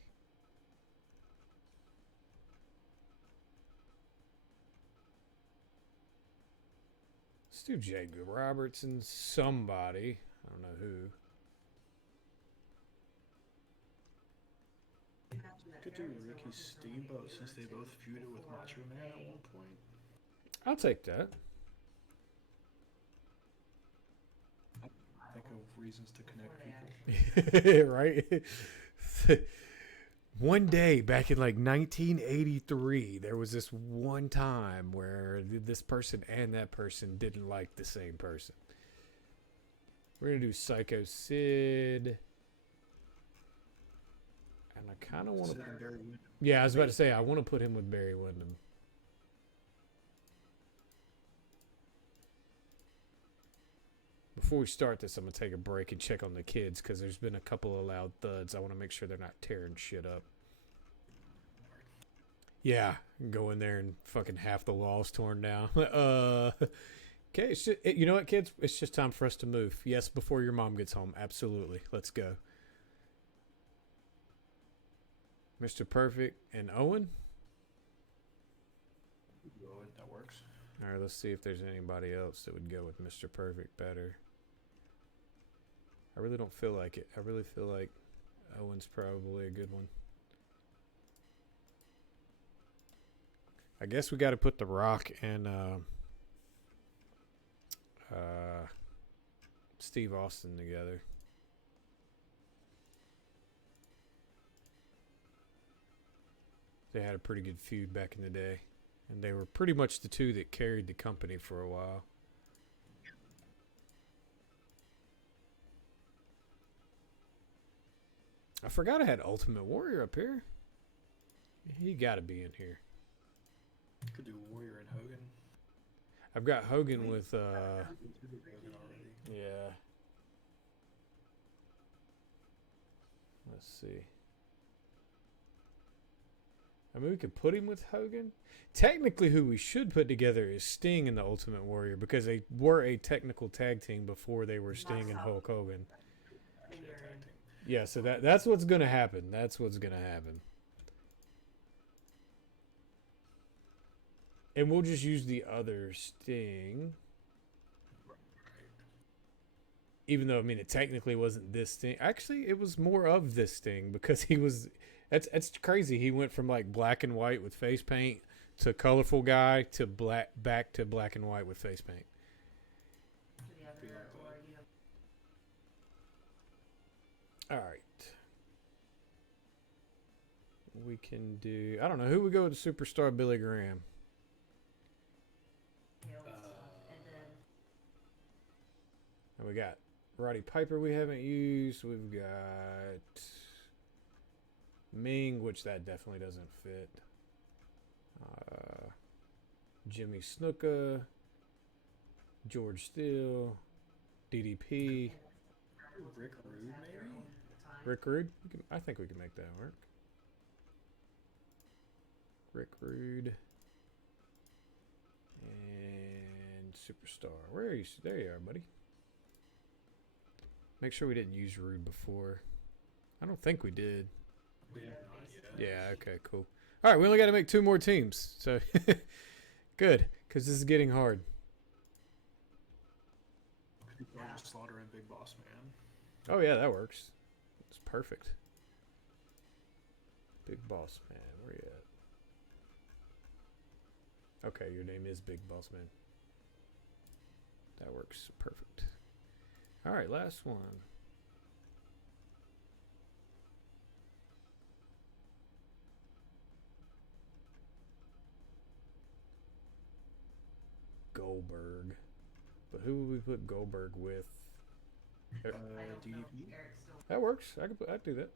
Let's do Jacob Roberts and somebody. I don't know who. Could do Ricky Steamboat since they both feuded with Macho Man at one point. I'll take that. Think of reasons to connect people. Right? One day back in like 1983, there was this one time where this person and that person didn't like the same person. We're going to do Psycho Sid. And I kind of want to... Yeah, I was about to say, I want to put him with Barry Windham. Before we start this, I'm going to take a break and check on the kids because there's been a couple of loud thuds. I want to make sure they're not tearing shit up. Yeah, go in there and fucking half the walls torn down. Okay, you know what, kids? It's just time for us to move. Yes, before your mom gets home. Absolutely. Let's go. Mr. Perfect and Owen? That works. All right, let's see if there's anybody else that would go with Mr. Perfect better. I really don't feel like it. I really feel like Owen's probably a good one. I guess we got to put The Rock and Steve Austin together. They had a pretty good feud back in the day. And they were pretty much the two that carried the company for a while. I forgot I had Ultimate Warrior up here. He got to be in here. Could do Warrior and Hogan. I've got Hogan with, Hogan already. yeah. Let's see. I mean, we could put him with Hogan. Technically, who we should put together is Sting and the Ultimate Warrior because they were a technical tag team before they were Sting and Hulk Hogan. Actually, a tag team. Yeah, so that's what's going to happen. That's what's going to happen. And we'll just use the other Sting. Even though, I mean, it technically wasn't this Sting. Actually, it was more of this Sting because he was... That's crazy. He went from like black and white with face paint to colorful guy to back to black and white with face paint. All right. We can do... I don't know. Who would go with Superstar Billy Graham? And we got Roddy Piper we haven't used. We've got Ming, which that definitely doesn't fit. Jimmy Snuka, George Steele, DDP, Rick Rude, maybe? Rick Rude. I think we can make that work. Rick Rude. And Superstar. Where are you? There you are, buddy. Make sure we didn't use Rude before. I don't think we did. Yeah, okay, cool. All right, we only got to make 2 more teams. So, good, because this is getting hard. I'll just slaughter in Big Boss Man. Oh, yeah, that works. It's perfect. Big Boss Man, where you at? Okay, your name is Big Boss Man. That works perfect. All right, last one. Goldberg. But who would we put Goldberg with? DDP. That works. I'd do that.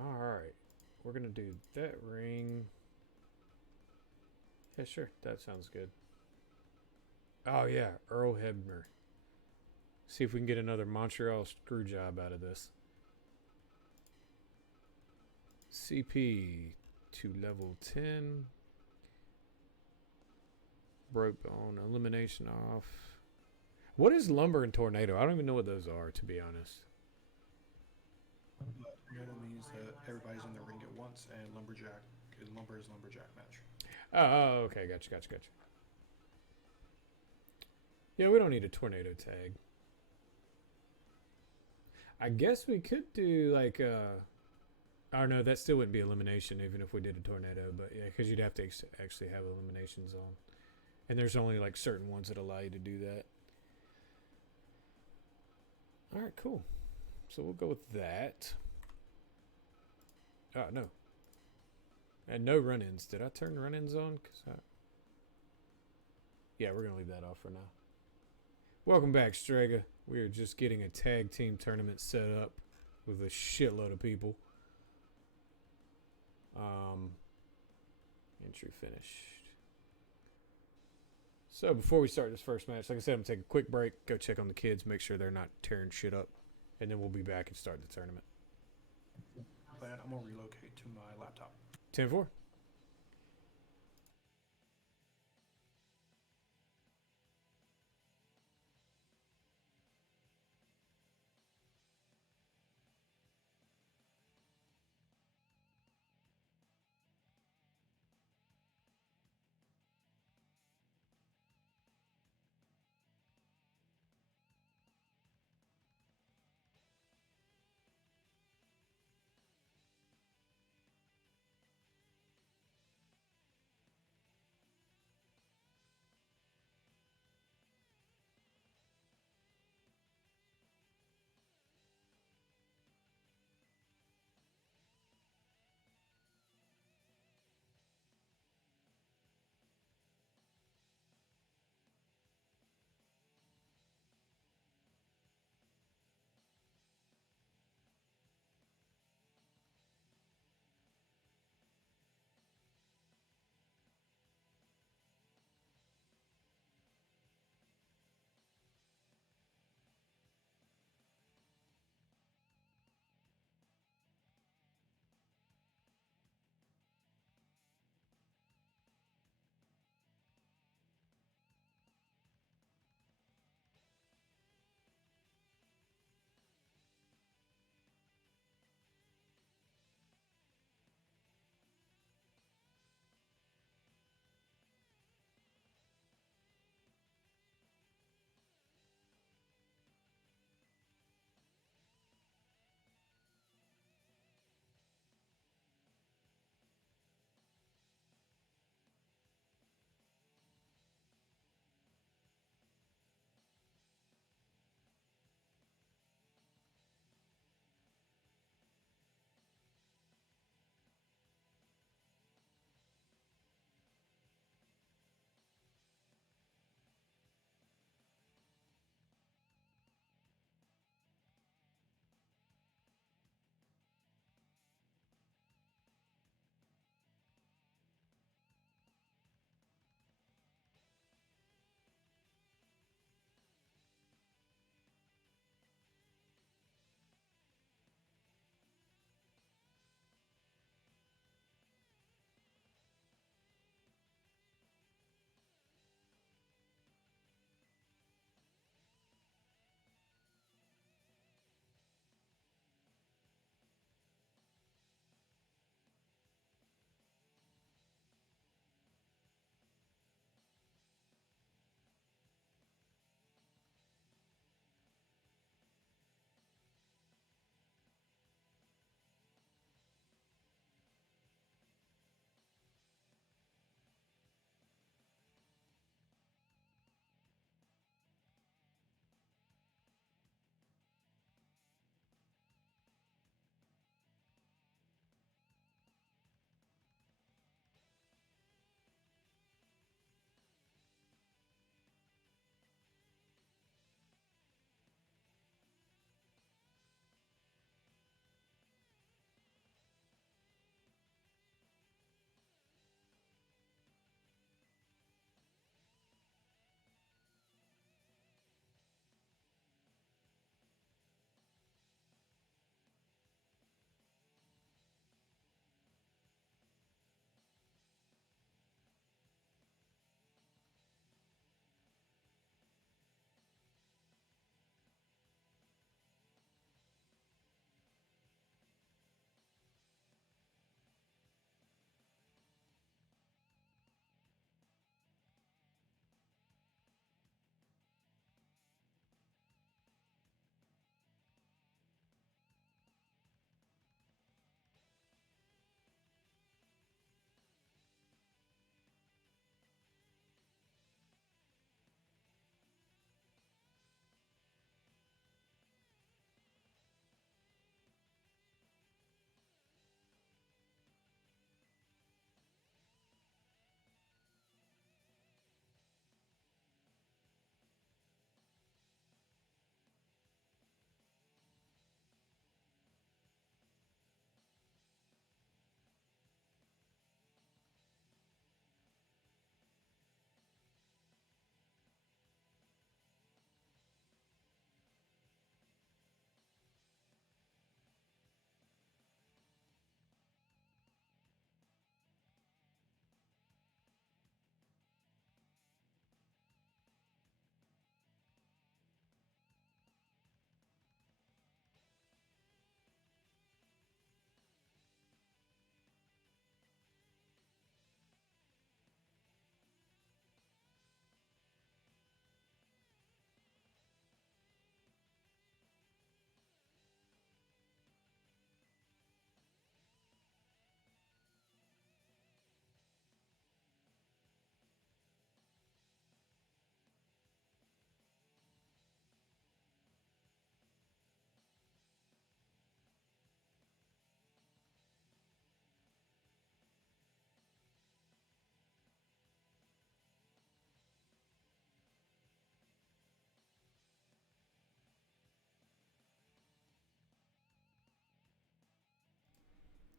All right. We're going to do that ring. Yeah, sure. That sounds good. Oh, yeah. Earl Hebner. See if we can get another Montreal screw job out of this. CP to level 10. Broke bone. Elimination off. What is lumber and tornado? I don't even know what those are, to be honest. Tornado means that everybody's in the ring at once, and lumberjack is lumberjack match. Oh, okay. Gotcha. Yeah, we don't need a tornado tag. I guess we could do like oh no, that still wouldn't be elimination even if we did a tornado, but yeah, because you'd have to actually have eliminations on. And there's only like certain ones that allow you to do that. Alright, cool. So we'll go with that. Oh, no. And no run-ins. Did I turn run-ins on? Yeah, we're going to leave that off for now. Welcome back, Strega. We are just getting a tag team tournament set up with a shitload of people. Entry finished. So before we start this first match, like I said, I'm going to take a quick break, go check on the kids, make sure they're not tearing shit up, and then we'll be back and start the tournament. I'm going to relocate to my laptop. 10-4.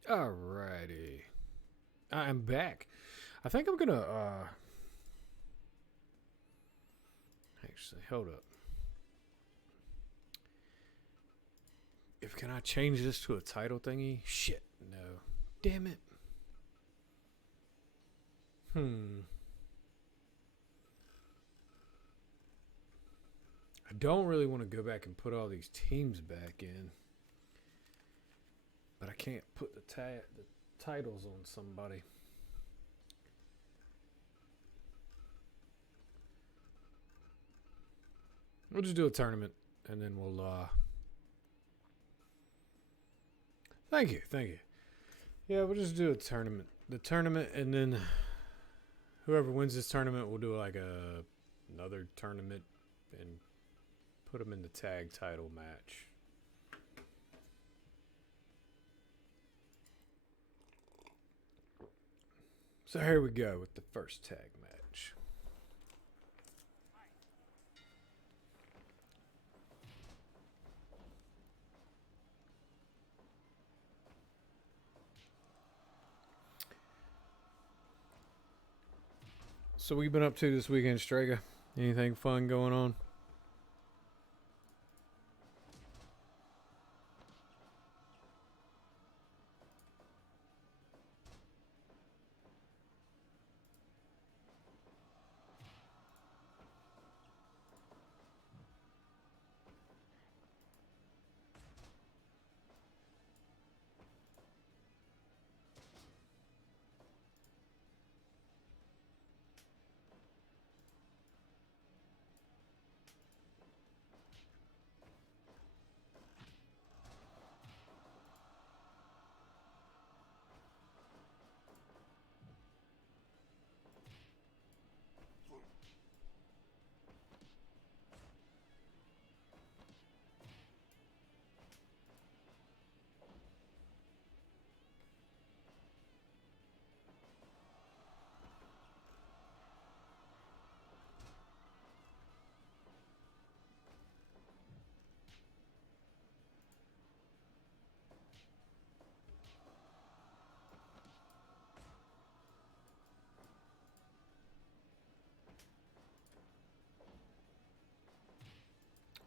Alrighty. I'm back. I think I'm gonna actually hold up. Can I change this to a title thingy? Shit, no. Damn it. I don't really want to go back and put all these teams back in. But I can't put the titles on somebody. We'll just do a tournament and then we'll Thank you. Yeah, we'll just do a tournament. The tournament, and then whoever wins this tournament will do like another tournament and put them in the tag title match. So here we go with the first tag match. So what you been up to this weekend, Strega? Anything fun going on?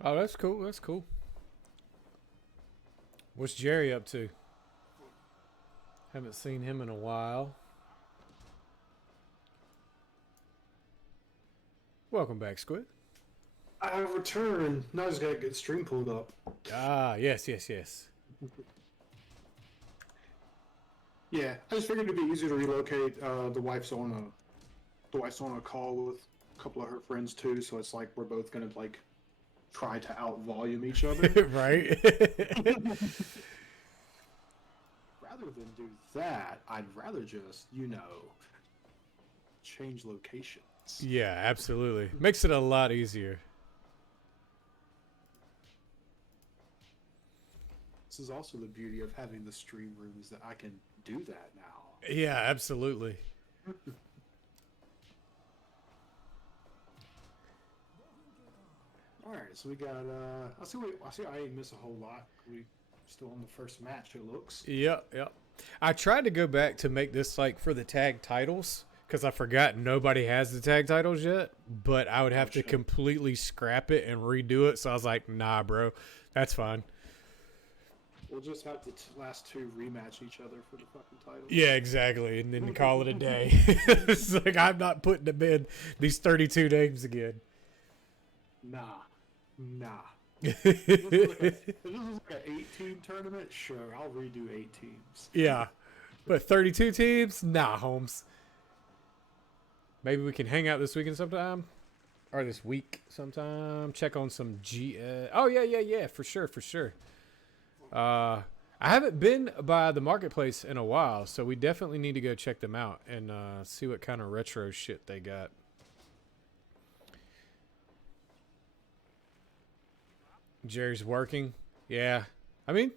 Oh, that's cool. That's cool. What's Jerry up to? Haven't seen him in a while. Welcome back, Squid. I have returned. Now I just got a good stream pulled up. Ah, yes. Yeah, I just figured it'd be easier to relocate. The wife's on a call with a couple of her friends too, so it's like we're both gonna like try to out volume each other. Right. Rather than do that, I'd rather just, change locations. Yeah, absolutely. Makes it a lot easier. This is also the beauty of having the stream rooms that I can do that now. Yeah, absolutely. All right, so we got. I see. I ain't miss a whole lot. We still on the first match. It looks. Yep. I tried to go back to make this like for the tag titles because I forgot nobody has the tag titles yet. But I would have to completely scrap it and redo it. So I was like, nah, bro, that's fine. We'll just have the last two rematch each other for the fucking title. Yeah, exactly, and then call it a day. It's like I'm not putting them in these 32 names again. Nah. If this was like an 8-team tournament, sure, I'll redo 8 teams. Yeah, but 32 teams? Nah, Holmes. Maybe we can hang out this weekend sometime, or this week sometime. Check on some Oh yeah, for sure. I haven't been by the marketplace in a while, so we definitely need to go check them out and see what kind of retro shit they got. Jerry's working. Yeah. I mean,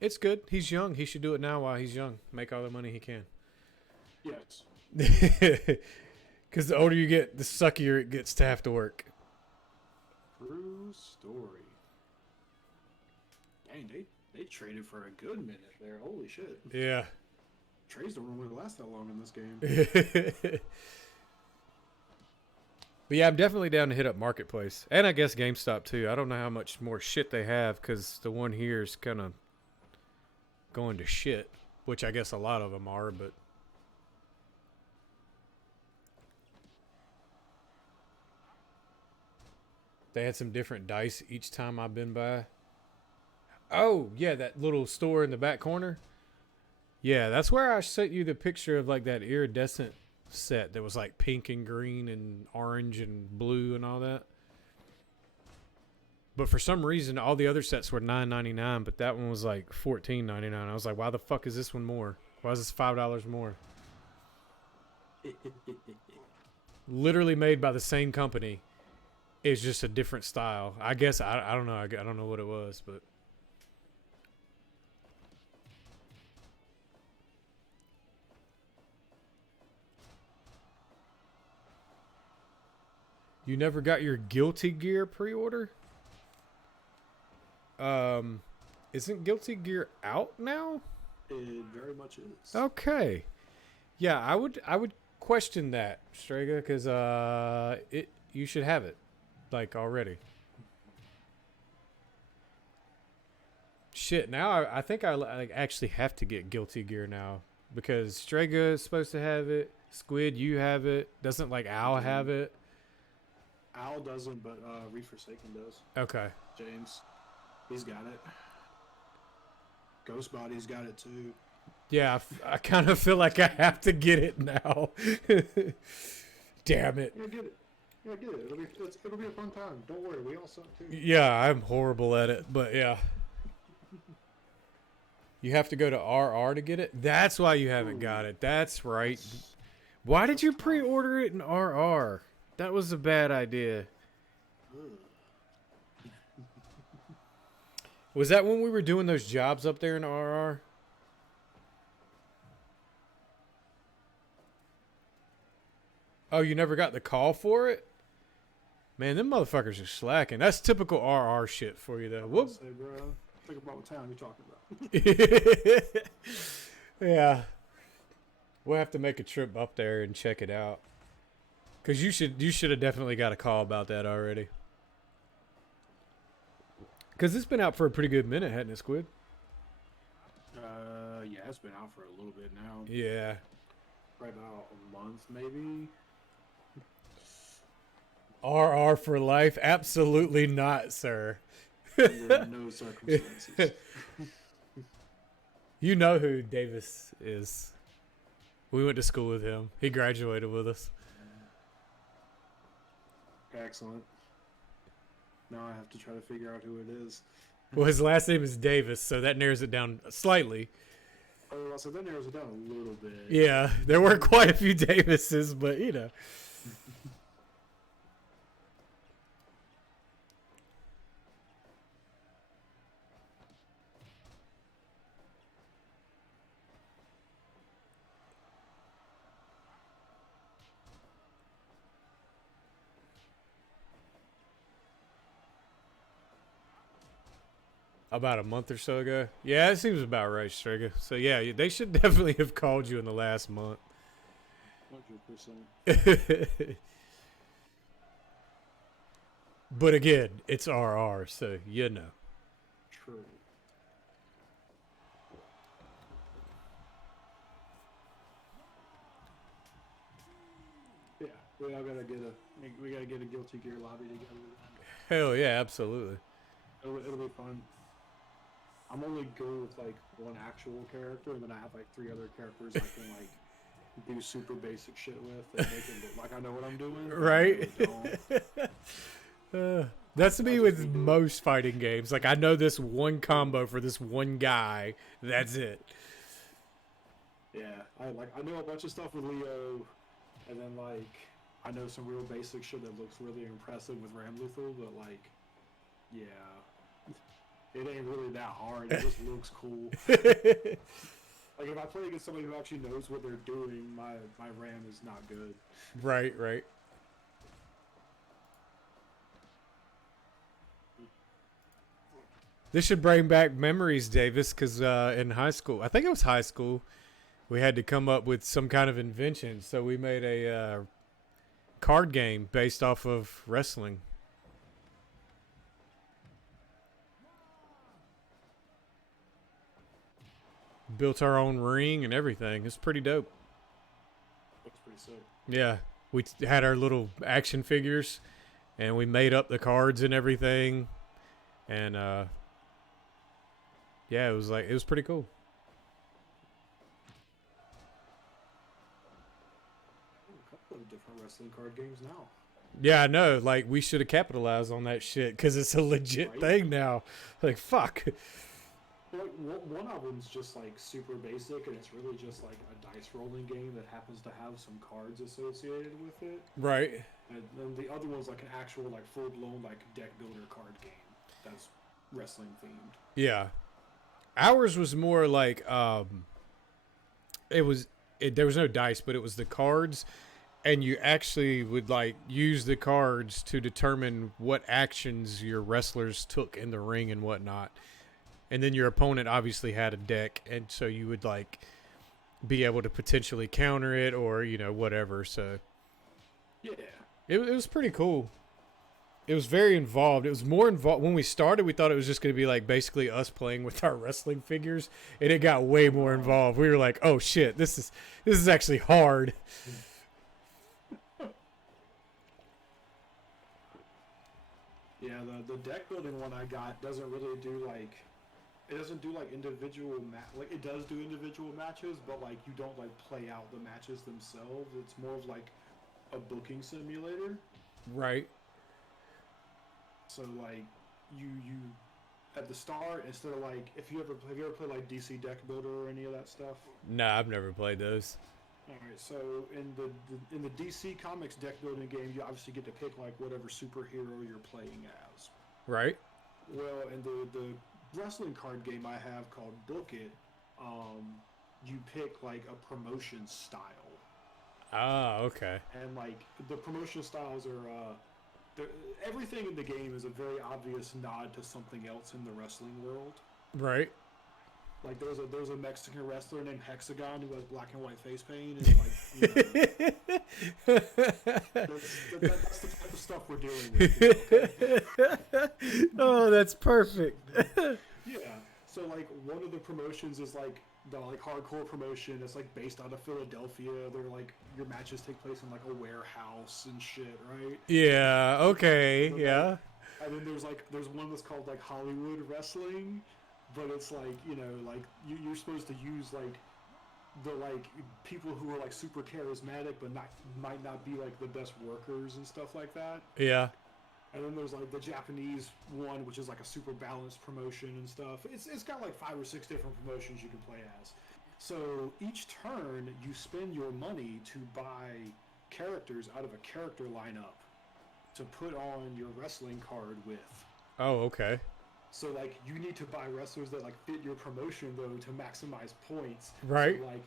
it's good. He's young. He should do it now while he's young. Make all the money he can. Yes. Because the older you get, the suckier it gets to have to work. True story. Dang, They traded for a good minute there. Holy shit. Yeah. Trades don't normally last that long in this game. But yeah, I'm definitely down to hit up Marketplace. And I guess GameStop too. I don't know how much more shit they have because the one here is kind of going to shit. Which I guess a lot of them are, but... They had some different dice each time I've been by. Oh, yeah, that little store in the back corner. Yeah, that's where I sent you the picture of like that iridescent set that was like pink and green and orange and blue and all that. But for some reason, all the other sets were $9.99, but that one was like $14.99. I was like, why the fuck is this one more? Why is this $5 more? Literally made by the same company. It's just a different style. I guess I don't know. I don't know what it was, but you never got your Guilty Gear pre-order? Isn't Guilty Gear out now? It very much is. Okay. Yeah, I would question that, Strega, because you should have it, like, already. Shit, now I think I like actually have to get Guilty Gear now because Strega is supposed to have it. Squid, you have it. Doesn't like Al have it? Al doesn't, but Reef Forsaken does. Okay. James, he's got it. Ghost Body's got it too. Yeah, I kind of feel like I have to get it now. Damn it. Yeah, get it. Yeah, get it. It'll be a fun time. Don't worry, we all suck too. Yeah, I'm horrible at it, but yeah. You have to go to RR to get it? That's why you haven't got it. That's right. Why did you pre-order it in RR? That was a bad idea. Was that when we were doing those jobs up there in RR? Oh, you never got the call for it? Man, them motherfuckers are slacking. That's typical RR shit for you, though. Whoop. Say, bro, think about what town you're talking about. Yeah. We'll have to make a trip up there and check it out. Cause you should have definitely got a call about that already. Cause it's been out for a pretty good minute, hasn't it, Squid? Yeah, it's been out for a little bit now. Yeah. Probably about a month, maybe. RR for life? Absolutely not, sir. Under no circumstances. You know who Davis is. We went to school with him. He graduated with us. Excellent. Now I have to try to figure out who it is. Well, his last name is Davis, so that narrows it down slightly. Oh, so that narrows it down a little bit. Yeah, there were quite a few Davises, but you know. About a month or so ago. Yeah, it seems about right, Striga. So yeah, they should definitely have called you in the last month. 100%. But again, it's RR, so you know. True. Yeah, we gotta get a Guilty Gear lobby together. Hell yeah, absolutely. It'll be fun. I'm only good with like one actual character, and then I have like 3 other characters I can like do super basic shit with and make it look like I know what I'm doing. Right? I really don't. That's me with most fighting games. Like, I know this one combo for this one guy. That's it. Yeah, I know a bunch of stuff with Leo, and then like I know some real basic shit that looks really impressive with Ramlethal, but like, yeah. It ain't really that hard. It just looks cool. Like if I play against somebody who actually knows what they're doing, my RAM is not good. Right, right. This should bring back memories, Davis, because in high school, I think it was high school, we had to come up with some kind of invention. So we made a card game based off of wrestling. Built our own ring and everything. It's pretty dope. Looks pretty sick. Yeah, we had our little action figures, and we made up the cards and everything, and yeah, it was pretty cool. A couple of different wrestling card games now. Yeah, I know. Like, we should have capitalized on that shit because it's a legit Right? thing now. Like, fuck. Like one of them's just like super basic, and it's really just like a dice rolling game that happens to have some cards associated with it. Right. And then the other one's like an actual like full blown like deck builder card game that's wrestling themed. Yeah. Ours was more like there was no dice, but it was the cards, and you actually would like use the cards to determine what actions your wrestlers took in the ring and whatnot. And then your opponent obviously had a deck, and so you would like be able to potentially counter it or, you know, whatever. So Yeah. it was pretty cool. It was very involved. It was more involved when we started. We thought it was just going to be like basically us playing with our wrestling figures, and it got way more involved. We were like, "Oh shit, this is actually hard." Yeah, the deck building one I got doesn't really do like it doesn't do like individual like it does do individual matches, but like you don't like play out the matches themselves. It's more of like a booking simulator. Right. So like you at the start, instead of like have you ever played like DC Deck Builder or any of that stuff? Nah, I've never played those. All right, so in the DC Comics deck building game, you obviously get to pick like whatever superhero you're playing as. Right. Well, in the wrestling card game I have called Book It, you pick like a promotion style, Ah, okay. and like the promotion styles are everything in the game is a very obvious nod to something else in the wrestling world. Right. Like there's a Mexican wrestler named Hexagon who has black and white face paint, and like that's the type of stuff we're dealing with. Oh, that's perfect. Yeah. So like one of the promotions is like the like hardcore promotion. It's like based out of Philadelphia. They're like your matches take place in like a warehouse and shit, right? Yeah. Okay. Yeah. And then there's one that's called like Hollywood Wrestling, but it's like, you know, like you're supposed to use like the like people who are like super charismatic but might not be like the best workers and stuff like that. Yeah. And then there's like the Japanese one, which is like a super balanced promotion and stuff. It's got like 5 or 6 different promotions you can play as. So each turn you spend your money to buy characters out of a character lineup to put on your wrestling card with. Oh, okay. So like you need to buy wrestlers that like fit your promotion though to maximize points. Right. So, like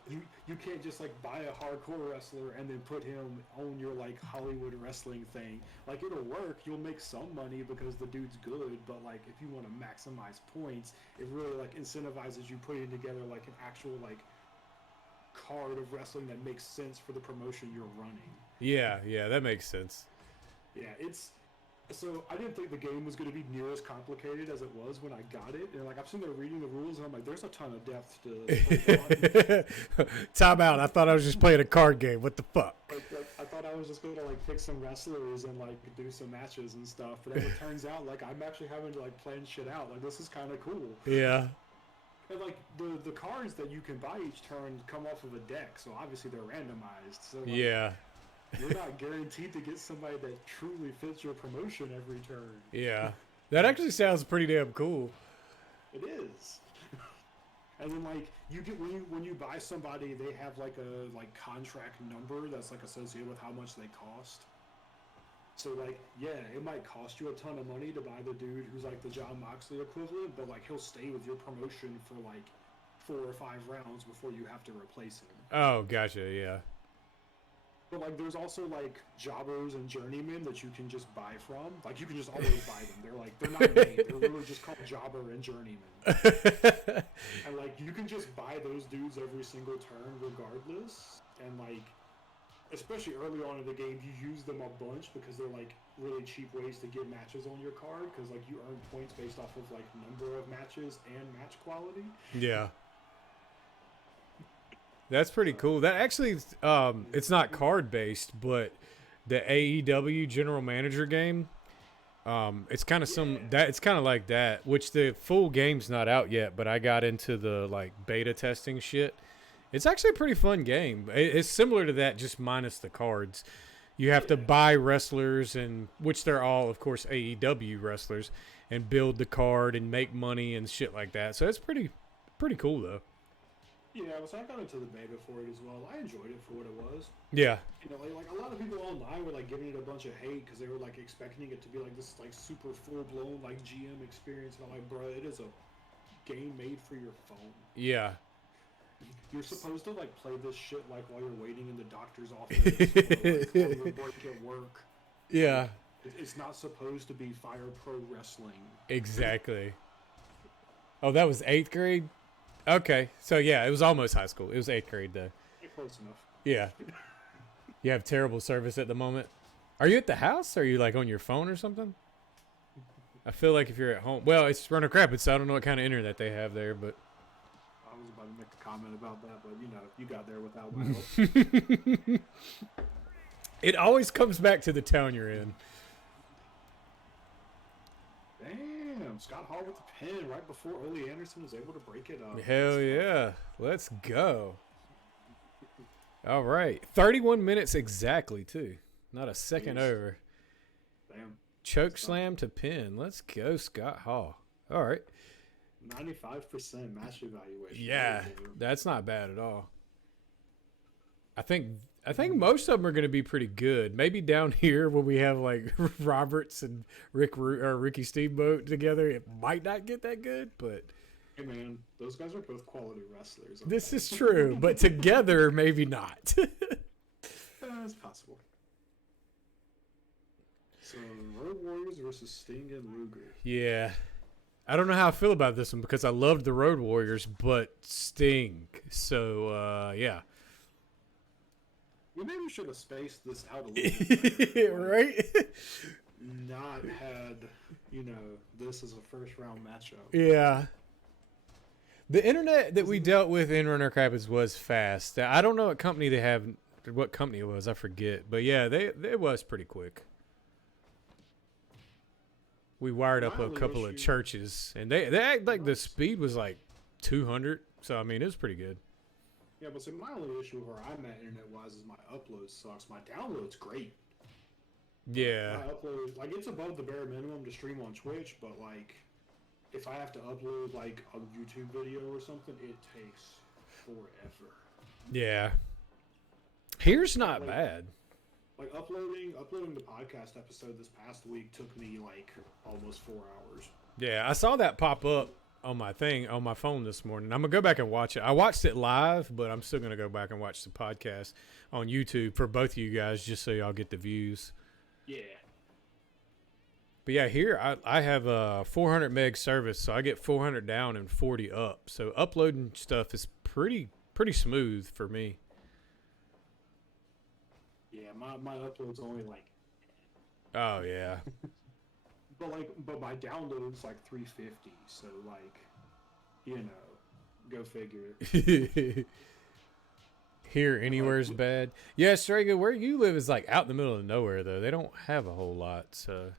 you can't just like buy a hardcore wrestler and then put him on your like Hollywood wrestling thing. Like it'll work, you'll make some money because the dude's good, but like if you want to maximize points, it really like incentivizes you putting together like an actual like card of wrestling that makes sense for the promotion you're running. Yeah. Yeah. That makes sense. Yeah, so I didn't think the game was going to be near as complicated as it was when I got it, and like I'm sitting there reading the rules, and I'm like, "There's a ton of depth to." Time out. I thought I was just playing a card game. What the fuck? Like, I thought I was just going to like pick some wrestlers and like do some matches and stuff, but as it turns out, like I'm actually having to like plan shit out. Like this is kind of cool. Yeah. And like the cards that you can buy each turn come off of a deck, so obviously they're randomized. So like, Yeah. you're not guaranteed to get somebody that truly fits your promotion every turn. Yeah. That actually sounds pretty damn cool. It is. And then like you get when you buy somebody, they have like a like contract number that's like associated with how much they cost. So like yeah, it might cost you a ton of money to buy the dude who's like the John Moxley equivalent, but like he'll stay with your promotion for like 4 or 5 rounds before you have to replace him. Oh, gotcha. Yeah. But like, there's also like jobbers and journeymen that you can just buy from. Like, you can just always buy them. They're not made. They're literally just called jobber and journeyman. And like, you can just buy those dudes every single turn, regardless. And like, especially early on in the game, you use them a bunch because they're like really cheap ways to get matches on your card. Because like, you earn points based off of like number of matches and match quality. Yeah. That's pretty cool. That actually, it's not card based, but the AEW General Manager game, it's kind of it's kind of like that. Which the full game's not out yet, but I got into the like beta testing shit. It's actually a pretty fun game. It's similar to that, just minus the cards. You have to buy wrestlers, and which they're all, of course, AEW wrestlers, and build the card and make money and shit like that. So it's pretty cool though. Yeah, so I got into the beta for it as well. I enjoyed it for what it was. Yeah. You know, like a lot of people online were like giving it a bunch of hate because they were like expecting it to be like this like super full blown like GM experience, and I'm like, bro, it is a game made for your phone. Yeah. You're supposed to like play this shit like while you're waiting in the doctor's office or like, on your break at work. Yeah. It's not supposed to be Fire Pro Wrestling. Exactly. Oh, that was 8th grade? Okay. So, yeah, it was almost high school. It was 8th grade, though. Close enough. Yeah. You have terrible service at the moment. Are you at the house? Or are you, like, on your phone or something? I feel like if you're at home. Well, it's Runner Crappin', so I don't know what kind of internet they have there, but. I was about to make a comment about that, but, you know, you got there without my help. It always comes back to the town you're in. Damn, Scott Hall with the pin right before Ole Anderson was able to break it up. Hell yeah. Let's go. All right. 31 minutes exactly, too. Not a second over. Damn. Choke slam to pin. Let's go, Scott Hall. All right. 95% match evaluation. Yeah, that's not bad at all. I think most of them are going to be pretty good. Maybe down here when we have like Roberts and Ricky Steamboat together, it might not get that good. But hey man, those guys are both quality wrestlers. Okay? This is true, but together maybe not. It's possible. So Road Warriors versus Sting and Luger. Yeah. I don't know how I feel about this one because I loved the Road Warriors, but Sting. So, yeah. We maybe should have spaced this out a little bit. Right? Not had, you know, this as a first round matchup. Yeah. The internet that we dealt with in Runner Rapids was fast. I don't know what company they have, what company it was. I forget. But yeah, it was pretty quick. We wired up a couple of churches, and they act like the speed was like 200. So, I mean, it was pretty good. Yeah, but so my only issue where I'm at internet-wise is my upload sucks. My download's great. Yeah. My upload, like, it's above the bare minimum to stream on Twitch, but, like, if I have to upload, like, a YouTube video or something, it takes forever. Yeah. Here's not like, bad. Like, uploading the podcast episode this past week took me, like, almost 4 hours. Yeah, I saw that pop up on my phone this morning. I'm going to go back and watch it. I watched it live, but I'm still going to go back and watch the podcast on YouTube for both of you guys just so y'all get the views. Yeah. But yeah, here I have a 400 meg service, so I get 400 down and 40 up. So uploading stuff is pretty smooth for me. Yeah, my upload's only like. Oh yeah. but my download's like 350. So like, you know, go figure. Here anywhere's bad. Yeah, Strega, where you live is like out in the middle of nowhere though. They don't have a whole lot, so.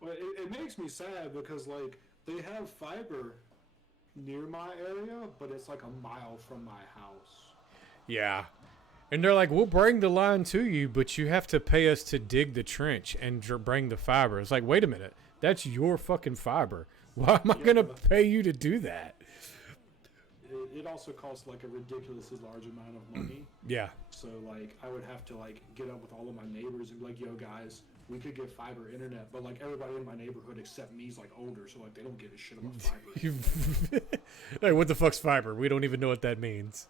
Well, it makes me sad because like they have fiber near my area, but it's like a mile from my house. Yeah. And they're like, we'll bring the line to you, but you have to pay us to dig the trench and bring the fiber. It's like, wait a minute. That's your fucking fiber. Why am I going to pay you to do that? It also costs like a ridiculously large amount of money. Yeah. So like I would have to like get up with all of my neighbors and be like, yo guys, we could get fiber internet, but like everybody in my neighborhood except me is like older, so like they don't give a shit about fiber. Like, what the fuck's fiber? We don't even know what that means.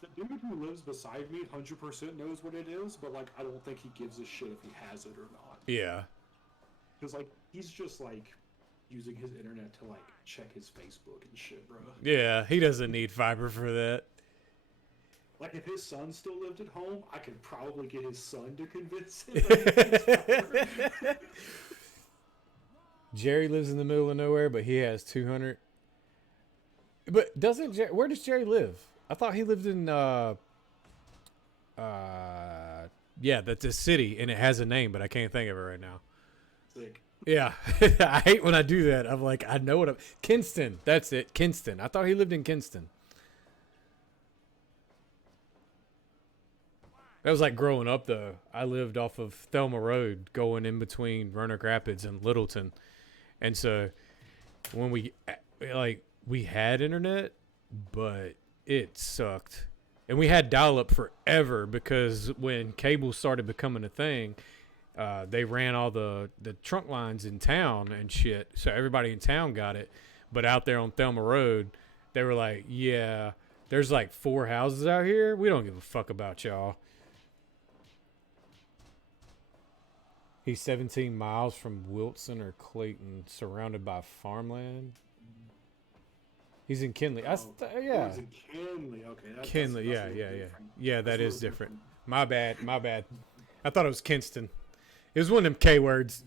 The dude who lives beside me 100% knows what it is, but like I don't think he gives a shit if he has it or not. Yeah. Because like he's just like using his internet to like check his Facebook and shit, bro. Yeah, he doesn't need fiber for that. Like if his son still lived at home, I could probably get his son to convince him. That he needs fiber. Jerry lives in the middle of nowhere, but he has 200. But doesn't where does Jerry live? I thought he lived in yeah, that's a city and it has a name, but I can't think of it right now. Sick. Yeah, I hate when I do that. I'm like, I know what I'm. Kinston, that's it, Kinston. I thought he lived in Kinston. That was like growing up though. I lived off of Thelma Road, going in between Roanoke Rapids and Littleton, and so when we had internet, but it sucked. And we had dial-up forever because when cable started becoming a thing, they ran all the trunk lines in town and shit. So everybody in town got it. But out there on Thelma Road, they were like, yeah, there's like 4 houses out here. We don't give a fuck about y'all. He's 17 miles from Wilson or Clayton, surrounded by farmland. He's in Kinley. Yeah. He's in Kinley. Okay. Kinley. Yeah. different. Yeah, that That's is a little different. My bad. I thought it was Kinston. It was one of them K words.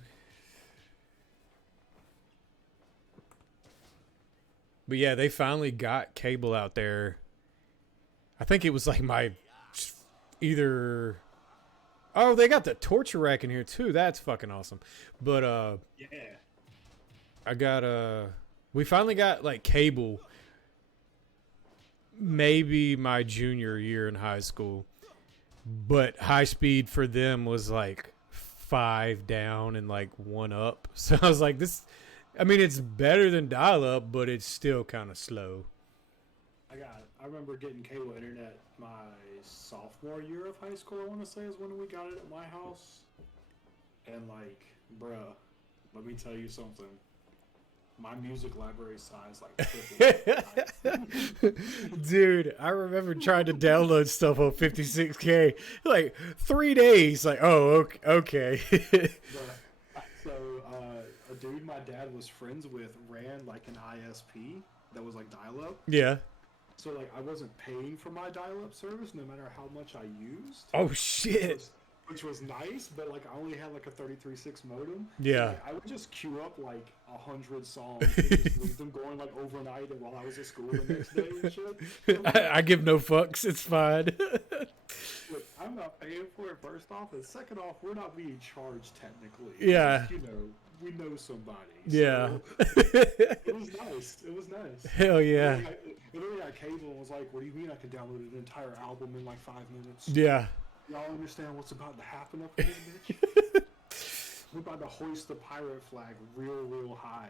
But yeah, they finally got cable out there. I think it was like either. Oh, they got the torture rack in here too. That's fucking awesome. But Yeah. I got we finally got like cable maybe my junior year in high school. But high speed for them was like 5 down and like 1 up. So I was like, I mean, it's better than dial up, but it's still kind of slow. I remember getting cable internet my sophomore year of high school, I want to say, is when we got it at my house. And like, bruh, let me tell you something. My music library size tripled. Dude, I remember trying to download stuff on 56K. Like 3 days. Like, oh, okay. So, a dude my dad was friends with ran like an ISP that was like dial-up. Yeah. So like I wasn't paying for my dial-up service no matter how much I used. Oh shit. Which was nice, but like I only had like a 33.6 modem. Yeah. So, like, I would just queue up like 100 songs and just leave them going like overnight and while I was at school the next day and shit. I give no fucks. It's fine. Look, I'm not paying for it, first off, and second off, we're not being charged technically. Yeah. You know, we know somebody. Yeah. So, it was nice. It was nice. Hell yeah. It literally got cable and was like, what do you mean I can download an entire album in like 5 minutes? Yeah. Y'all understand what's about to happen up in this bitch? We're about to hoist the pirate flag real high.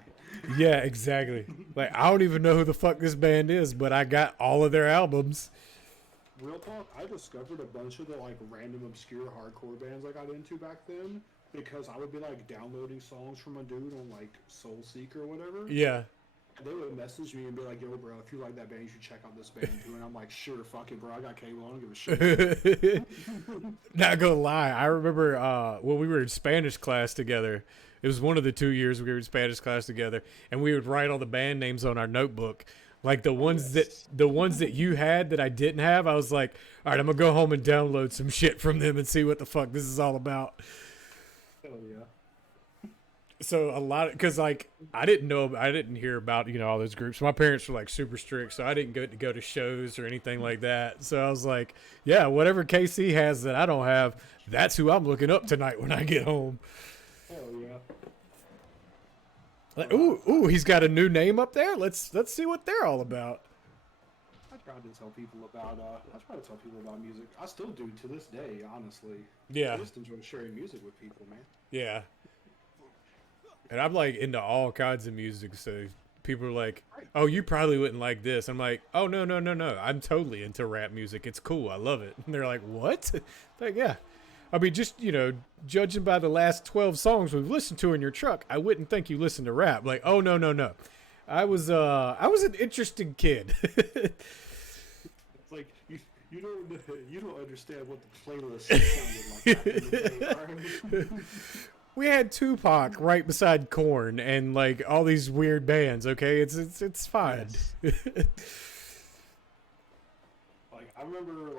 Yeah, exactly. Like, I don't even know who the fuck this band is, but I got all of their albums. Real talk, I discovered a bunch of the like random obscure hardcore bands I got into back then because I would be like downloading songs from a dude on like Soulseek or whatever. Yeah. And they would message me and be like, yo, bro, if you like that band, you should check out this band too. And I'm like, sure, fuck it, bro. I got cable. I don't give a shit. Not gonna lie, I remember when we were in Spanish class together. It was one of the 2 years we were in Spanish class together, and we would write all the band names on our notebook. Like the ones that you had that I didn't have, I was like, all right, I'm gonna go home and download some shit from them and see what the fuck this is all about. Hell yeah. So a lot, because like I didn't hear about all those groups. My parents were like super strict, so I didn't go to shows or anything like that. So I was like, yeah, whatever KC has that I don't have, that's who I'm looking up tonight when I get home. Hell yeah. Like, ooh, he's got a new name up there. Let's see what they're all about. I try to tell people about music. I still do to this day, honestly. Yeah. I just enjoy sharing music with people, man. Yeah. And I'm like into all kinds of music, so people are like, "Oh, you probably wouldn't like this." I'm like, "Oh, no. I'm totally into rap music. It's cool. I love it." And they're like, "What?" Like, yeah. I mean, just, judging by the last 12 songs we've listened to in your truck, I wouldn't think you listen to rap. Like, "Oh, no. I was an interesting kid." It's like you you don't understand what the playlist sounded like back in the day. Alright? We had Tupac right beside Korn and like all these weird bands. Okay, it's fine. Yes. I remember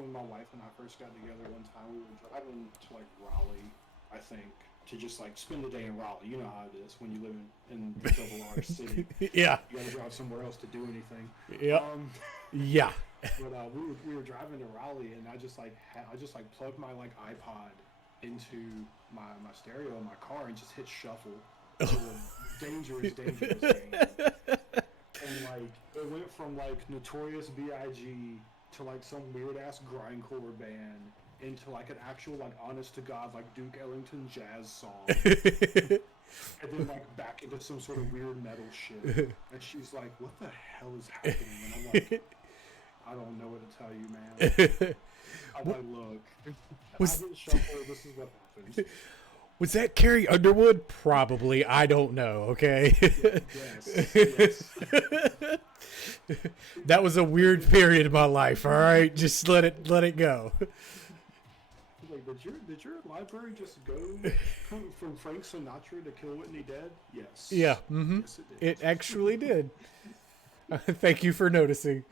when my wife and I first got together one time. We were driving to like Raleigh, I think, to just like spend the day in Raleigh. You know how it is when you live in the double R city. Yeah. You gotta drive somewhere else to do anything. Yeah. Yeah. But we were driving to Raleigh, and I just plugged my like iPod into my stereo in my car and just hit shuffle. It was a dangerous game. And like it went from like Notorious B.I.G. to like some weird ass grindcore band into like an actual like honest to god like Duke Ellington jazz song. And then like back into some sort of weird metal shit. And she's like, "What the hell is happening?" And I'm like, "I don't know what to tell you, man." I'm like, "Look, I hit shuffle. This is what happens." Was that Carrie Underwood? Probably. I don't know. Okay. Yes. That was a weird period in my life. All right, just let it go. Like, did your library just go from Frank Sinatra to Kill Whitney Dead? Yes. Yeah. Mm-hmm. Yes, it did. It actually did. Thank you for noticing.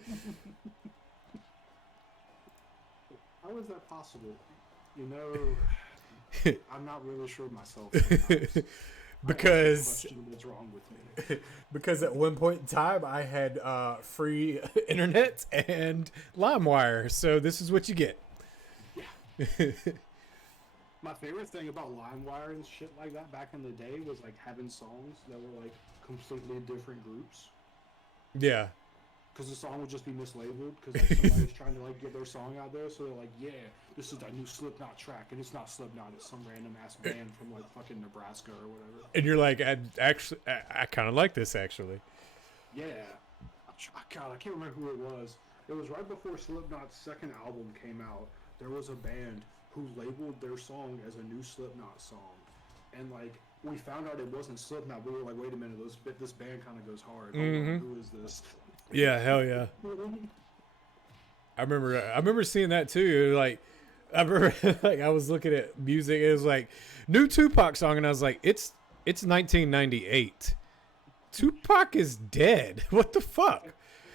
How is that possible? You know, I'm not really sure myself. Sometimes. Because What's wrong with me? because at one point in time I had free internet and LimeWire, so this is what you get. Yeah. My favorite thing about LimeWire and shit like that back in the day was like having songs that were like completely different groups. Yeah. Because the song would just be mislabeled because like, somebody's trying to like get their song out there, so they're like, "Yeah, this is that new Slipknot track," and it's not Slipknot, it's some random ass band from like fucking Nebraska or whatever. And you're like, I kind of like this actually. Yeah, God, I can't remember who it was. It was right before Slipknot's second album came out. There was a band who labeled their song as a new Slipknot song, and like we found out it wasn't Slipknot. We were like, "Wait a minute, this band kind of goes hard. Hold on, who is this?" Yeah, hell yeah. I remember seeing that too. Like, I remember like I was looking at music. It was like new Tupac song, and I was like, it's 1998. Tupac is dead. What the fuck?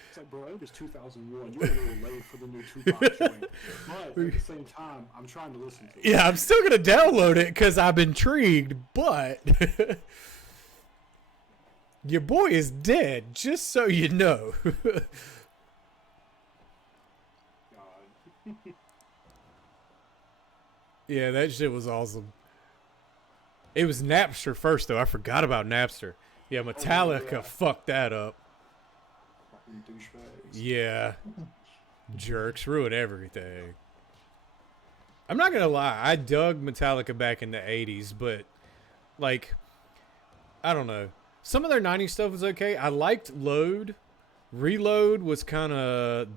It's like, bro, it was 2001. You're a little late for the new Tupac joint. But at the same time, I'm trying to listen to it. Yeah, I'm still gonna download it because I'm intrigued, but your boy is dead. Just so you know. God. Yeah, that shit was awesome. It was Napster first, though. I forgot about Napster. Yeah, Metallica yeah. fucked that up. Fucking douchebags. Yeah. Jerks. Ruin everything. I'm not going to lie. I dug Metallica back in the 80s, but, like, I don't know. Some of their 90s stuff was okay. I liked Load. Reload was kind of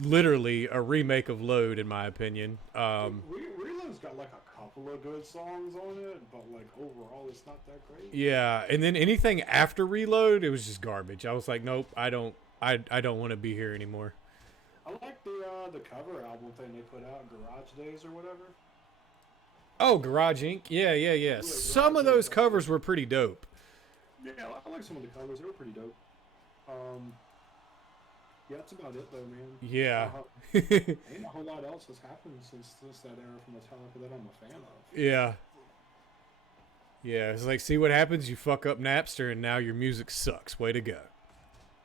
literally a remake of Load, in my opinion. Reload's got like a couple of good songs on it, but like overall it's not that great. Yeah, and then anything after Reload, it was just garbage. I was like, nope, I don't want to be here anymore. I like the cover album thing they put out, Garage Days or whatever. Oh, Garage Inc. Yeah. Some of those covers were pretty dope. Yeah, I like some of the covers. They were pretty dope. Yeah, that's about it though, man. Yeah. Ain't a whole lot else has happened since that era from Metallica that I'm a fan of. Yeah. Yeah, it's like, see what happens? You fuck up Napster and now your music sucks. Way to go.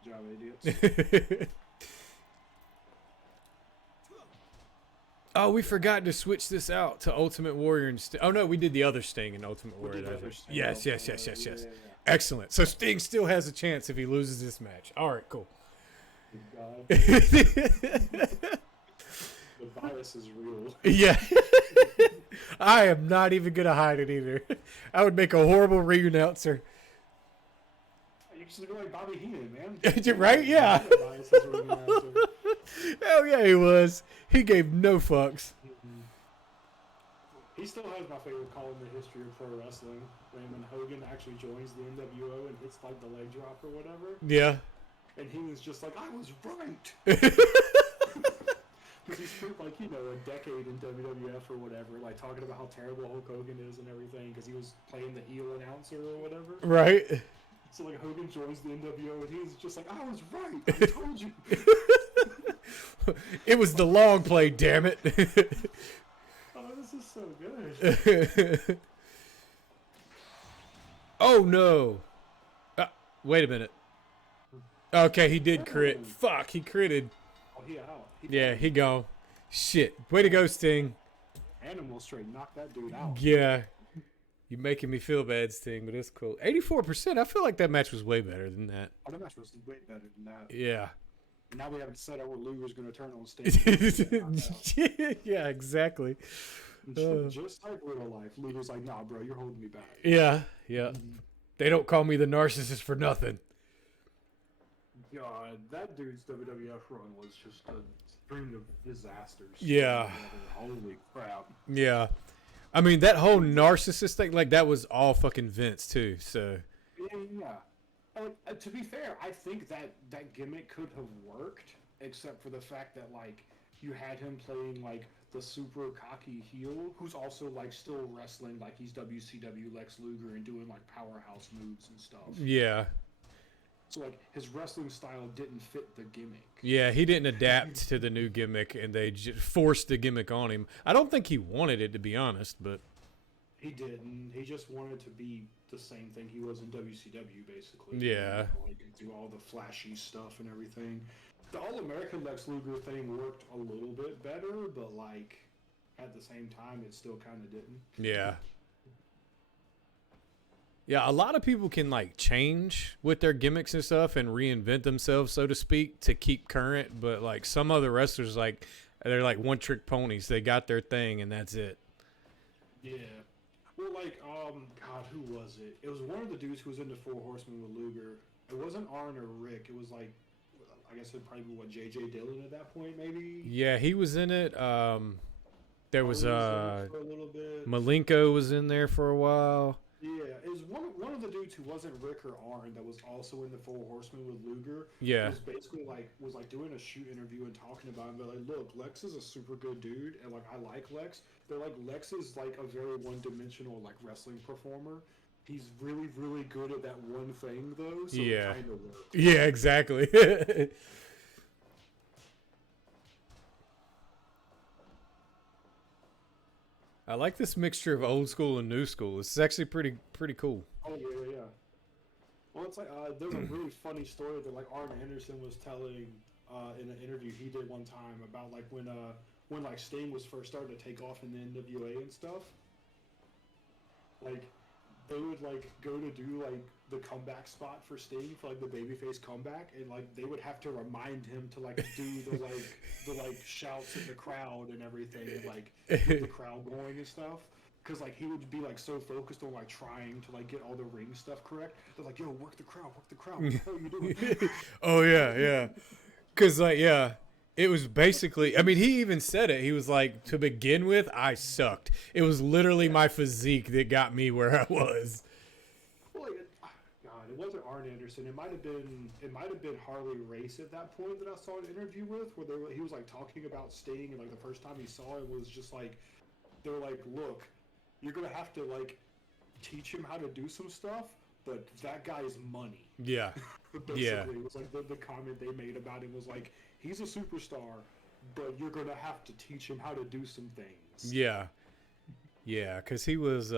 Good job, idiots. Oh, we forgot to switch this out to Ultimate Warrior and Sting. Oh, no, we did the other Sting in Ultimate We Warrior. did the other Sting. Yes. Yeah. Excellent. So Sting still has a chance if he loses this match. All right, cool. God. The bias is real. Yeah. I am not even going to hide it either. I would make a horrible re-announcer. You should go like Bobby Heenan, man. Right? Yeah. The bias is real announcer. Hell yeah, he was. He gave no fucks. He still has my favorite call in the history of pro wrestling. When Hogan actually joins the NWO and hits like the leg drop or whatever. Yeah. And he was just like, I was right. Because he spent like a decade in WWF or whatever, like talking about how terrible Hulk Hogan is and everything, because he was playing the heel announcer or whatever. Right. So like Hogan joins the NWO and he's just like, I was right, I told you. It was the long play, damn it. Oh, this is so good. Oh no. Wait a minute. Okay, he did crit. Oh. Fuck, he critted. Oh, he out. Yeah, he gone. Shit. Way to go, Sting. Animal straight knocked that dude out. Yeah. You're making me feel bad, Sting, but it's cool. 84%. I feel like that match was way better than that. Oh, that match was way better than that. Yeah. And now we haven't set out where Luger's going to turn on stage. Yeah, exactly. Just like real life, Luger's like, nah, bro, you're holding me back. Yeah, yeah. They don't call me the narcissist for nothing. God, that dude's WWF run was just a string of disasters. Yeah. Holy crap. Yeah. I mean, that whole narcissist thing, like, that was all fucking Vince, too, so. Yeah. To be fair, I think that gimmick could have worked, except for the fact that, like, you had him playing, like, the super cocky heel, who's also, like, still wrestling like he's WCW Lex Luger and doing, like, powerhouse moves and stuff. Yeah. So, like, his wrestling style didn't fit the gimmick. Yeah, he didn't adapt to the new gimmick, and they just forced the gimmick on him. I don't think he wanted it, to be honest, but... He didn't. He just wanted to be the same thing he was in WCW, basically. Yeah. Like, do all the flashy stuff and everything. The All-American Lex Luger thing worked a little bit better, but, like, at the same time, it still kind of didn't. Yeah. Yeah, a lot of people can, like, change with their gimmicks and stuff and reinvent themselves, so to speak, to keep current. But, like, some other wrestlers, like, they're like one-trick ponies. They got their thing, and that's it. Yeah. Well, like, God, who was it? It was one of the dudes who was in the Four Horsemen with Luger. It wasn't Arn or Rick. It was, like, I guess it'd probably be, what, J.J. Dillon at that point, maybe? Yeah, he was in it. There was, there for a little bit. Malenko was in there for a while. Yeah, it was one of the dudes who wasn't Rick or Arn that was also in the Four Horsemen with Luger. Yeah. Was basically was doing a shoot interview and talking about him. They're like, look, Lex is a super good dude, and like I like Lex. They're like, Lex is like a very one-dimensional like wrestling performer. He's really, really good at that one thing though. So Yeah. it kind of works. Yeah, exactly. I like this mixture of old school and new school. This is actually pretty cool. Oh yeah. Well, it's like there's a really funny story that like Arn Anderson was telling in an interview he did one time about like when like Sting was first starting to take off in the NWA and stuff. Like they would like go to do like the comeback spot for Sting for like the babyface comeback, and like they would have to remind him to like do the shouts in the crowd and everything, and like get the crowd going and stuff. Because like he would be like so focused on like trying to like get all the ring stuff correct. They're like, "Yo, work the crowd. What the hell are you doing?" Oh yeah. Cause like it was basically. I mean, he even said it. He was like, to begin with, I sucked. It was literally my physique that got me where I was. Well, God, it wasn't Arn Anderson. It might have been Harley Race at that point that I saw an interview with, where he was like talking about Sting, and like the first time he saw it was just like they were like, "Look, you're gonna have to like teach him how to do some stuff, but that guy is money." Yeah. Basically, Yeah. it was like the comment they made about him was like, he's a superstar, but you're gonna have to teach him how to do some things. Yeah, because he was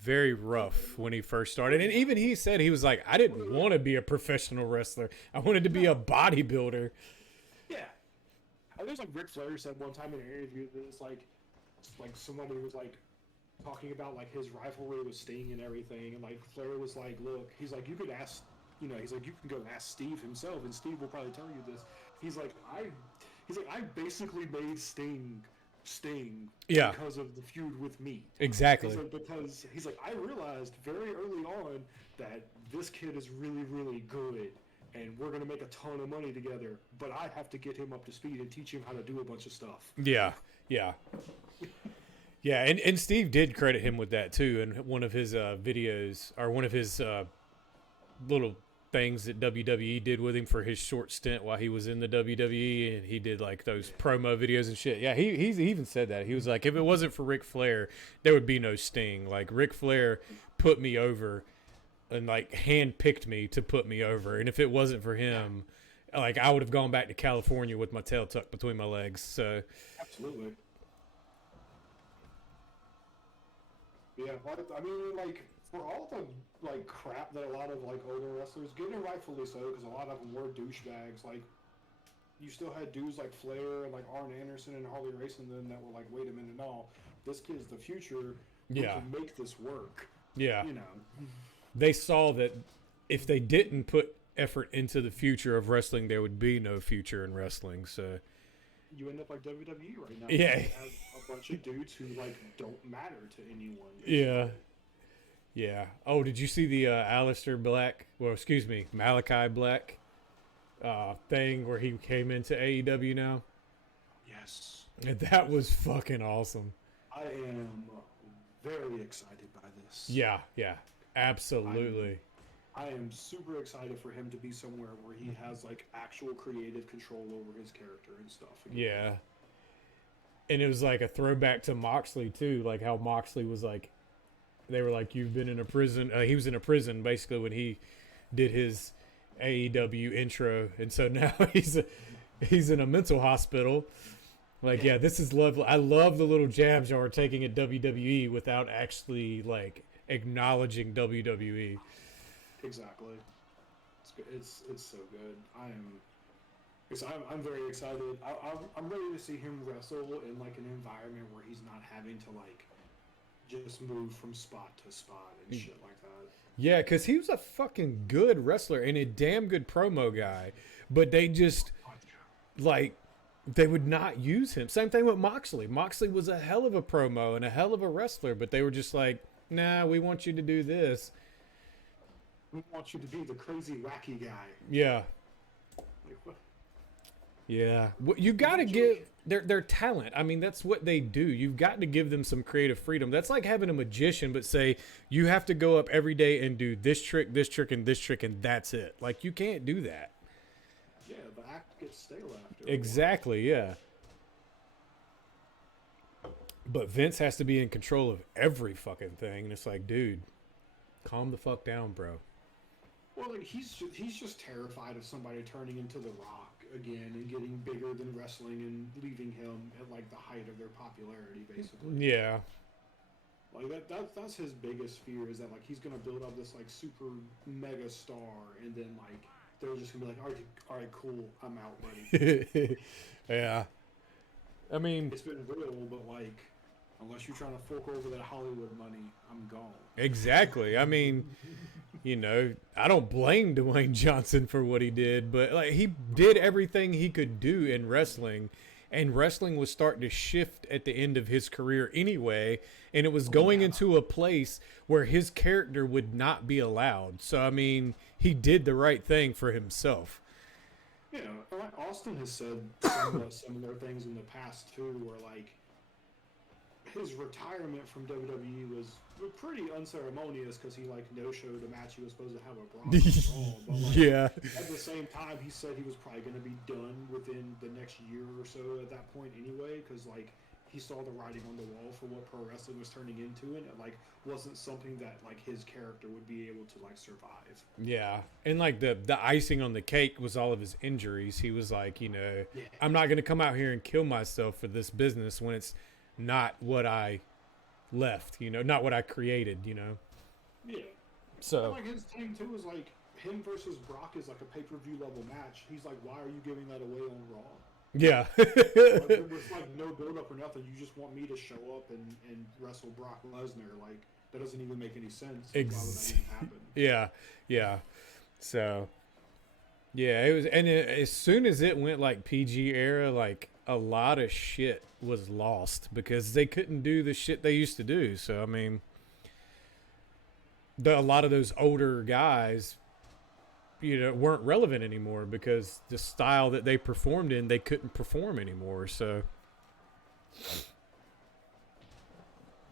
very rough when he first started, and even he said he was like, I didn't want to be a professional wrestler. I wanted to be a bodybuilder. Yeah. There's like Ric Flair said one time in an interview that it's like somebody was like talking about like his rivalry with Sting and everything, and like Flair was like, look, he's like, you could ask, he's like, you can go ask Steve himself, and Steve will probably tell you this. He's like, I basically made Sting Yeah. because of the feud with me. Exactly. Because he's like, I realized very early on that this kid is really, really good, and we're gonna make a ton of money together, but I have to get him up to speed and teach him how to do a bunch of stuff. Yeah. Yeah, and Steve did credit him with that too in one of his videos, or one of his little things that WWE did with him for his short stint while he was in the WWE, and he did like those promo videos and shit. Yeah, he even said that. He was like, if it wasn't for Ric Flair, there would be no Sting. Like Ric Flair put me over and like handpicked me to put me over, and if it wasn't for him, like I would have gone back to California with my tail tucked between my legs. So Absolutely. Yeah, I mean, like, for all the, like, crap that a lot of, like, older wrestlers get, and rightfully so, because a lot of them were douchebags, like, you still had dudes like Flair and, like, Arn Anderson and Harley Race and them that were like, wait a minute, no, this kid's the future, we Yeah. can make this work, yeah, you know. they saw that if they didn't put effort into the future of wrestling, there would be no future in wrestling. So You end up like WWE right now. Yeah. You have a bunch of dudes who, like, don't matter to anyone. yeah. Yeah. Oh, did you see the Aleister Black? Well, excuse me, Malachi Black thing where he came into AEW now? Yes. And that was fucking awesome. I am very excited by this. Yeah. Yeah. Absolutely. I am super excited for him to be somewhere where he has like actual creative control over his character and stuff. Yeah. And it was like a throwback to Moxley too, like how Moxley was like, they were like, you've been in a prison. He was in a prison basically when he did his AEW intro, and so now he's in a mental hospital. Like, yeah, this is lovely. I love the little jabs y'all are taking at WWE without actually like acknowledging WWE. Exactly. It's good. It's so good. I'm very excited. I'm ready to see him wrestle in like an environment where he's not having to like just move from spot to spot and shit like that. Yeah, because he was a fucking good wrestler and a damn good promo guy, but they just like they would not use him. Same thing with Moxley. Moxley was a hell of a promo and a hell of a wrestler, but they were just like, nah, we want you to do this. We want you to be the crazy wacky guy. Yeah. Like, what? Yeah. Well, you got to give their talent. I mean, that's what they do. You've got to give them some creative freedom. That's like having a magician, but say you have to go up every day and do this trick, and this trick, and that's it. Like, you can't do that. Yeah, the act gets stale after. a Exactly, yeah. But Vince has to be in control of every fucking thing. And it's like, dude, calm the fuck down, bro. Well, like he's just terrified of somebody turning into The Rock again and getting bigger than wrestling and leaving him at like the height of their popularity, basically. Yeah. Like that's his biggest fear is that like he's gonna build up this like super mega star and then like they're just gonna be like, all right, cool, I'm out, buddy. Yeah. I mean, It's been real, but like unless you're trying to fork over that Hollywood money, I'm gone. exactly. I mean, you know, I don't blame Dwayne Johnson for what he did, but like he did everything he could do in wrestling, and wrestling was starting to shift at the end of his career anyway, and it was going into a place where his character would not be allowed. So I mean, he did the right thing for himself. Yeah, like Austin has said similar things in the past too, where like his retirement from WWE was pretty unceremonious because he like no-showed a match he was supposed to have a Raw. But like, Yeah. at the same time, he said he was probably going to be done within the next year or so at that point anyway, because like he saw the writing on the wall for what pro wrestling was turning into, and it like wasn't something that like his character would be able to like survive. Yeah, and like the icing on the cake was all of his injuries. He was like, you know, I'm not going to come out here and kill myself for this business when it's not what I left, you know, not what I created, you know. Yeah. So And, like his thing too is like him versus Brock is like a pay-per-view level match. He's like, why are you giving that away on Raw? yeah. Like, with like no build-up or nothing, you just want me to show up and wrestle Brock Lesnar. Like that doesn't even make any sense. Why would that even happen? yeah. So yeah, it was, and as soon as it went like PG era, like a lot of shit was lost because they couldn't do the shit they used to do. So I mean, a lot of those older guys, you know, weren't relevant anymore because the style that they performed in, they couldn't perform anymore. So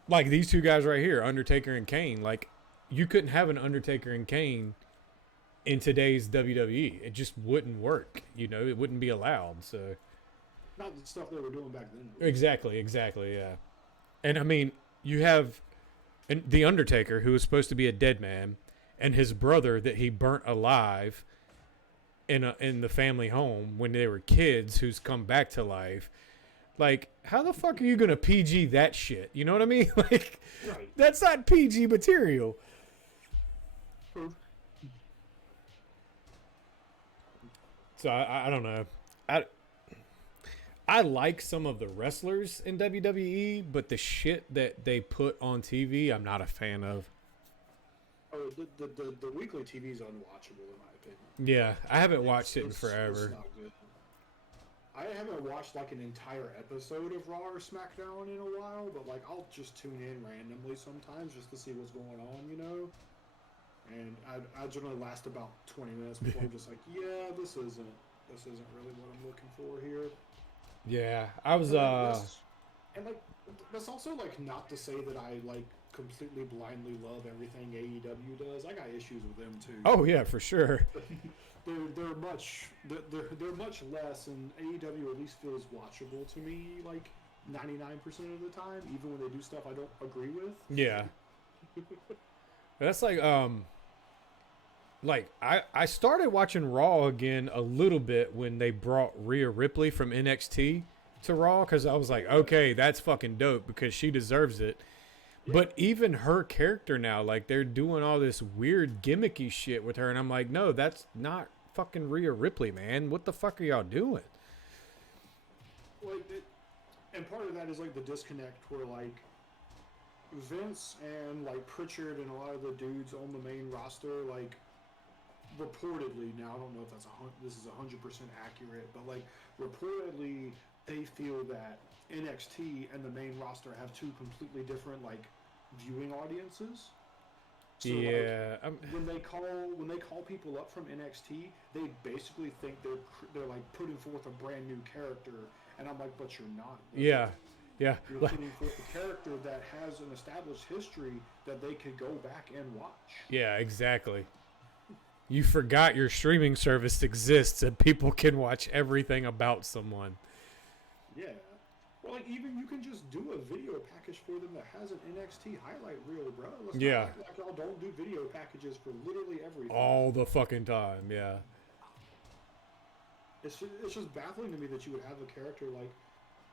like these two guys right here, Undertaker and Kane, like you couldn't have an Undertaker and Kane in today's WWE. It just wouldn't work. You know, it wouldn't be allowed. So Not the stuff they were doing back then. exactly, yeah. And I mean, you have the Undertaker, who was supposed to be a dead man, and his brother that he burnt alive in the family home when they were kids, who's come back to life. Like, how the fuck are you gonna PG that shit? You know what I mean? Like, Right. that's not PG material. So I don't know. I like some of the wrestlers in WWE, but the shit that they put on TV, I'm not a fan of. Oh, the weekly TV is unwatchable in my opinion. Yeah, I haven't watched it in It's forever. not good. I haven't watched like an entire episode of Raw or SmackDown in a while, but like I'll just tune in randomly sometimes just to see what's going on, you know. And I generally last about 20 minutes before I'm just like, yeah, this isn't really what I'm looking for here. Yeah, I was And like that's also like not to say that I like completely blindly love everything AEW does. I got issues with them too. Oh yeah, for sure. They're much less, and AEW at least feels watchable to me like 99% of the time, even when they do stuff I don't agree with. Yeah. That's like I started watching Raw again a little bit when they brought Rhea Ripley from NXT to Raw, because I was like, okay, that's fucking dope because she deserves it. Yeah. But even her character now, like they're doing all this weird gimmicky shit with her, and I'm like, no, that's not fucking Rhea Ripley, man. What the fuck are y'all doing? Like, and part of that is like the disconnect where like Vince and like Pritchard and a lot of the dudes on the main roster, like reportedly, now I don't know if this is 100% accurate, but like reportedly they feel that NXT and the main roster have two completely different like viewing audiences. So yeah, like, when they call people up from NXT, they basically think they're like putting forth a brand new character, and I'm like, but you're not. Yeah. Yeah. You're putting forth a character that has an established history that they could go back and watch. Yeah, exactly. You forgot your streaming service exists and people can watch everything about someone. Yeah. Well, like, even you can just do a video package for them that has an NXT highlight reel, bro. Let's not act like y'all don't do video packages for literally everything. All the fucking time, yeah. It's just baffling to me that you would have a character like,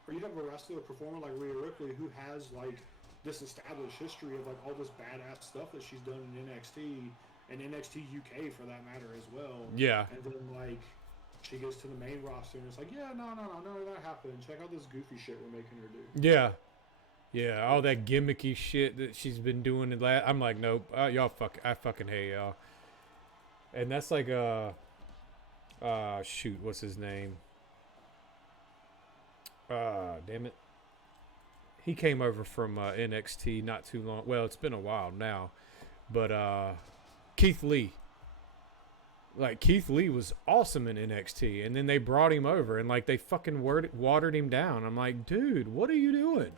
or you'd have a wrestler, performer like Rhea Ripley who has like this established history of like all this badass stuff that she's done in NXT and NXT UK for that matter as well. Yeah. And then like she gets to the main roster and it's like, yeah, no, that happened. Check out this goofy shit we're making her do. Yeah. Yeah, all that gimmicky shit that she's been doing. I'm like, nope, I fucking hate y'all. And that's like, shoot, what's his name? Damn it. He came over from NXT not too long. Well, it's been a while now. But Keith Lee. Like, Keith Lee was awesome in NXT. And then they brought him over. And, like, they fucking watered him down. I'm like, dude, what are you doing?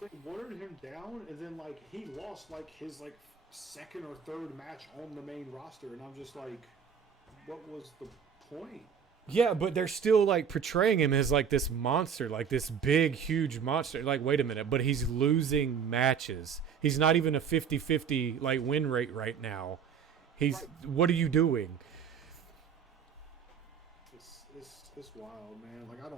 They watered him down. And then, like, he lost, like, his, like, second or third match on the main roster. And I'm just like, what was the point? Yeah, but they're still, like, portraying him as, like, this monster. Like, this big, huge monster. Like, wait a minute. But he's losing matches. He's not even a 50-50, like, win rate right now. He's. Right. What are you doing? It's wild, man. Like, I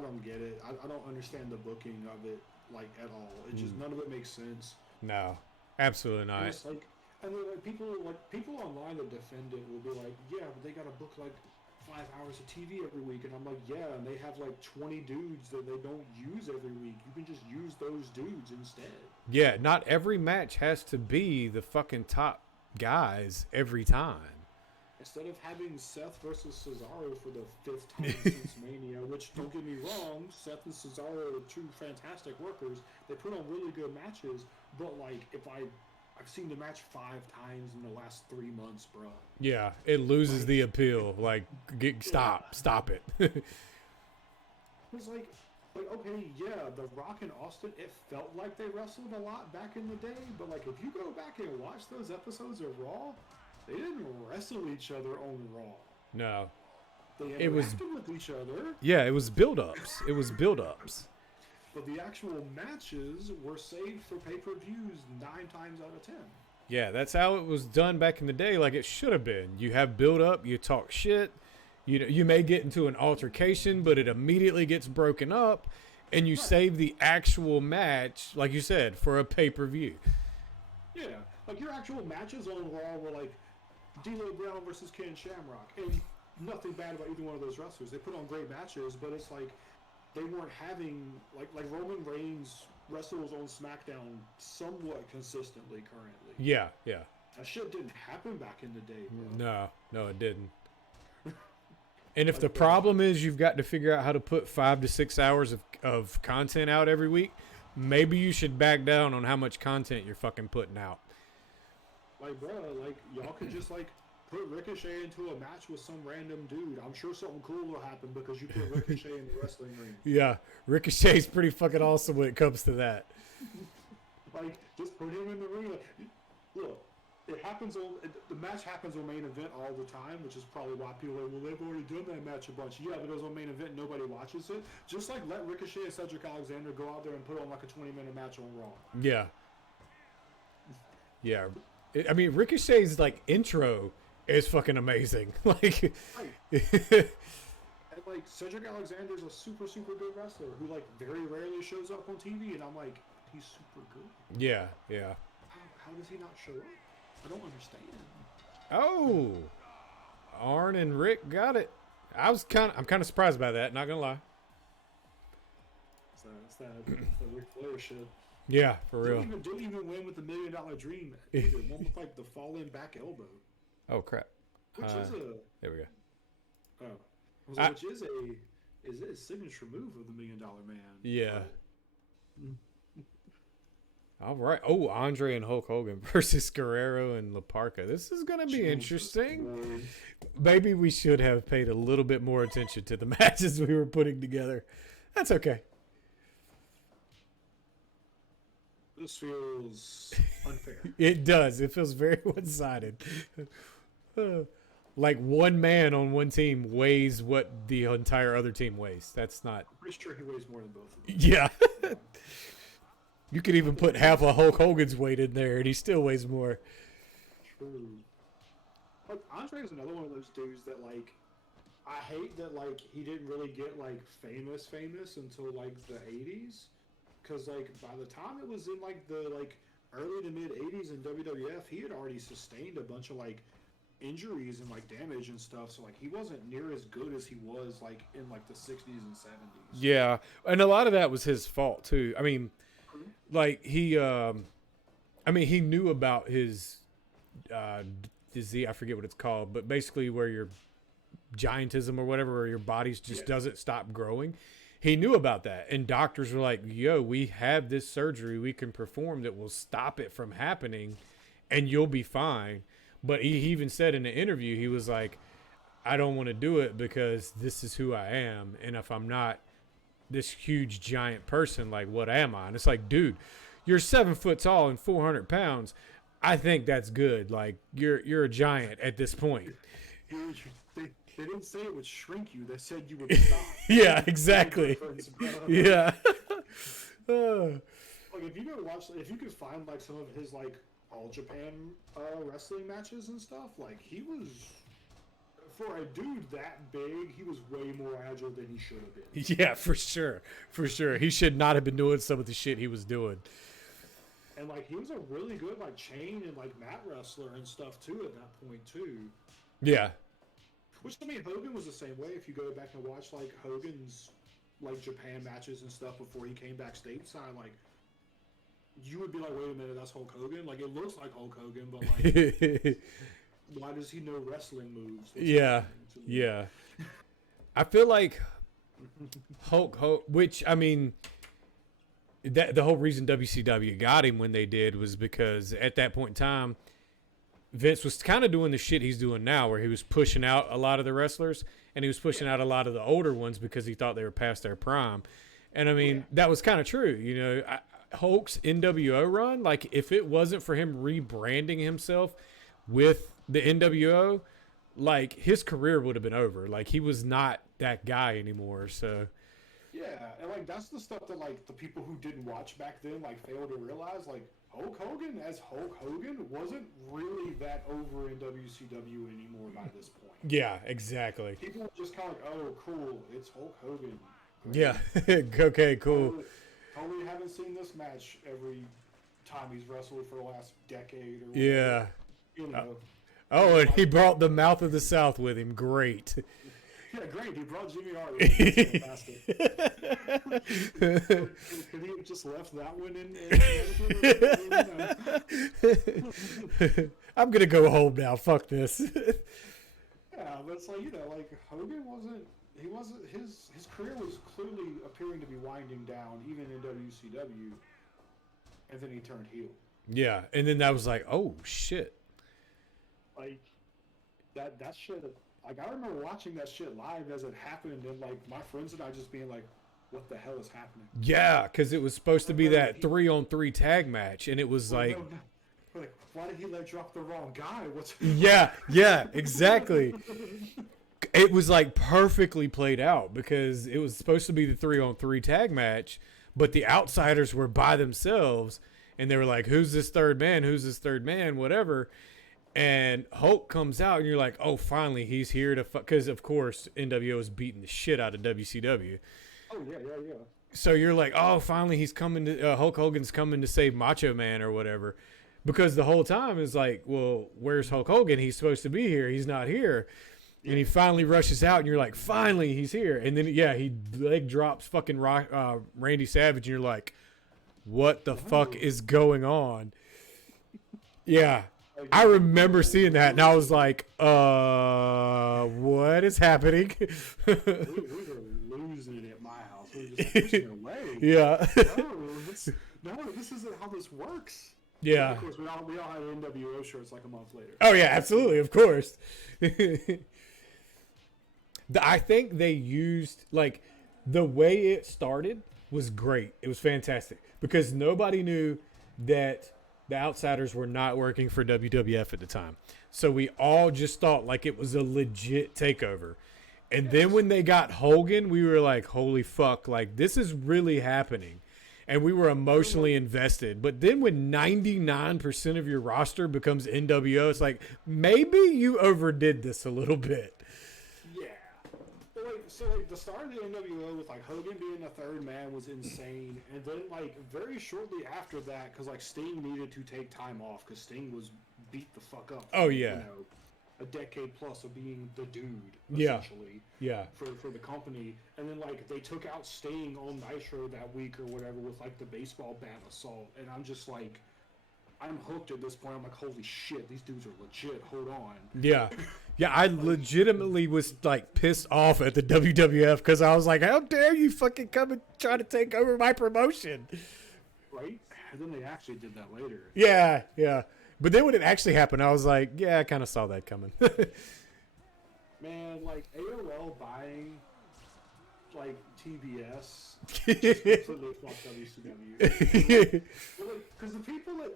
don't get it. I don't understand the booking of it, like, at all. It just none of it makes sense. No, absolutely not. And it's like, and like people online that defend it will be like, yeah, but they gotta book like 5 hours of TV every week, and I'm like, yeah, and they have like 20 dudes that they don't use every week. You can just use those dudes instead. Yeah, not every match has to be the fucking top guys every time. Instead of having Seth versus Cesaro for the 5th time since Mania, which, don't get me wrong, Seth and Cesaro are two fantastic workers. They put on really good matches, but like, if I've seen the match 5 times in the last 3 months, bro. Yeah, it loses the appeal. Like, stop it. It's like, like, okay, yeah, The Rock and Austin, it felt like they wrestled a lot back in the day, but like if you go back and watch those episodes of Raw, they didn't wrestle each other on Raw. No. They It was- interacted with each other, Yeah, it was build-ups. It was build-ups. but the actual matches were saved for pay-per-views 9 times out of 10. Yeah, that's how it was done back in the day, like it should have been. You have build-up, you talk shit, you may get into an altercation, but it immediately gets broken up, and you save the actual match, like you said, for a pay-per-view. Yeah, like your actual matches on Raw were like D'Lo Brown versus Ken Shamrock, and nothing bad about either one of those wrestlers. They put on great matches, but it's like they weren't having like Roman Reigns wrestles on SmackDown somewhat consistently currently. Yeah, yeah. That shit didn't happen back in the day, bro. No, it didn't. And if the problem is you've got to figure out how to put 5 to 6 hours of content out every week, maybe you should back down on how much content you're fucking putting out. Like, bro, like y'all could just like put Ricochet into a match with some random dude. I'm sure something cool will happen because you put Ricochet in the wrestling ring. Yeah, Ricochet's pretty fucking awesome when it comes to that. Like, just put him in the ring. Like, look, it happens on the match happens on main event all the time, which is probably why people are like, well, they've already done that match a bunch. Yeah, but it was on main event, nobody watches it. Just like let Ricochet and Cedric Alexander go out there and put on like a 20-minute match on Raw. Yeah. Yeah. I mean, Ricochet's like intro is fucking amazing. Like, Right. And like Cedric Alexander's a super, super good wrestler who like very rarely shows up on TV, and I'm like, he's super good. yeah, yeah. How does he not show up? I don't understand. Oh, Arn and Rick got it. I'm kind of surprised by that. Not gonna lie. It's that Ric Flair shit. Yeah, for real. Didn't even win with the $1 Million Dream either. One with like the falling back elbow, Oh crap. which is a There we go. which is a signature move of the $1 Million Man. Yeah. All right. Oh, Andre and Hulk Hogan versus Guerrero and La Parka. This is gonna be interesting. Lord. Maybe we should have paid a little bit more attention to the matches we were putting together. That's okay. This feels unfair. It does. It feels very one-sided. Like one man on one team weighs what the entire other team weighs. That's not. I'm pretty sure he weighs more than both of them. Yeah. You could even put half of Hulk Hogan's weight in there, and he still weighs more. True. Like Andre is another one of those dudes that like I hate that like he didn't really get like famous until like the 80s, because like by the time it was in like the like early to mid 80s in WWF, he had already sustained a bunch of like injuries and like damage and stuff, so like he wasn't near as good as he was like in like the 60s and 70s. Yeah, and a lot of that was his fault too. I mean, like he knew about his disease. I forget what it's called, but basically where your giantism or whatever, where your body just doesn't stop growing. He knew about that, and doctors were like, "Yo, we have this surgery we can perform that will stop it from happening, and you'll be fine." But he even said in the interview, he was like, "I don't want to do it because this is who I am, and if I'm not this huge giant person, like what am I?" And it's like, dude, you're 7 foot tall and 400 pounds. I think that's good. Like you're a giant at this point. They didn't say it would shrink you. They said you would stop. Yeah, exactly. Yeah. Like if you go watch, if you could find like some of his like All Japan wrestling matches and stuff, like he was, for a dude that big, he was way more agile than he should have been. Yeah, for sure. For sure. He should not have been doing some of the shit he was doing. And like he was a really good like chain and like mat wrestler and stuff too at that point too. Yeah. Which I mean, Hogan was the same way. If you go back and watch like Hogan's like Japan matches and stuff before he came back stateside, like you would be like, wait a minute, that's Hulk Hogan. Like it looks like Hulk Hogan, but like why does he know wrestling moves? Yeah. Yeah. I feel like Hulk, which I mean, that the whole reason WCW got him when they did was because at that point in time, Vince was kind of doing the shit he's doing now, where he was pushing out a lot of the wrestlers and he was pushing out a lot of the older ones because he thought they were past their prime. And I mean, that was kind of true. You know, Hulk's NWO run, like if it wasn't for him rebranding himself with the NWO, like his career would have been over. Like he was not that guy anymore. So Yeah, and like that's the stuff that like the people who didn't watch back then like failed to realize. Like Hulk Hogan as Hulk Hogan wasn't really that over in WCW anymore by this point. yeah, exactly. People were just kind of like, oh, cool, it's Hulk Hogan. Great. Yeah. Okay, cool. Totally haven't seen this match every time he's wrestled for the last decade or whatever. Yeah. You know. Oh, and he brought the Mouth of the South with him. Great. Yeah, great. He brought Jimmy Hart. Fantastic. Could he have just left that one in? I'm gonna go home now. Fuck this. Yeah, but it's like, you know, like Hogan his career was clearly appearing to be winding down even in WCW, and then he turned heel. Yeah, and then that was like, oh shit. Like that shit. Like I remember watching that shit live as it happened, and like my friends and I just being like, "What the hell is happening?" Yeah, because it was supposed to be that 3-on-3 tag match, and it was like, We're like, why did he let drop the wrong guy? What's yeah, exactly. It was like perfectly played out because it was supposed to be the 3-on-3 tag match, but the outsiders were by themselves, and they were like, "Who's this third man? Who's this third man? Whatever." And Hulk comes out, and you're like, "Oh, finally, he's here to fuck." Because of course, NWO is beating the shit out of WCW. Oh yeah. So you're like, "Oh, finally, he's coming to Hulk Hogan's coming to save Macho Man or whatever." Because the whole time is like, "Well, where's Hulk Hogan? He's supposed to be here. He's not here." And he finally rushes out, and you're like, "Finally, he's here!" And then he leg drops fucking Randy Savage, and you're like, "What the fuck is going on?" Yeah. I remember seeing that, and I was like, what is happening? We were losing it at my house. We were just pushing away. Yeah. No, this isn't how this works. Yeah. Of course, we all had NWO shirts like a month later. Oh, yeah, absolutely, of course. I think they used, like, the way it started was great. It was fantastic because nobody knew that the outsiders were not working for WWF at the time. So we all just thought like it was a legit takeover. And then when they got Hogan, we were like, holy fuck, like this is really happening. And we were emotionally invested. But then when 99% of your roster becomes NWO, it's like, maybe you overdid this a little bit. Yeah. So the start of the NWO with like Hogan being the third man was insane, and then like very shortly after that, because like Sting needed to take time off because Sting was beat the fuck up. Oh yeah. You know, a decade plus of being the dude Yeah. essentially. Yeah. For the company, and then like they took out Sting on Nitro that week or whatever with like the baseball bat assault, and I'm just like, I'm hooked at this point. I'm like, holy shit, these dudes are legit. Hold on. Yeah. Yeah, I legitimately was like pissed off at the WWF because I was like, how dare you fucking come and try to take over my promotion? Right? And then they actually did that later. Yeah. But then when it actually happened, I was like, yeah, I kind of saw that coming. Man, like AOL buying like TBS just completely fucked WCW. Because the people at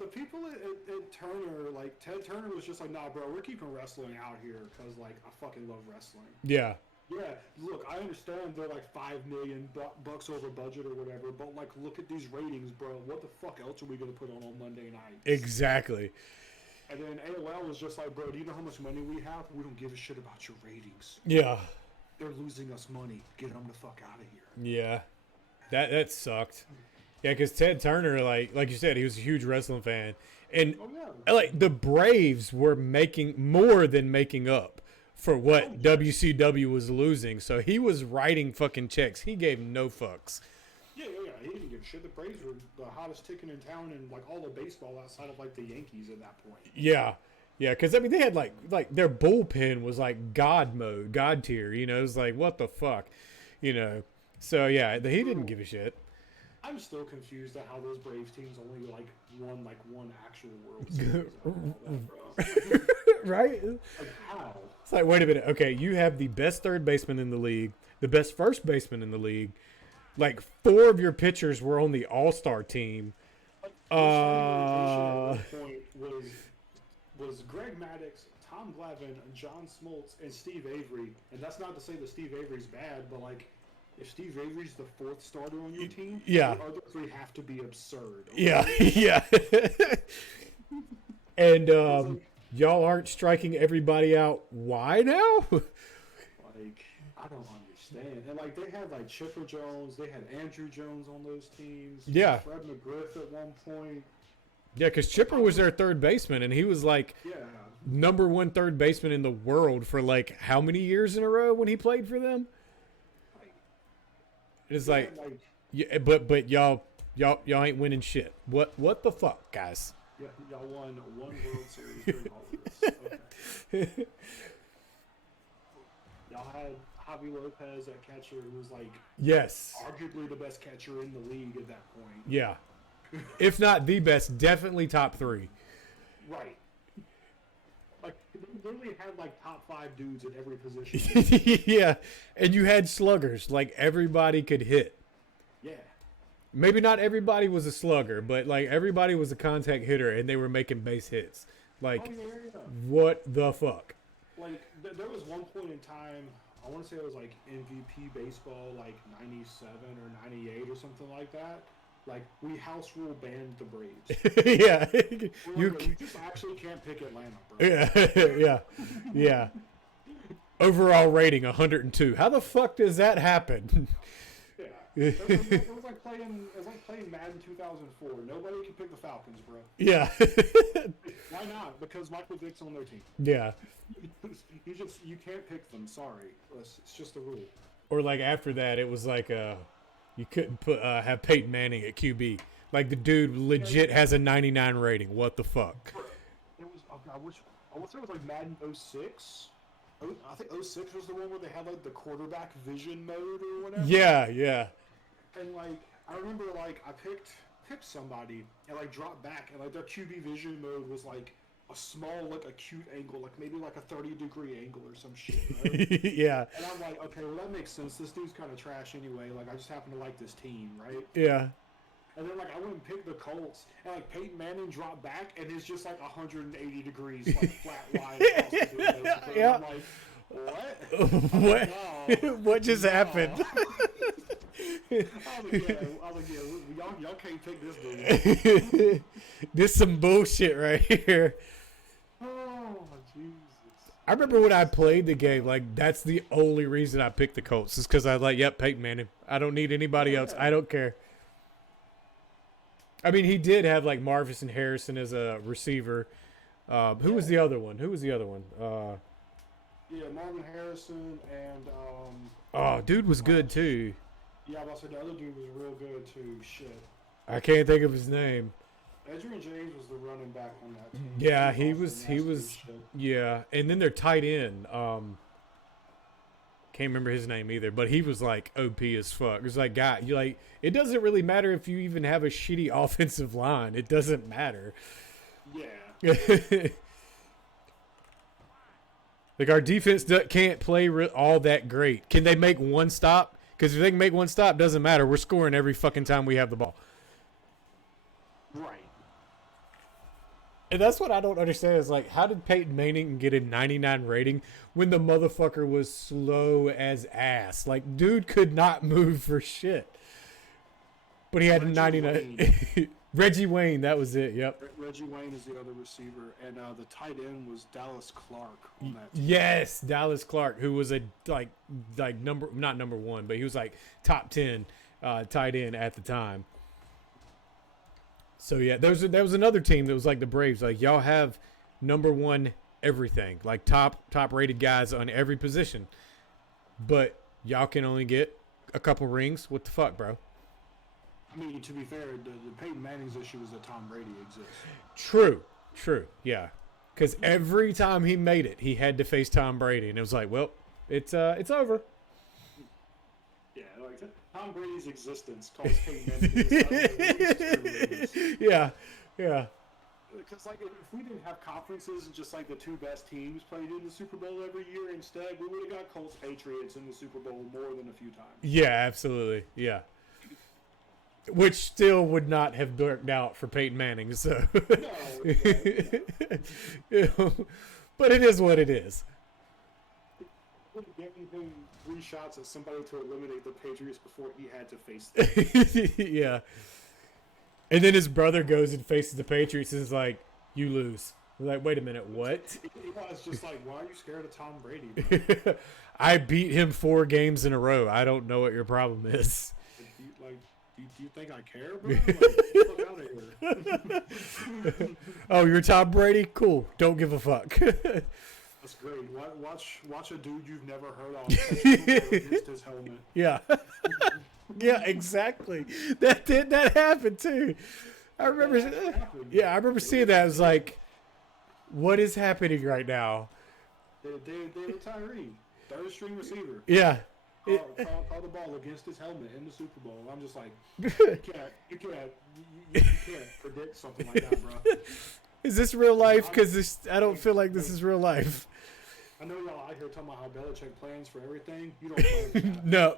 Turner, like Ted Turner was just like, nah, bro, we're keeping wrestling out here because like I fucking love wrestling. Yeah. Yeah, look, I understand they're like $5 million bucks over budget or whatever, but like, look at these ratings, bro. What the fuck else are we gonna put on Monday night? Exactly. And then AOL was just like, bro, do you know how much money we have? We don't give a shit about your ratings. Yeah. They're losing us money. Get them the fuck out of here. Yeah. That sucked. Yeah, because Ted Turner, like you said, he was a huge wrestling fan. And like the Braves were making more than making up for what WCW was losing. So he was writing fucking checks. He gave no fucks. Yeah. He didn't give a shit. The Braves were the hottest ticket in town in like all of baseball outside of like the Yankees at that point. Yeah. Yeah, because I mean they had like their bullpen was like God mode, God tier. You know, it was like what the fuck, you know. So yeah, he didn't give a shit. I'm still confused at how those Braves teams only like won one actual World Series. That, bro. Right? Like how? It's like, wait a minute. Okay, you have the best third baseman in the league, the best first baseman in the league. Like 4 of your pitchers were on the All-Star team. The starting rotation at one point was Greg Maddux, Tom Glavine, John Smoltz, and Steve Avery. And that's not to say that Steve Avery's bad, but like, if Steve Avery's the 4th starter on your team, yeah, the other 3 have to be absurd. Okay? Yeah, yeah. And y'all aren't striking everybody out. Why now? Like, I don't understand. And like, they had like Chipper Jones, they had Andrew Jones on those teams. Yeah. Fred McGriff at one point. Yeah, because Chipper was their third baseman, and he was like number 1 third baseman in the world for like how many years in a row when he played for them? It's like, yeah, but y'all ain't winning shit. What the fuck, guys? Yeah, y'all won 1 World Series during all of this. Okay. Y'all had Javi Lopez at catcher, who was like arguably the best catcher in the league at that point. Yeah. If not the best, definitely top 3. Right. Like, they literally had like top 5 dudes at every position. Yeah, and you had sluggers. Like, everybody could hit. Yeah. Maybe not everybody was a slugger, but like everybody was a contact hitter, and they were making base hits. Like, what the fuck? Like, there was one point in time, I want to say it was like MVP baseball, like 97 or 98 or something like that. Like, we house rule banned the Braves. Yeah. You just actually can't pick Atlanta, bro. Yeah. Yeah. Overall rating 102. How the fuck does that happen? Yeah. It was like playing Madden 2004. Nobody can pick the Falcons, bro. Yeah. Why not? Because Michael Vick's on their team. Yeah. You can't pick them. Sorry, it's just a rule. Or like after that, it was like you couldn't have Peyton Manning at QB. Like, the dude legit has a 99 rating. What the fuck? It was. I want to say it was like Madden 06. I think 06 was the one where they had like the quarterback vision mode or whatever. Yeah. And like, I remember like I picked somebody and like dropped back, and like their QB vision mode was like a small, like acute angle, like maybe like a 30-degree angle or some shit, right? Yeah. And I'm like, okay, well that makes sense. This dude's kind of trash anyway. Like, I just happen to like this team, right? Yeah. And then like I went and picked the Colts, and like Peyton Manning dropped back, and it's just like 180 degrees, like flat line across the field, basically. Yeah. And I'm like, what? What? No. What just happened? I was like, yeah, y'all can't pick this dude. This some bullshit right here. Oh, Jesus. I remember when I played the game, like, that's the only reason I picked the Colts, is because I was like, yep, Peyton Manning. I don't need anybody else. I don't care. I mean, he did have, like, Marvis and Harrison as a receiver. Who was the other one? Yeah, Marvin Harrison and oh, dude was good too. yeah, but I said the other dude was real good too. Shit. I can't think of his name. Adrian James was the running back on that team. Yeah, he also was. nasty as shit. Yeah, and then their tight end. Can't remember his name either, but he was like OP as fuck. It's like, God, you like. It doesn't really matter if you even have a shitty offensive line. It doesn't matter. Yeah. Like, our defense can't play all that great. Can they make one stop? Because if they can make one stop, doesn't matter. We're scoring every fucking time we have the ball. Right. And that's what I don't understand is, like, how did Peyton Manning get a 99 rating when the motherfucker was slow as ass? Like, dude could not move for shit. But he had a 99. Reggie Wayne, that was it, yep. Reggie Wayne is the other receiver, and the tight end was Dallas Clark on that team. Yes, Dallas Clark, who was a, like not number 1, but he was, like, top 10 tight end at the time. So, yeah, there was another team that was like the Braves. Like, y'all have number 1 everything. Like, top-rated guys on every position. But y'all can only get a couple rings. What the fuck, bro? I mean, to be fair, the Peyton Manning's issue is that Tom Brady exists. True, yeah. Because every time he made it, he had to face Tom Brady. And it was like, well, it's over. Yeah, like Tom Brady's existence caused Peyton Manning to Yeah. Because, like, if we didn't have conferences and just, like, the 2 best teams played in the Super Bowl every year instead, we would have got Colts Patriots in the Super Bowl more than a few times. Yeah, absolutely. Yeah. which still would not have worked out for Peyton Manning. So, you know, but it is what it is. Giving him 3 shots at somebody to eliminate the Patriots before he had to face them. Yeah. And then his brother goes and faces the Patriots and is like, "You lose." I'm like, wait a minute, what? It's just like, why are you scared of Tom Brady, bro? I beat him 4 games in a row. I don't know what your problem is. Do you think I care, bro? Like, get the fuck out of here. Oh, you're Tom Brady? Cool. Don't give a fuck. That's great. Watch a dude you've never heard of against his helmet. Yeah. Yeah, exactly. That happened too. I remember. Yeah, I remember seeing that. I was like, "What is happening right now?" David Tyree, 3rd string receiver. Yeah. Call the ball against his helmet in the Super Bowl. I'm just like, you can't predict something like that, bro. Is this real life? Because I don't feel like this is real life. I know y'all out here talking about how Belichick plans for everything. You don't plan for that. No.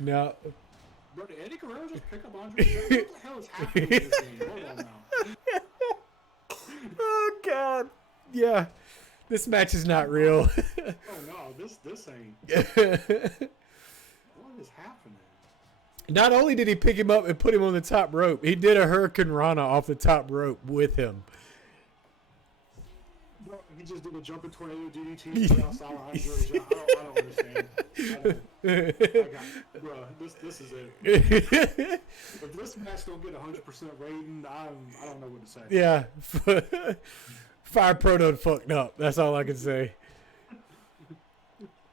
No. Bro, did Eddie Guerrero just pick up Andre Jones? What the hell is happening in this game? Hold on now. Oh, God. Yeah. This match is not real. Oh, no. This ain't. What is happening? Not only did he pick him up and put him on the top rope, he did a Hurricane Rana off the top rope with him. Bro, he just did a jumping tornado DDT outside of Andre Jones. I don't understand. Bro, this is it. If this match don't get 100% rating, I don't know what to say. Yeah. Fire Pro done fucked up. That's all I can say.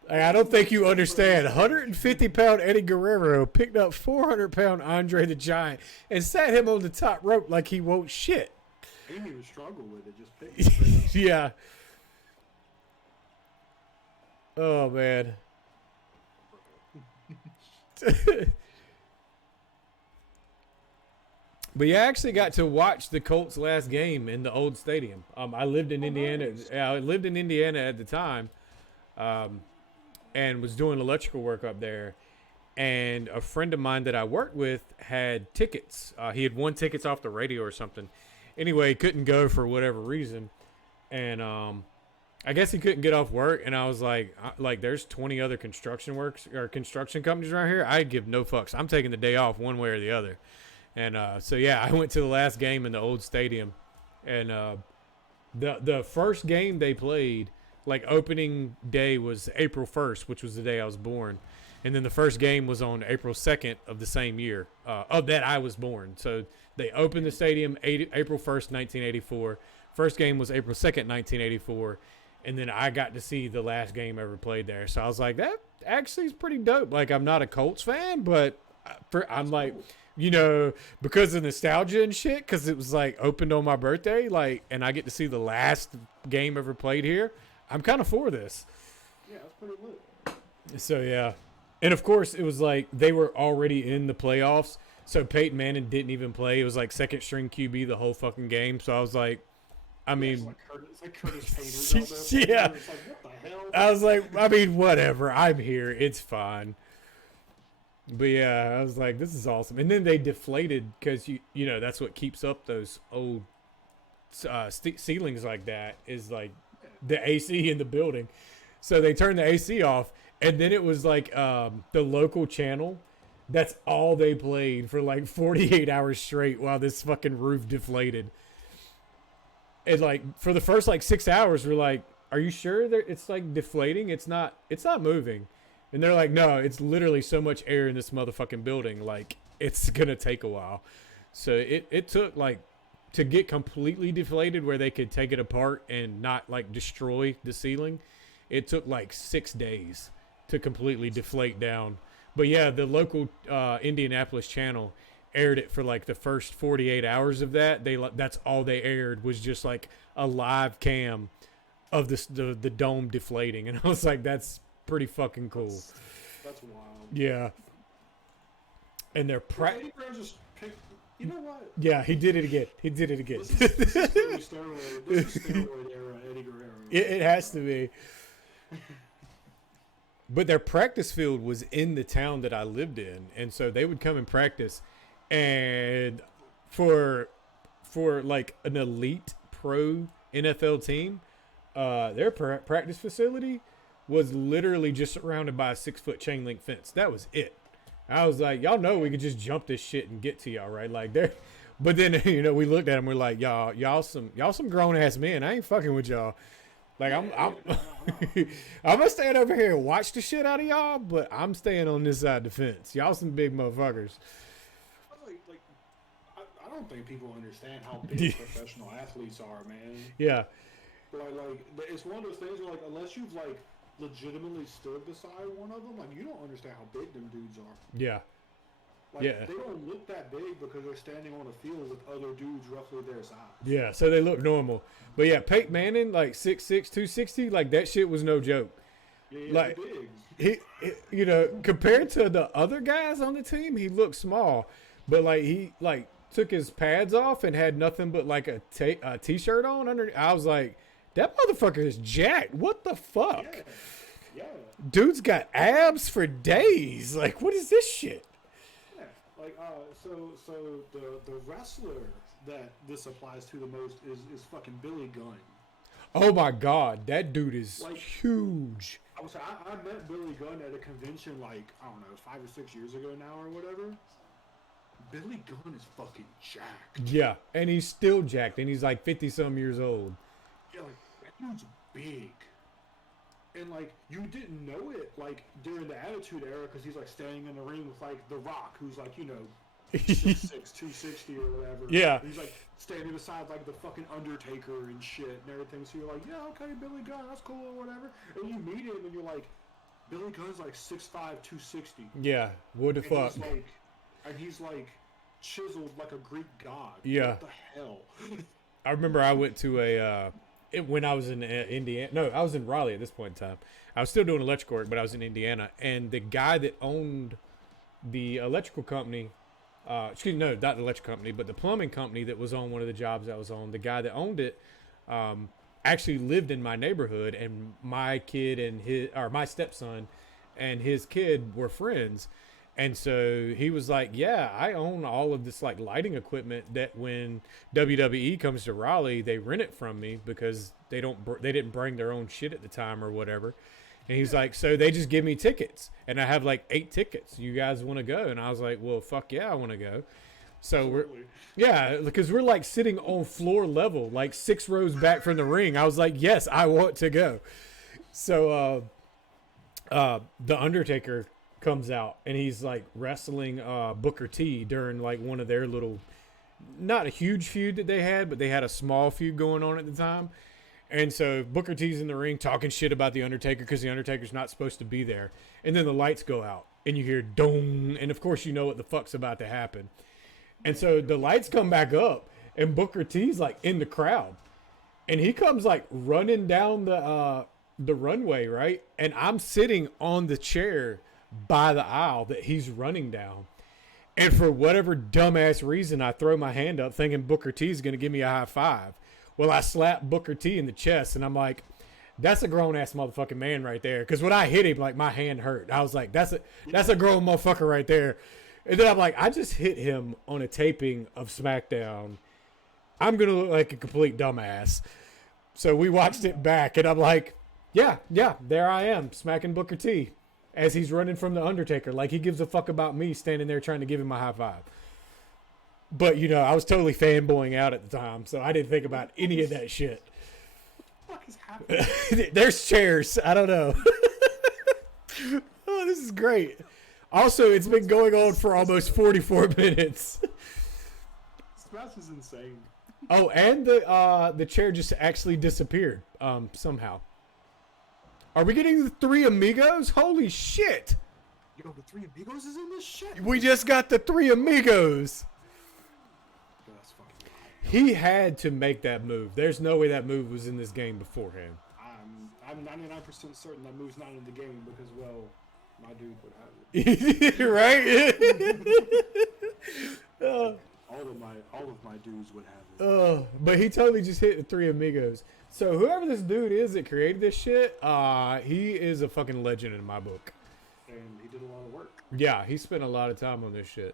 I don't think you understand. 150-pound Eddie Guerrero picked up 400-pound Andre the Giant and sat him on the top rope like he won't shit. He didn't even struggle with it. Just picked it straight up. Yeah. Oh, man. But you actually got to watch the Colts' last game in the old stadium. I lived in Indiana. Nice. Yeah, I lived in Indiana at the time, and was doing electrical work up there. And a friend of mine that I worked with had tickets. He had won tickets off the radio or something. Anyway, couldn't go for whatever reason, and I guess he couldn't get off work. And I was like, there's 20 other construction companies around here. I'd give no fucks. I'm taking the day off one way or the other. And so yeah, I went to the last game in the old stadium, and the first game they played, like opening day, was April 1st, which was the day I was born, and then the first game was on April 2nd of the same year of that I was born. So they opened the stadium April 1st, 1984. First game was April 2nd, 1984, and then I got to see the last game ever played there. So I was like, that actually is pretty dope. Like, I'm not a Colts fan, but I'm like, you know, because of nostalgia and shit, because it was like opened on my birthday, like, and I get to see the last game ever played here. I'm kind of for this. Yeah, that's pretty lit. So yeah, and of course it was like they were already in the playoffs, so Peyton Manning didn't even play. It was like second string QB the whole fucking game. So I was like, I mean, it's like Curtis Painter out there. Yeah. It's like, what the hell? I was like, I mean, whatever. I'm here. It's fine. But yeah, I was like, this is awesome. And then they deflated because you know that's what keeps up those old ceilings like that is like the AC in the building. So they turned the AC off, and then it was like the local channel. That's all they played for like 48 hours straight while this fucking roof deflated. And like for the first like 6 hours, we're like, "Are you sure that it's like deflating? It's not moving." And they're like, "No, it's literally so much air in this motherfucking building. Like, it's gonna take a while." So it took like to get completely deflated where they could take it apart and not like destroy the ceiling. It took like 6 days to completely deflate down. But yeah, the local Indianapolis channel aired it for like the first 48 hours of that. That's all they aired was just like a live cam of the dome deflating, and I was like, that's pretty fucking cool. That's wild. Yeah. And they're Eddie Guerrero just picked. You know what? Yeah, he did it again. This is steroid era Eddie Guerrero. It has to be. But their practice field was in the town that I lived in, and so they would come and practice, And for like an elite pro NFL team, their practice facility was literally just surrounded by a 6-foot chain link fence. That was it. I was like, y'all know we could just jump this shit and get to y'all, right? Like there. But then, you know, we looked at them. We're like, y'all some grown ass men. I ain't fucking with y'all. Like I'm I'm gonna stand over here and watch the shit out of y'all, but I'm staying on this side of the fence. Y'all some big motherfuckers. I don't think people understand how big professional athletes are, man. Yeah. Like it's one of those things where, like, unless you've like legitimately stood beside one of them, like, you don't understand how big them dudes are. Yeah. Like, Yeah. they don't look that big because they're standing on a field with other dudes roughly their size. Yeah, so they look normal. But yeah, Peyton Manning, like 6'6", 260, like that shit was no joke. Yeah, Like big. he, you know, compared to the other guys on the team, he looked small. But like he like took his pads off and had nothing but like a t-shirt on under. I was like, that motherfucker is jacked. What the fuck? Yeah. Dude's got abs for days. Like, what is this shit? Yeah. Like, so the wrestler that this applies to the most is fucking Billy Gunn. Oh my God, that dude is Like, huge. I met Billy Gunn at a convention, like, I don't know, 5 or 6 years ago now or whatever. Billy Gunn is fucking jacked. Yeah, and he's still jacked, and he's like 50-some years old. Yeah, like, that dude's big. And, like, you didn't know it, like, during the Attitude Era, because he's, like, standing in the ring with, like, The Rock, who's, like, you know, 6'6", 260 or whatever. Yeah. And he's, like, standing beside, like, the fucking Undertaker and shit and everything. So you're like, yeah, okay, Billy Gunn, that's cool or whatever. And you meet him, and you're like, Billy Gunn's, like, 6'5", 260. Yeah, what the fuck? He's, like, chiseled like a Greek god. Yeah. What the hell? I remember I went to when I was in Indiana. No, I was in Raleigh at this point in time. I was still doing electrical work, but I was in Indiana. And the guy that owned the electrical company, excuse me, no, not the electrical company, but the plumbing company that was on one of the jobs I was on, the guy that owned it actually lived in my neighborhood, and my kid and my stepson and his kid were friends. And so he was like, yeah, I own all of this like lighting equipment that when WWE comes to Raleigh, they rent it from me because they didn't bring their own shit at the time or whatever. And he's like, so they just give me tickets, and I have like 8 tickets. You guys want to go? And I was like, well, fuck yeah, I want to go. So because we're like sitting on floor level, like 6 rows back from the ring. I was like, yes, I want to go. So the Undertaker comes out, and he's like wrestling Booker T during like one of their little, not a huge feud that they had, but they had a small feud going on at the time. And so Booker T's in the ring talking shit about the Undertaker because the Undertaker's not supposed to be there. And then the lights go out, and you hear dong, and of course you know what the fuck's about to happen. And so the lights come back up, and Booker T's like in the crowd, and he comes like running down the runway, right? And I'm sitting on the chair by the aisle that he's running down. And for whatever dumbass reason, I throw my hand up thinking Booker T is going to give me a high five. Well, I slap Booker T in the chest, and I'm like, that's a grown-ass motherfucking man right there. Because when I hit him, like, my hand hurt. I was like, that's a grown motherfucker right there. And then I'm like, I just hit him on a taping of SmackDown. I'm going to look like a complete dumbass. So we watched it back, and I'm like, yeah, there I am, smacking Booker T as he's running from the Undertaker. Like, he gives a fuck about me standing there trying to give him a high five. But, you know, I was totally fanboying out at the time, so I didn't think about any of that shit. What the fuck is happening? There's chairs. I don't know. Oh, this is great. Also, it's been going on for almost 44 minutes. This match is insane. Oh, and the chair just actually disappeared somehow. Are we getting the 3 Amigos? Holy shit. Yo, the 3 Amigos is in this shit. We just got the 3 Amigos. Yo, that's fucking wild. He had to make that move. There's no way that move was in this game beforehand. I'm 99% certain that move's not in the game because, well, my dude would have it. Right? All of my dudes would have it. But he totally just hit the 3 Amigos. So whoever this dude is that created this shit, he is a fucking legend in my book. And he did a lot of work. Yeah, he spent a lot of time on this shit.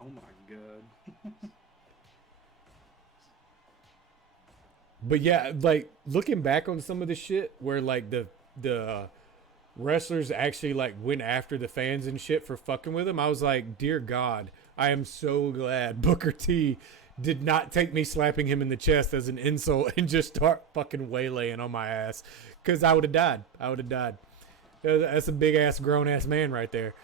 Oh my god. But yeah, like looking back on some of the shit where like the wrestlers actually like went after the fans and shit for fucking with him, I was like, dear God, I am so glad Booker T did not take me slapping him in the chest as an insult and just start fucking waylaying on my ass, because I would have died. I would have died. That's a big ass grown ass man right there.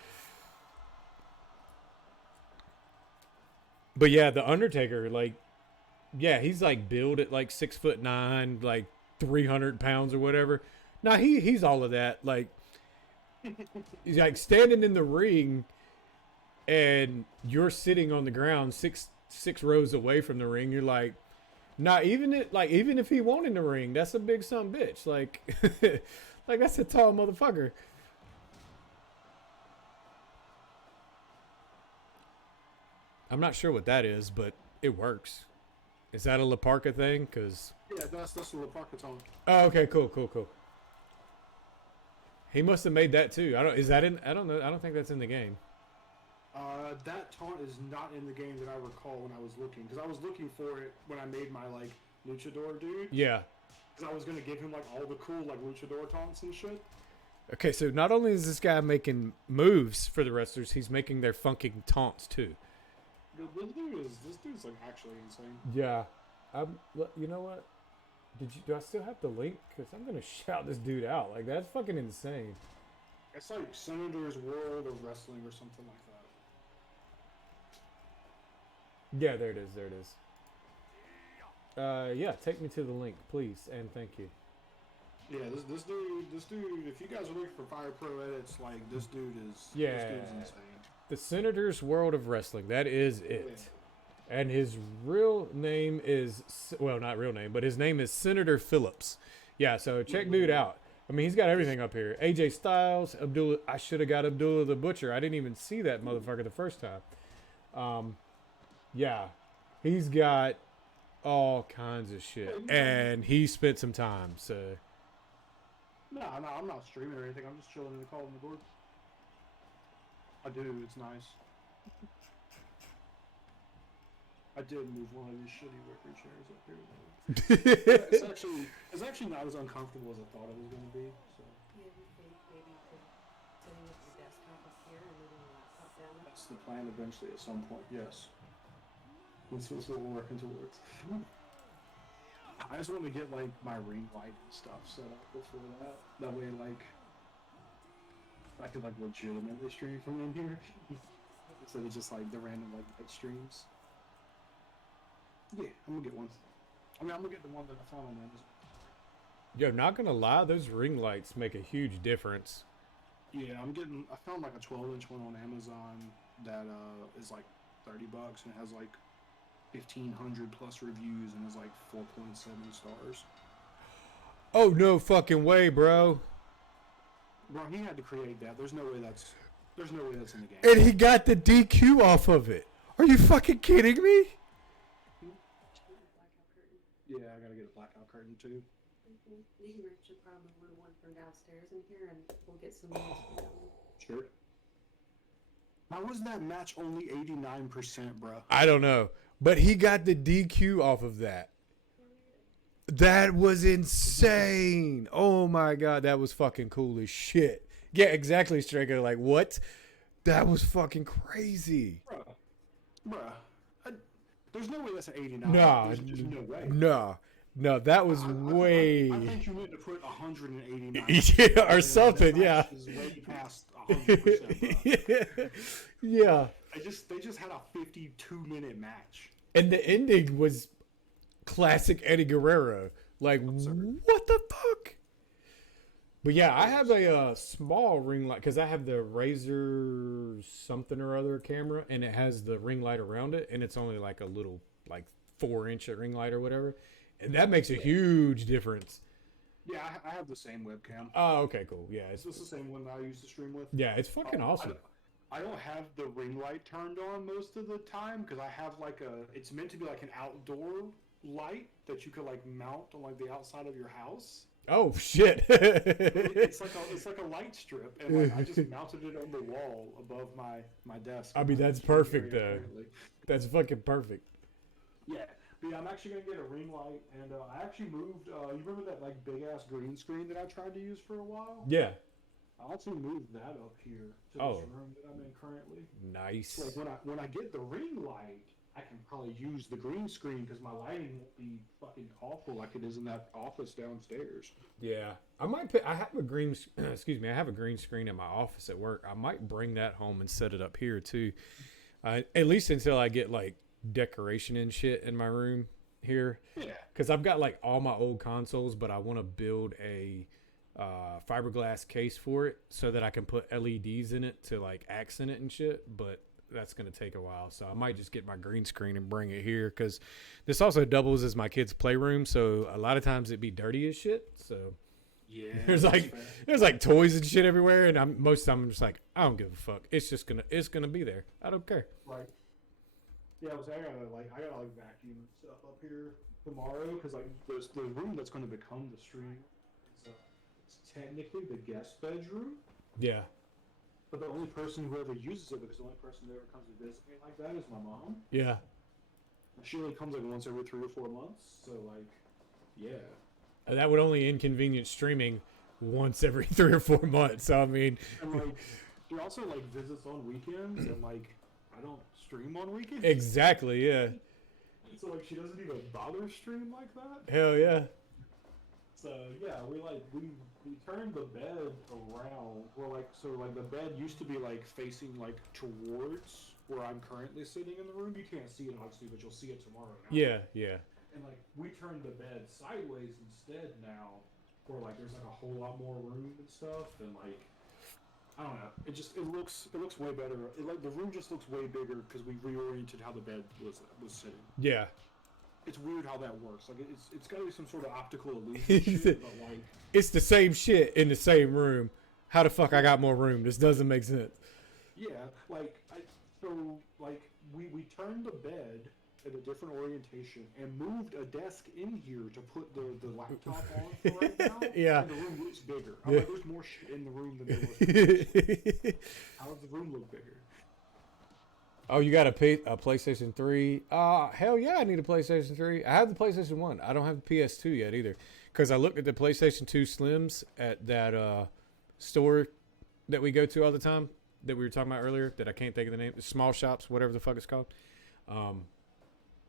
But yeah, the Undertaker, like, yeah, he's like built at like 6'9", like 300 pounds or whatever. Now he's all of that. Like, he's like standing in the ring, and you're sitting on the ground six rows away from the ring. You're like, not even it. Like, even if he won in the ring, that's a big son of a bitch. Like, like that's a tall motherfucker. I'm not sure what that is, but it works. Is that a La Parka thing? Cause Yeah, that's the La Parka tone. oh, okay, cool. He must have made that too. Is that in? I don't know. I don't think that's in the game. That taunt is not in the game that I recall when I was looking, because I was looking for it when I made my like luchador dude. Yeah. Because I was gonna give him like all the cool like luchador taunts and shit. Okay, so not only is this guy making moves for the wrestlers, he's making their funking taunts too. This dude's like actually insane. Yeah. You know what? Do I still have the link? Because I'm gonna shout this dude out. Like, that's fucking insane. It's like Senator's World of Wrestling or something like that. Yeah, there it is. Yeah, take me to the link, please, and thank you. Yeah, this dude. If you guys are looking for Fire Pro edits, like this dude's insane. The Senator's World of Wrestling. That is it. And his real name is, well, not real name, but his name is Senator Phillips. Yeah, so check dude out. I mean, he's got everything up here. AJ Styles, Abdullah. I should have got Abdullah the Butcher. I didn't even see that motherfucker the first time. Yeah, he's got all kinds of shit. And he spent some time, so. No, I'm not streaming or anything. I'm just chilling in the call on the board. I do. It's nice. I did move one of these shitty wicker chairs up here. It's actually not as uncomfortable as I thought it was going to be. So. Yeah, we think maybe you could sitting with your desktop up here and moving your laptop down. That's the plan eventually at some point, yes. That's what we're working towards. I just want to get like my ring light and stuff set up before that. That way, like, I could like legitimately stream from in here instead of just like the random like light streams. Yeah, I'm gonna get one. I mean, I'm gonna get the one that I found on Amazon. Yo, not gonna lie, those ring lights make a huge difference. Yeah, I found like a 12-inch one on Amazon that is like $30 and it has like 1,500 plus reviews and is like 4.7 stars. Oh, no fucking way, bro. Bro, he had to create that. There's no way that's in the game. And he got the DQ off of it. Are you fucking kidding me? Yeah, I gotta get a blackout curtain too. You can actually probably move one from downstairs in here and we'll get some noise from down there. Sure. How was that match only 89%, bro? I don't know. But he got the DQ off of that. That was insane. Oh my God, that was fucking cool as shit. Yeah, exactly, Straker. Like, what? That was fucking crazy. Bruh. There's no way that's an 89. Nah, There's just no way. No, that was way. I think you need to put 189. Yeah, or something, yeah. Is way past 100%, bro. Yeah. They just had a 52-minute match. And the ending was classic Eddie Guerrero. Like, what the fuck? But yeah, I have a small ring light because I have the Razer something or other camera, and it has the ring light around it, and it's only like a little, like 4-inch ring light or whatever, and that makes a huge difference. Yeah, I have the same webcam. Oh, okay, cool. Yeah, It's just the same one that I used to stream with. Yeah, it's fucking awesome. I don't have the ring light turned on most of the time because I have like it's meant to be like an outdoor light that you could like mount on like the outside of your house. Oh shit! It's like a light strip, and like I just mounted it on the wall above my desk. I in mean, my that's living perfect area though. currently. That's fucking perfect. Yeah, but yeah, I'm actually gonna get a ring light, and I actually moved. You remember that like big ass green screen that I tried to use for a while? Yeah. I also moved that up here to Oh. this room that I'm in currently. Nice. So like when I get the ring light, I can probably use the green screen because my lighting won't be fucking awful like it is in that office downstairs. Yeah, I might put. I have a green. Excuse me. I have a green screen in my office at work. I might bring that home and set it up here too. At least until I get like decoration and shit in my room here. Yeah. Because I've got like all my old consoles, but I want to build a fiberglass case for it so that I can put LEDs in it to like accent it and shit. But that's going to take a while. So I might just get my green screen and bring it here because this also doubles as my kid's playroom. So a lot of times it'd be dirty as shit. So Yeah. there's like toys and shit everywhere. And most of the time I'm just like, I don't give a fuck. It's going to be there. I don't care. Right. Yeah, I gotta vacuum and stuff up here tomorrow because like there's the room that's going to become the stream. It's technically the guest bedroom, Yeah. but the only person who ever uses it, because the only person that ever comes to visit me like that is my mom. Yeah. She only comes like once every 3 or 4 months, so like, yeah. That would only inconvenience streaming once every 3 or 4 months. So I mean, And like, she also like visits on weekends, and like, I don't stream on weekends. exactly. Yeah. So like, she doesn't even bother stream like that. Hell yeah. So yeah, we turned the bed around. So the bed used to be like facing like towards where I'm currently sitting in the room. You can't see it obviously, but you'll see it tomorrow. Yeah. Yeah. And like we turned the bed sideways instead now, where like there's like a whole lot more room and stuff, and like I don't know. It looks way better. The room just looks way bigger because we reoriented how the bed was sitting. Yeah. It's weird how that works. Like it's got to be some sort of optical illusion shit, but like It's the same shit in the same room. How the fuck I got more room? This doesn't make sense. yeah, we turned the bed at a different orientation and moved a desk in here to put the laptop on for right now. Yeah. And the room looks bigger. Yeah. Like, there's more shit in the room than there was. How does the room look bigger? Oh, you got a PlayStation 3? Hell yeah, I need a PlayStation 3. I have the PlayStation 1. I don't have the PS2 yet either. Because I looked at the PlayStation 2 Slims at that store that we go to all the time that we were talking about earlier that I can't think of the name. Small Shops, whatever the fuck it's called.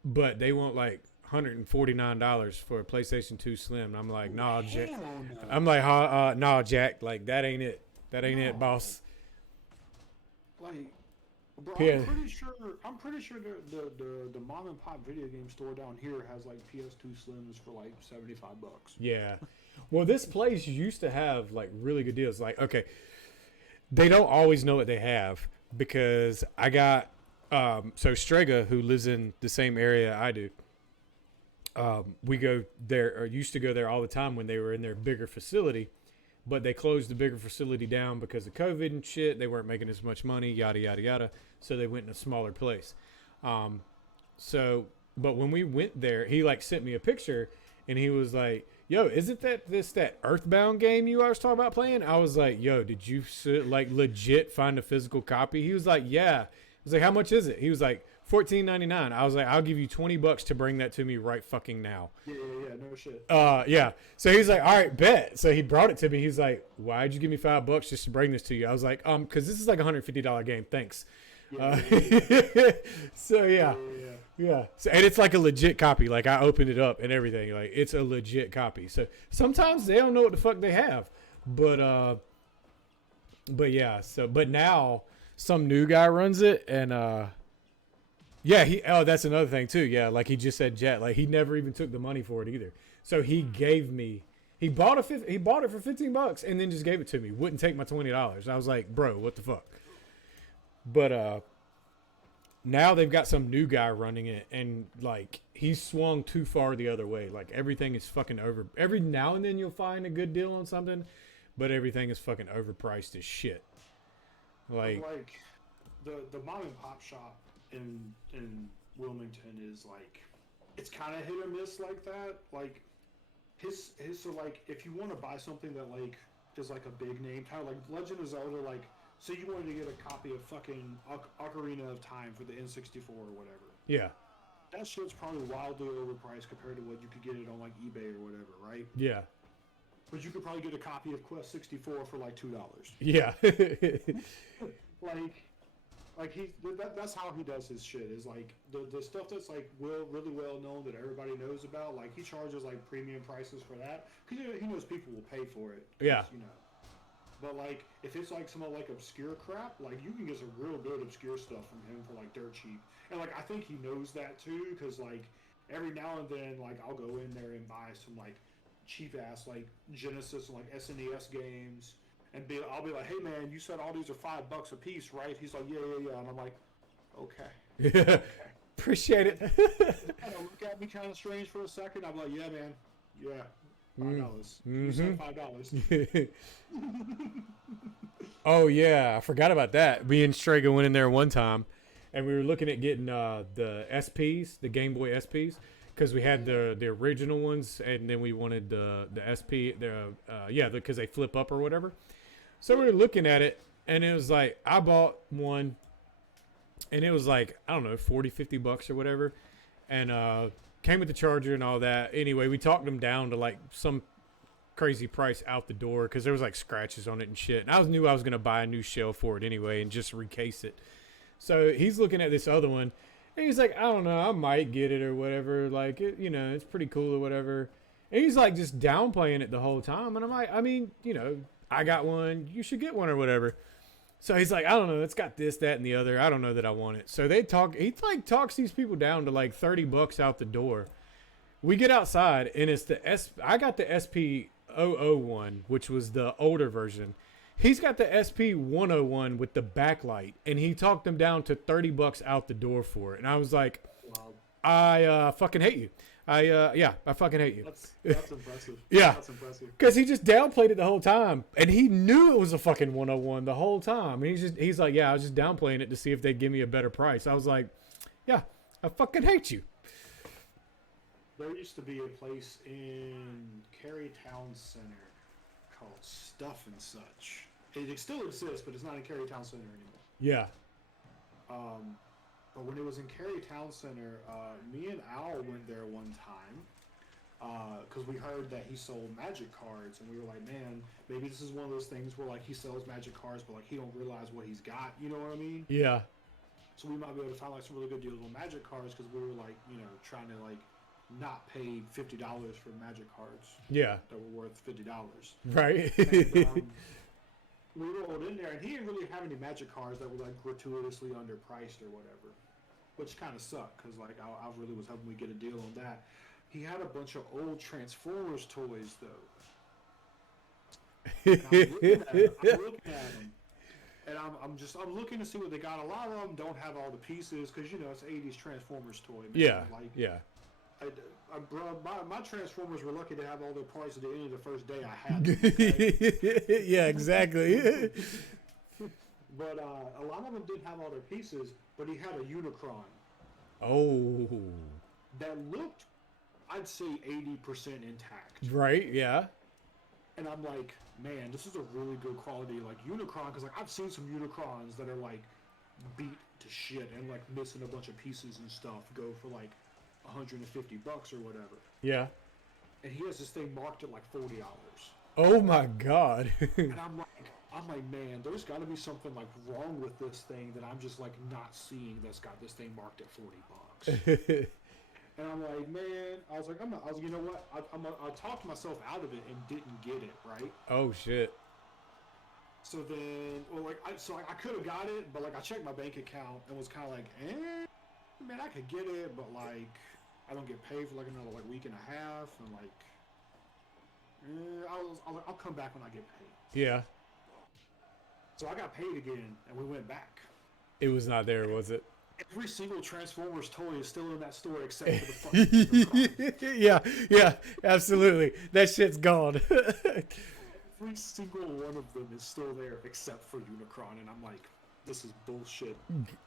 But they want like $149 for a PlayStation 2 Slim. And I'm like, nah, Jack. Hell no. I'm like, nah, Jack. Like, that ain't it. That ain't it, boss. Like, bro, Yeah. I'm pretty sure the mom and pop video game store down here has like PS2 Slims for like $75. Yeah. Well, this place used to have like really good deals. Like, okay, they don't always know what they have because I got so Strega, who lives in the same area I do. We go there, or used to go there all the time when they were in their bigger facility, but they closed the bigger facility down because of COVID and shit. They weren't making as much money, yada yada yada. So they went in a smaller place. But when we went there, he like sent me a picture, and he was like, "Yo, isn't that Earthbound game you always talking about playing?" I was like, "Yo, did you like legit find a physical copy?" He was like, "Yeah." I was like, "How much is it?" He was like, $14.99. I was like, "I'll give you $20 to bring that to me right fucking now." Yeah, no shit. Yeah. So he's like, "All right, bet." So he brought it to me. He's like, "Why'd you give me $5 just to bring this to you?" I was like, because this is like a $150 game. Thanks. So yeah. So, and it's like a legit copy. Like I opened it up and everything. Like it's a legit copy. So sometimes they don't know what the fuck they have, but yeah. So but now some new guy runs it, and yeah. That's another thing too. Yeah, like he just said, Jet. Like he never even took the money for it either. So he gave me. He bought it for $15 and then just gave it to me. Wouldn't take my $20. I was like, bro, what the fuck? But now they've got some new guy running it, and like he's swung too far the other way. Like everything is fucking over. Every now and then you'll find a good deal on something, but everything is fucking overpriced as shit. Like the mom and pop shop in Wilmington is like, it's kind of hit or miss like that. Like So like if you want to buy something that like is like a big name title, like Legend of Zelda, like say you wanted to get a copy of fucking Ocarina of Time for the N64 or whatever. Yeah. That shit's probably wildly overpriced compared to what you could get it on like eBay or whatever, right? Yeah. But you could probably get a copy of Quest 64 for like $2. Yeah. That's how he does his shit. Is like the stuff that's like really well known that everybody knows about. Like he charges like premium prices for that because he knows people will pay for it. Yeah. You know. But like if it's like some like obscure crap, like you can get some real good obscure stuff from him for like dirt cheap. And like I think he knows that too because like every now and then like I'll go in there and buy some like cheap ass like Genesis and like SNES games. And I'll be like, hey man, you said all these are $5 a piece, right? He's like, yeah. And I'm like, okay. Yeah. Appreciate it. Kind of look at me kind of strange for a second. I'm like, yeah, man, yeah, $5. You said $5. Oh yeah, I forgot about that. Me and Strega went in there one time, and we were looking at getting the SPs, the Game Boy SPs, because we had the original ones, and then we wanted the SP, because they flip up or whatever. So we were looking at it, and it was like, I bought one, and it was like, I don't know, $40-$50 or whatever. And came with the charger and all that. Anyway, we talked them down to like some crazy price out the door because there was like scratches on it and shit. And I knew I was going to buy a new shell for it anyway and just recase it. So he's looking at this other one, and he's like, I don't know, I might get it or whatever. Like, it's pretty cool or whatever. And he's like just downplaying it the whole time. And I'm like, I mean, I got one, you should get one or whatever. So he's like, I don't know, it's got this, that, and the other. I don't know that I want it. So he like talks these people down to like $30 out the door. We get outside, and it's I got the SP001, which was the older version. He's got the SP101 with the backlight, and he talked them down to $30 out the door for it. And I was like, Wow. I fucking hate you. I fucking hate you. That's impressive. Yeah. That's impressive. Because he just downplayed it the whole time, and he knew it was a fucking 101 the whole time. And he's like, yeah, I was just downplaying it to see if they'd give me a better price. I was like, yeah, I fucking hate you. There used to be a place in Cary Town Center called Stuff and Such. It still exists, but it's not in Cary Town Center anymore. Yeah. But when it was in Cary Town Center, me and Al went there one time because we heard that he sold magic cards, and we were like, man, maybe this is one of those things where like he sells magic cards, but like he don't realize what he's got. You know what I mean? Yeah. So we might be able to find like some really good deals on magic cards because we were like, trying to like not pay $50 for magic cards. Yeah. That were worth $50. Right. And, we rolled in there, and he didn't really have any magic cards that were like gratuitously underpriced or whatever, which kind of sucked because like I really was hoping we get a deal on that. He had a bunch of old Transformers toys though. And I'm looking at them, and I'm looking to see what they got. A lot of them don't have all the pieces because it's 80s Transformers toy. Man. Yeah. Like, yeah. Bro, my Transformers were lucky to have all their parts at the end of the first day I had them. Okay? Yeah, exactly. But a lot of them didn't have all their pieces, but he had a Unicron Oh. that looked, I'd say, 80% intact. Right, yeah. And I'm like, man, this is a really good quality, like, Unicron, because, like, I've seen some Unicrons that are, like, beat to shit and, like, missing a bunch of pieces and stuff go for, like, $150 or whatever. Yeah. And he has this thing marked at, like, $40. Oh, my God. And I'm like, man, there's got to be something, like, wrong with this thing that I'm just, like, not seeing that's got this thing marked at $40. And I'm like, man, you know what? I talked myself out of it and didn't get it, right? Oh, shit. So then, I could have got it, but, like, I checked my bank account and was kind of like, man, I could get it, but, like, I don't get paid for, like, another, like, week and a half, and, like, I'll come back when I get paid. Yeah. So I got paid again, and we went back. It was not there, was it? Every single Transformers toy is still in that store except for the fucking Yeah, absolutely. That shit's gone. Every single one of them is still there except for Unicron, and I'm like, this is bullshit.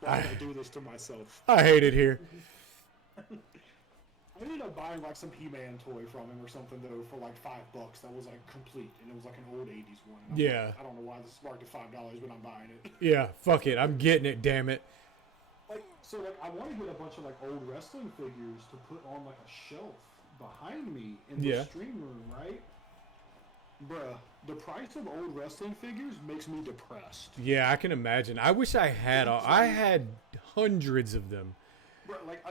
Why did I do this to myself? I hate it here. I ended up buying like some He-Man toy from him or something though for like $5 that was like complete, and it was like an old '80s one. And I'm Yeah. like, I don't know why this is marked at $5, but I'm buying it. Yeah, fuck it. I'm getting it, damn it. Like, so like I want to get a bunch of like old wrestling figures to put on like a shelf behind me in the Yeah. stream room, right? Bruh, the price of old wrestling figures makes me depressed. Yeah, I can imagine. I wish I had all. I had hundreds of them. Bruh, like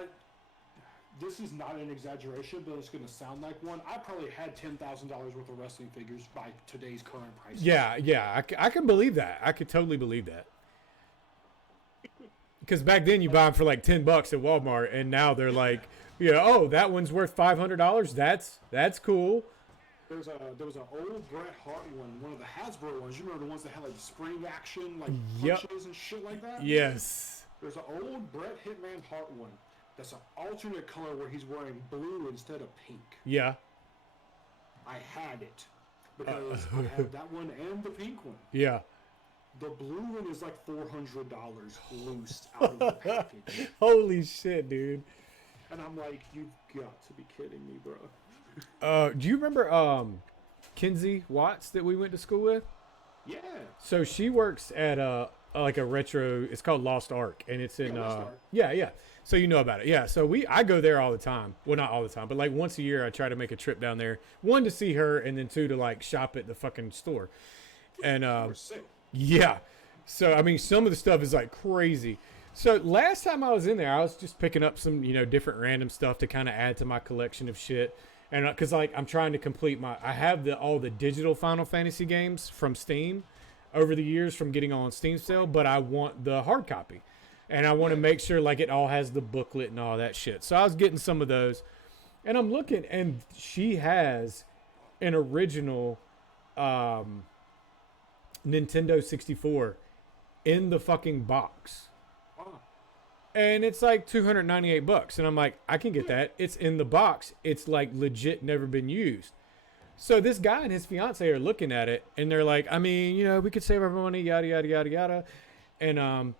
this is not an exaggeration, but it's gonna sound like one. I probably had $10,000 worth of wrestling figures by today's current prices. Yeah, I can believe that. I could totally believe that. Because back then you buy them for like $10 at Walmart, and now they're like, oh, that one's worth $500. That's cool. There was an old Bret Hart one of the Hasbro ones. You remember the ones that had like the spring action, like Yep. punches and shit like that? Yes. There's an old Bret Hitman Hart one that's an alternate color where he's wearing blue instead of pink. Yeah. I had it because I had that one and the pink one. Yeah. The blue one is like $400 loose out of the package. Holy shit, dude. And I'm like, you've got to be kidding me, bro. Do you remember Kinsey Watts that we went to school with? Yeah. So she works at like a retro. It's called Lost Ark, and it's in Lost Ark. yeah. So you know about it, yeah. So I go there all the time. Well, not all the time, but like once a year, I try to make a trip down there. One, to see her, and then two, to like shop at the fucking store. And We're sick. yeah. So I mean, some of the stuff is like crazy. So last time I was in there, I was just picking up some different random stuff to kind of add to my collection of shit. And because like I'm trying to complete I have all the digital Final Fantasy games from Steam over the years from getting on Steam sale, but I want the hard copy, and I want to make sure like it all has the booklet and all that shit. So I was getting some of those, and I'm looking, and she has an original Nintendo 64 in the fucking box. And it's like $298, and I'm like, I can get that. It's in the box. It's like legit never been used. So this guy and his fiance are looking at it, and they're like, I mean, we could save our money, yada yada yada yada. And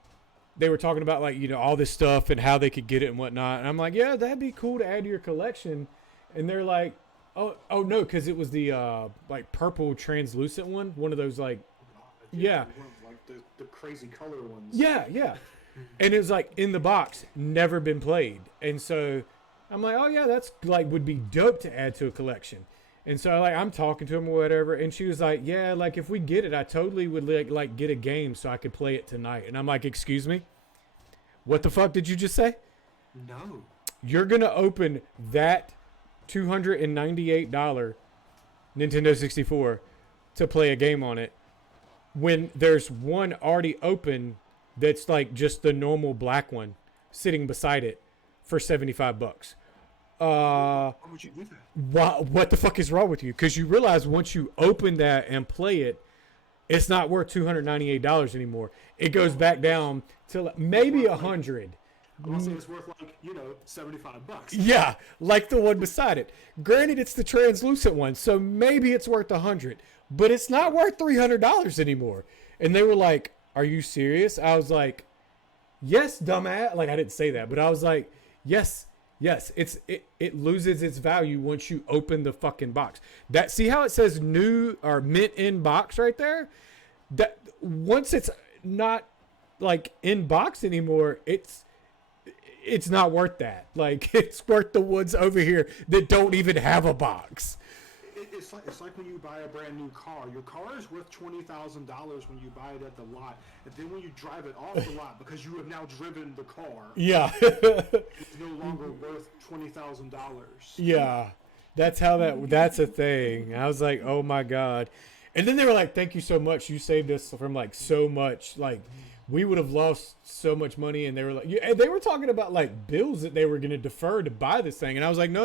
they were talking about like all this stuff and how they could get it and whatnot. And I'm like, yeah, that'd be cool to add to your collection. And they're like, oh no, because it was the like purple translucent one of those like, yeah, like the crazy color ones. yeah. And it was like in the box, never been played. And so I'm like, oh yeah, that's like would be dope to add to a collection. And so like I'm talking to him or whatever, and she was like, yeah, like if we get it, I totally would like get a game so I could play it tonight. And I'm like, excuse me? What the fuck did you just say? No. You're gonna open that $298 Nintendo 64 to play a game on it when there's one already open that's like just the normal black one sitting beside it for $75. Why would you do that? What the fuck is wrong with you? Because you realize once you open that and play it, it's not worth $298 anymore. It goes back down to maybe $100. I'll say it's worth like $75. Yeah, like the one beside it. Granted, it's the translucent one, so maybe it's worth $100, but it's not worth $300 anymore. And they were like, are you serious? I was like, yes, dumbass. Like I didn't say that, but I was like, yes. It loses its value once you open the fucking box. See how it says new or mint in box right there? That once it's not like in box anymore, it's not worth that. Like it's worth the ones over here that don't even have a box. It's like when you buy a brand new car. Your car is worth $20,000 when you buy it at the lot, and then when you drive it off the lot because you have now driven the car, Yeah. it's no longer worth $20,000. Yeah. That's that's a thing. I was like, oh my God. And then they were like, thank you so much. You saved us from like so much. Like we would have lost so much money. And they were like, and they were talking about like bills that they were going to defer to buy this thing. And I was like, no.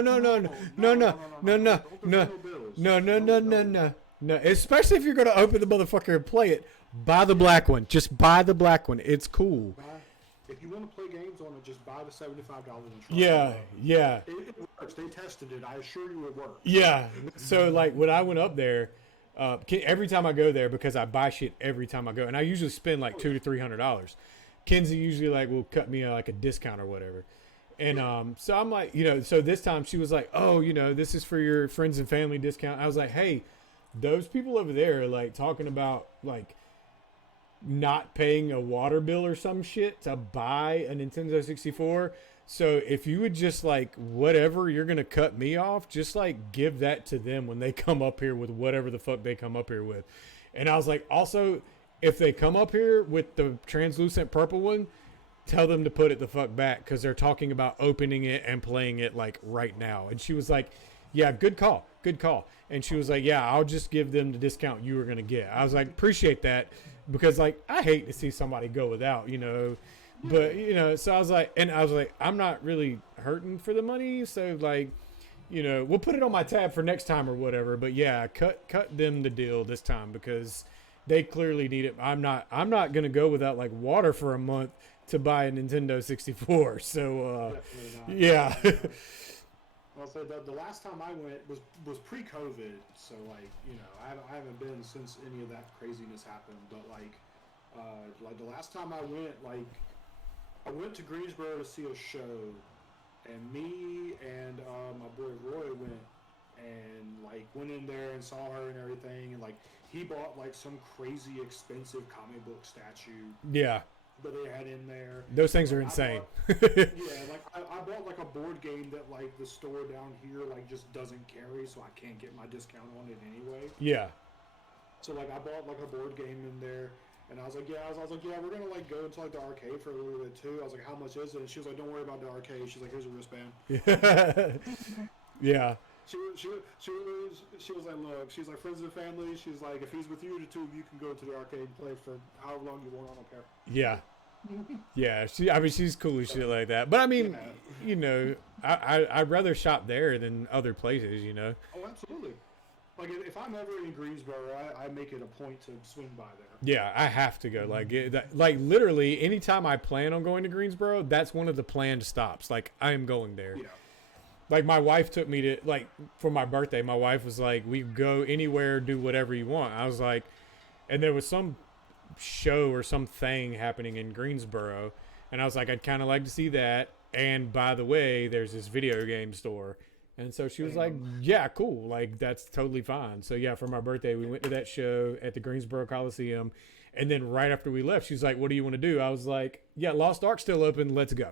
Especially if you're going to open the motherfucker and play it, buy the black one. Just buy the black one. It's cool. If you want to play games on it, just buy the $75 and try Yeah. It works. They tested it. I assure you it works. Yeah. So like when I went up there, every time I go there, because I buy shit every time I go, and I usually spend like $200 to $300. Kinsey usually like will cut me like a discount or whatever. And so I'm like, so this time she was like, oh, this is for your friends and family discount. I was like, hey, those people over there are like talking about like not paying a water bill or some shit to buy a Nintendo 64. So if you would just like whatever you're gonna cut me off, just like give that to them when they come up here with whatever the fuck they come up here with. And I was like, also, if they come up here with the translucent purple one, tell them to put it the fuck back because they're talking about opening it and playing it like right now. And she was like, yeah, good call. And she was like, yeah, I'll just give them the discount you were going to get. I was like, appreciate that because like, I hate to see somebody go without, but so I was like, I'm not really hurting for the money. So like, we'll put it on my tab for next time or whatever, but yeah, cut them the deal this time because they clearly need it. I'm not going to go without like water for a month to buy a Nintendo 64. So, yeah. Well, so the last time I went was pre-COVID, so like I haven't been since any of that craziness happened. But like the last time I went to Greensboro to see a show, and me and my boy Roy went in there and saw her and everything, and like he bought like some crazy expensive comic book statue. Yeah. That they had in there. Those things are insane. I bought like a board game that like the store down here like just doesn't carry, so I can't get my discount on it anyway. Yeah. So like I bought like a board game in there, and I was like, we're gonna like go into like the arcade for a little bit too. I was like, how much is it? And she was like, don't worry about the arcade. She's like, here's a wristband. Yeah. She was like, look, she's like, friends and family. She's like, if he's with you, the two of you can go to the arcade and play for however long you want. I don't care. Yeah. Yeah. She's cool as shit like that. But I mean, I'd rather shop there than other places, Oh, absolutely. Like if I'm ever in Greensboro, I make it a point to swing by there. Yeah, I have to go. Like literally, anytime I plan on going to Greensboro, that's one of the planned stops. Like I am going there. Yeah. Like my wife took me to like for my birthday. My wife was like, "We go anywhere, do whatever you want." I was like, and there was some show or something happening in Greensboro, and I was like, "I'd kind of like to see that." And by the way, there's this video game store, and so she was like, "Yeah, cool. Like that's totally fine." So yeah, for my birthday, we went to that show at the Greensboro Coliseum, and then right after we left, she's like, "What do you want to do?" I was like, "Yeah, Lost Ark's still open. Let's go."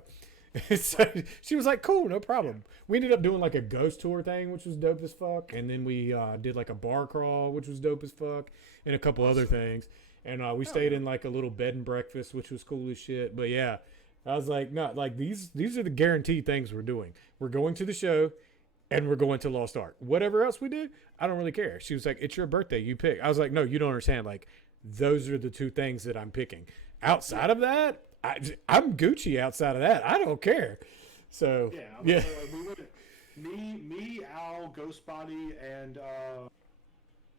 So she was like, cool, no problem. We ended up doing like a ghost tour thing, which was dope as fuck. And then we did like a bar crawl, which was dope as fuck, and a couple other things. And we stayed in like a little bed and breakfast, which was cool as shit. But yeah, I was like, no, like these are the guaranteed things we're doing. We're going to the show and we're going to Lost Ark. Whatever else we do, I don't really care. She was like, it's your birthday, you pick. I was like, no, you don't understand. Like those are the two things that I'm picking. Outside of that, I'm Gucci outside of that. I don't care. So yeah. Me, Al, Ghostbody, and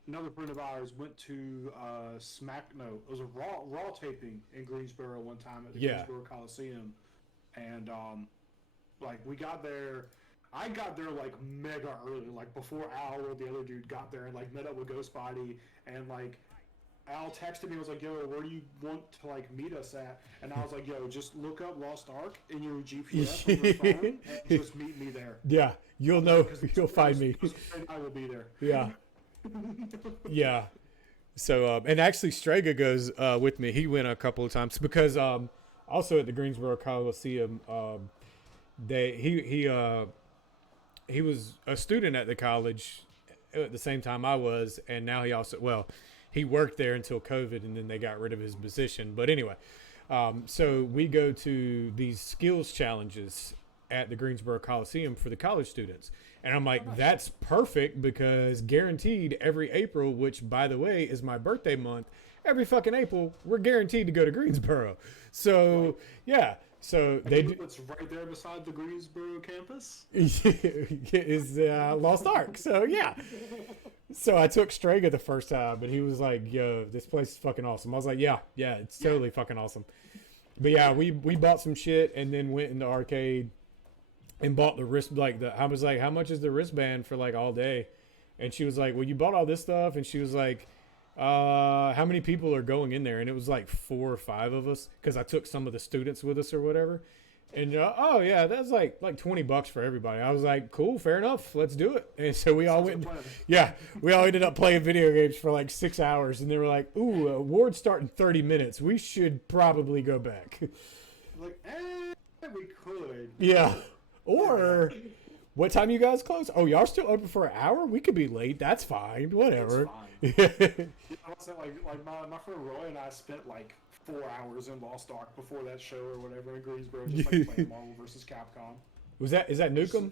another friend of ours went to it was a raw taping in Greensboro one time at the Greensboro Coliseum, and like we got there. I got there like mega early, like before Al or the other dude got there, and like met up with Ghostbody, and like Al texted me, was like, yo, where do you want to like meet us at? And I was like, yo, just look up Lost Ark in your GPS on your phone and just meet me there. Yeah, you'll know, you'll find me. I will be there. Yeah. Yeah. So, and actually Strega goes with me. He went a couple of times because also at the Greensboro Coliseum, he was a student at the college at the same time I was, and now he worked there until COVID, and then they got rid of his position. But anyway, so we go to these skills challenges at the Greensboro Coliseum for the college students. And I'm like, that's perfect because guaranteed every April, which by the way is my birthday month, every fucking April, we're guaranteed to go to Greensboro. So yeah. So they do. What's right there beside the Greensboro campus is Lost Ark. So yeah. So I took Strega the first time, but he was like, "Yo, this place is fucking awesome." I was like, "Yeah, it's totally fucking awesome." But yeah, we bought some shit and then went in the arcade and bought the wrist. I was like, "How much is the wristband for like all day?" And she was like, "Well, you bought all this stuff," and she was like, how many people are going in there? And it was like 4 or 5 of us because I took some of the students with us or whatever. And oh yeah, that's like $20 for everybody. I was like, cool, fair enough, let's do it. And so we all went. Yeah, we all ended up playing video games for like 6 hours, and they were like, ooh, awards start in 30 minutes. We should probably go back. Like, we could. Yeah. Or what time you guys close? Oh, y'all still open for an hour? We could be late. That's fine. Whatever. It's fine. You know, so like my friend Roy and I spent like 4 hours in Lost Ark before that show or whatever in Greensboro, just like playing Marvel vs. Capcom. Is that Nukem?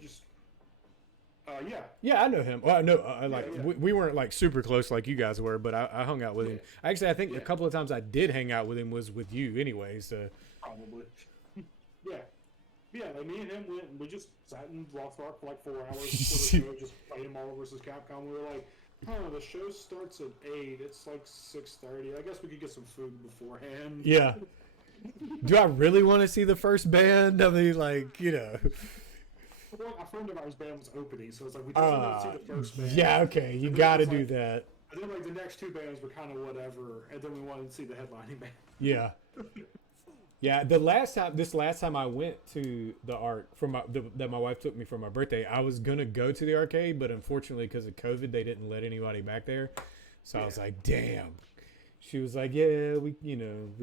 Yeah. Yeah, I know him. Well, no, Yeah. We weren't like super close like you guys were, but I hung out with him. Actually, I think a couple of times I did hang out with him was with you anyway. So Probably. Yeah. Yeah, like me and him went and we just sat in Lost Ark for like 4 hours before the show, just playing Marvel vs. Capcom. We were like, the show starts at 8. It's like 6:30. I guess we could get some food beforehand. yeah. Do I really want to see the first band? I mean, like, you know. Well, a friend of ours band was opening, so it's like we just wanted to see the first band. Yeah, okay, you got to do that. And then like the next two bands were kind of whatever, and then we wanted to see the headlining band. Yeah. Yeah, this last time I went to the Ark that my wife took me for my birthday, I was gonna go to the arcade, but unfortunately because of COVID, they didn't let anybody back there. So I was like, damn. She was like, yeah, we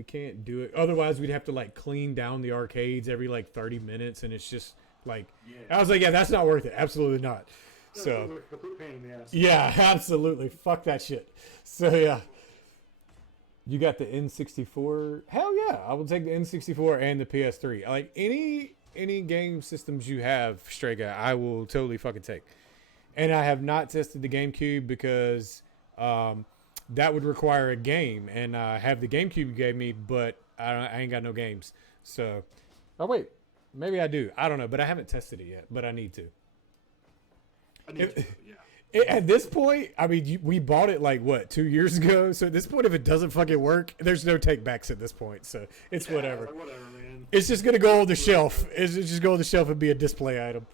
can't do it. Otherwise, we'd have to like clean down the arcades every like 30 minutes, and it's just like, I was like, yeah, that's not worth it. Absolutely not. So complete pain in the ass. yeah, absolutely. Fuck that shit. So yeah. You got the N64? Hell yeah, I will take the N64 and the PS3. Like any game systems you have, Stray Guy, I will totally fucking take. And I have not tested the GameCube because that would require a game, and I have the GameCube you gave me, but I ain't got no games. So, oh wait, maybe I do. I don't know, but I haven't tested it yet. But I need to. I need to, yeah. At this point, I mean, we bought it like what 2 years ago. So at this point, if it doesn't fucking work, there's no take backs at this point. So it's whatever. Like, whatever, man. It's just gonna go on the shelf. It's just go on the shelf and be a display item.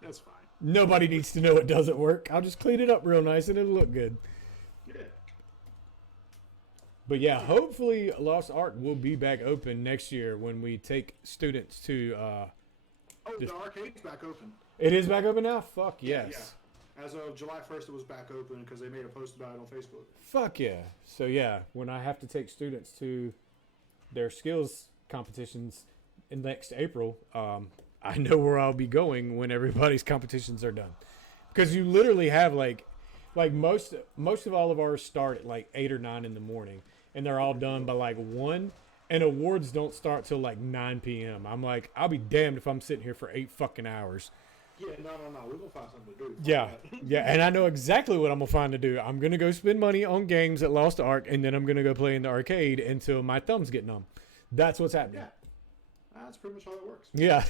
That's fine. Nobody needs to know it doesn't work. I'll just clean it up real nice and it'll look good. Yeah. But yeah, hopefully Lost Ark will be back open next year when we take students to. The arcade's back open. It is back open now. Fuck yes. Yeah. As of July 1st, it was back open because they made a post about it on Facebook. Fuck yeah. So yeah, when I have to take students to their skills competitions in next April, I know where I'll be going when everybody's competitions are done. Because you literally have like most of all of ours start at like 8 or 9 in the morning, and they're all done by like 1, and awards don't start till like 9 p.m. I'm like, I'll be damned if I'm sitting here for 8 fucking hours. Yeah, no. We're going to find something to do. Yeah, yeah, and I know exactly what I'm going to find to do. I'm going to go spend money on games at Lost Ark, and then I'm going to go play in the arcade until my thumb's get numb. That's what's happening. Yeah. That's pretty much how it works. Yeah.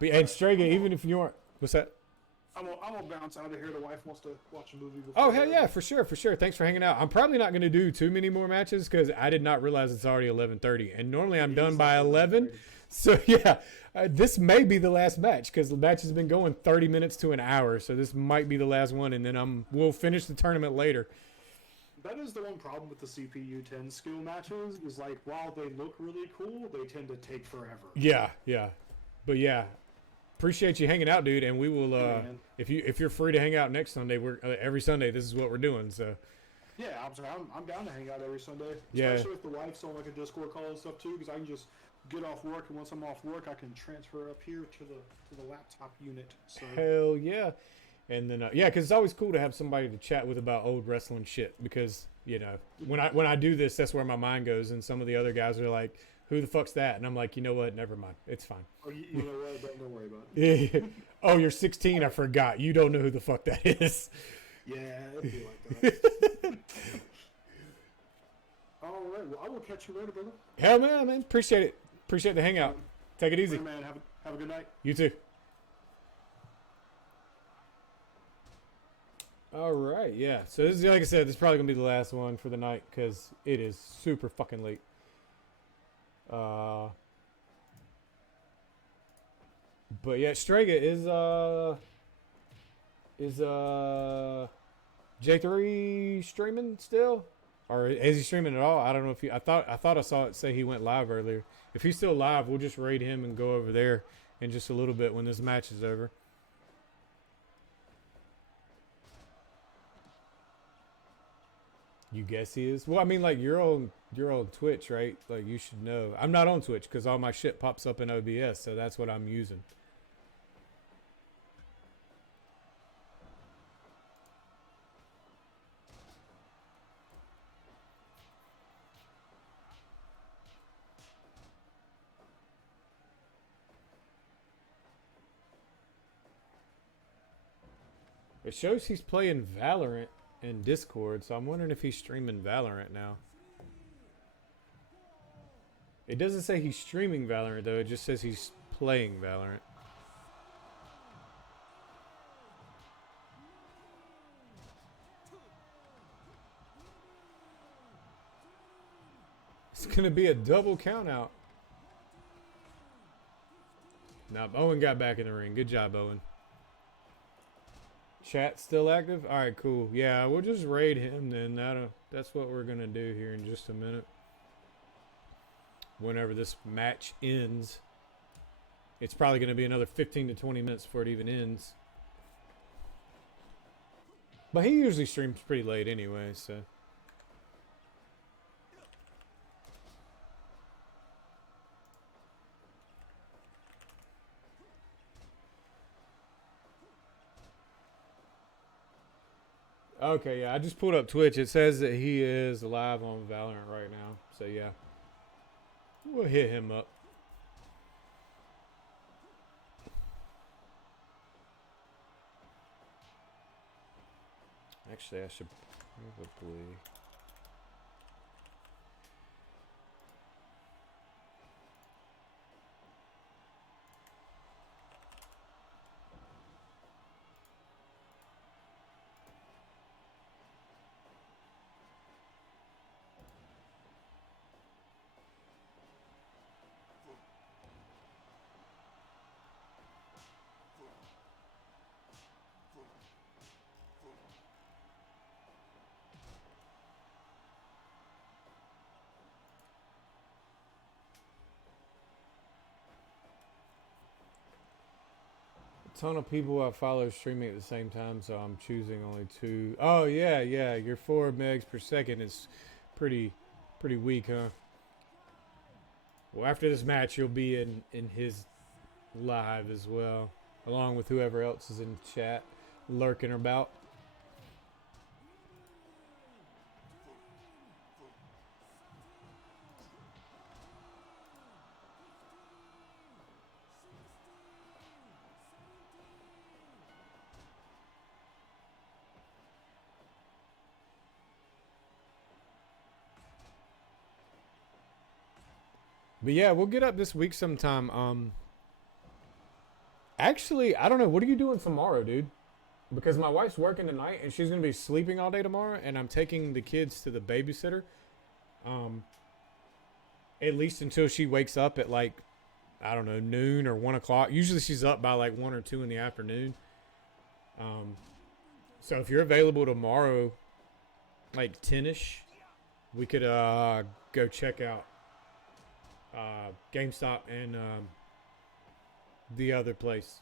But and Strega, even if you aren't, what's that? I'm gonna bounce out of here. The wife wants to watch a movie. Oh hell yeah, for sure. Thanks for hanging out. I'm probably not going to do too many more matches because I did not realize it's already 11:30, and normally I'm done by 11. So yeah, this may be the last match because the match has been going 30 minutes to an hour. So this might be the last one, and then we'll finish the tournament later. That is the one problem with the CPU 10 skill matches is like while they look really cool, they tend to take forever. Yeah. But yeah, appreciate you hanging out, dude. And we will if you're free to hang out next Sunday, we're every Sunday. This is what we're doing. So yeah, I'm down to hang out every Sunday. Yeah. Especially if the wife's on like a Discord call and stuff too, because I can just get off work, and once I'm off work, I can transfer up here to the laptop unit. So hell yeah. And then because it's always cool to have somebody to chat with about old wrestling shit because when I do this, that's where my mind goes, and some of the other guys are like, who the fuck's that? And I'm like, you know what, never mind, it's fine. Or you know what, don't worry about it. Oh, you're 16, I forgot, you don't know who the fuck that is. Yeah, it'd be like that. All right, well, I will catch you later, brother. Hell man, appreciate the hangout. Take it easy. Hey, man, have a good night. You too. All right, yeah. So this is, like I said, this is probably gonna be the last one for the night because it is super fucking late. But yeah, Strega is J3 streaming still? Or is he streaming at all? I don't know if he. I thought I saw it say he went live earlier. If he's still live, we'll just raid him and go over there in just a little bit when this match is over. You guess he is? Well, I mean, like you're on Twitch, right? Like you should know. I'm not on Twitch because all my shit pops up in OBS, so that's what I'm using. It shows he's playing Valorant in Discord, so I'm wondering if he's streaming Valorant now. It doesn't say he's streaming Valorant, though. It just says he's playing Valorant. It's going to be a double count out. Now, Owen got back in the ring. Good job, Owen. Chat still active? All right, cool. Yeah, we'll just raid him then. That's what we're going to do here in just a minute. Whenever this match ends. It's probably going to be another 15 to 20 minutes before it even ends. But he usually streams pretty late anyway, so. Okay, yeah, I just pulled up Twitch. It says that he is live on Valorant right now. So, yeah. We'll hit him up. Actually, I should probably... ton of people I follow streaming at the same time, so I'm choosing only 2. Oh yeah, your 4 megs per second is pretty weak, huh? Well, after this match, you'll be in his live as well, along with whoever else is in chat lurking about. But yeah, we'll get up this week sometime. Actually, I don't know. What are you doing tomorrow, dude? Because my wife's working tonight and she's going to be sleeping all day tomorrow, and I'm taking the kids to the babysitter. At least until she wakes up at like, I don't know, noon or 1 o'clock. Usually she's up by like 1 or 2 in the afternoon. So if you're available tomorrow, like 10ish, we could go check out GameStop and the other place.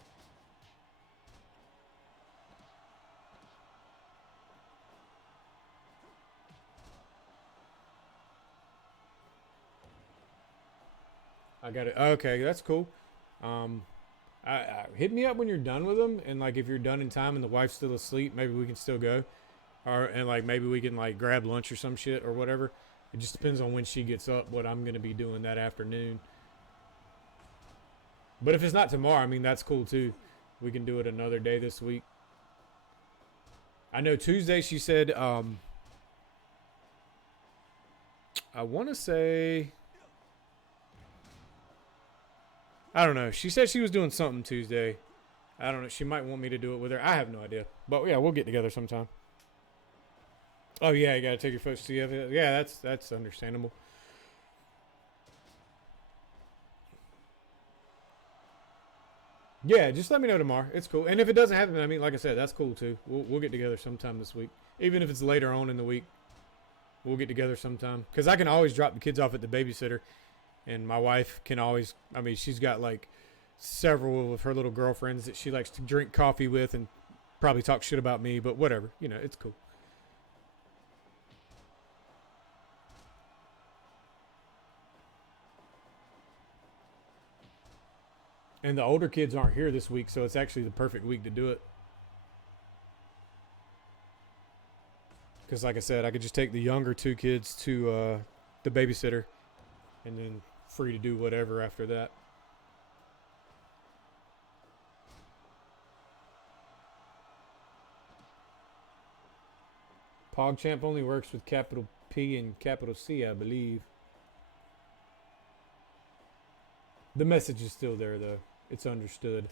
I got it. Okay, that's cool. Hit me up when you're done with them, and like if you're done in time and the wife's still asleep, maybe we can still go, and like maybe we can like grab lunch or some shit or whatever. It just depends on when she gets up, what I'm going to be doing that afternoon. But if it's not tomorrow, I mean, that's cool too. We can do it another day this week. I know Tuesday she said, I want to say, I don't know. She said she was doing something Tuesday. I don't know. She might want me to do it with her. I have no idea. But yeah, we'll get together sometime. Oh yeah, you gotta take your folks to the. Yeah, that's understandable. Yeah, just let me know tomorrow. It's cool. And if it doesn't happen, I mean, like I said, that's cool too. We'll get together sometime this week, even if it's later on in the week. We'll get together sometime because I can always drop the kids off at the babysitter, and my wife can always. I mean, she's got like several of her little girlfriends that she likes to drink coffee with and probably talk shit about me, but whatever. You know, it's cool. And the older kids aren't here this week, so it's actually the perfect week to do it. Because like I said, I could just take the younger 2 kids to the babysitter and then free to do whatever after that. PogChamp only works with capital P and capital C, I believe. The message is still there, though. It's understood.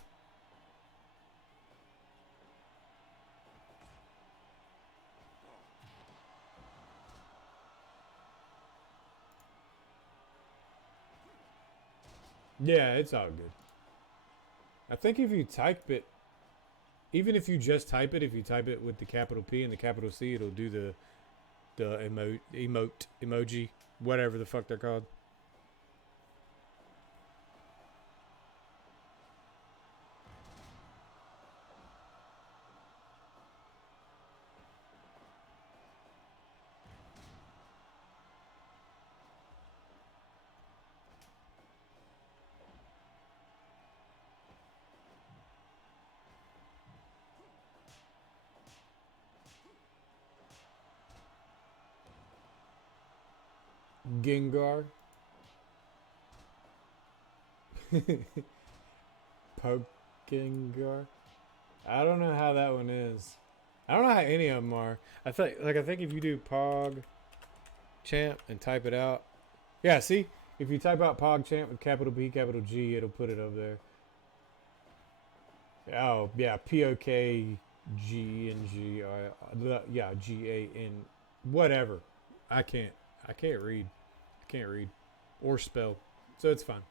Yeah, it's all good. I think if you type it, even if you just type it, if you type it with the capital P and the capital C, it'll do the emoji, whatever the fuck they're called. Gengar. Pokengar. I don't know how that one is. I don't know how any of them are. I think if you do Pog Champ and type it out. Yeah, see? If you type out Pog Champ with capital B, capital G, it'll put it over there. Oh, yeah, POKGNG. Yeah, GAN. Whatever. I can't read. I can't read or spell. So it's fine.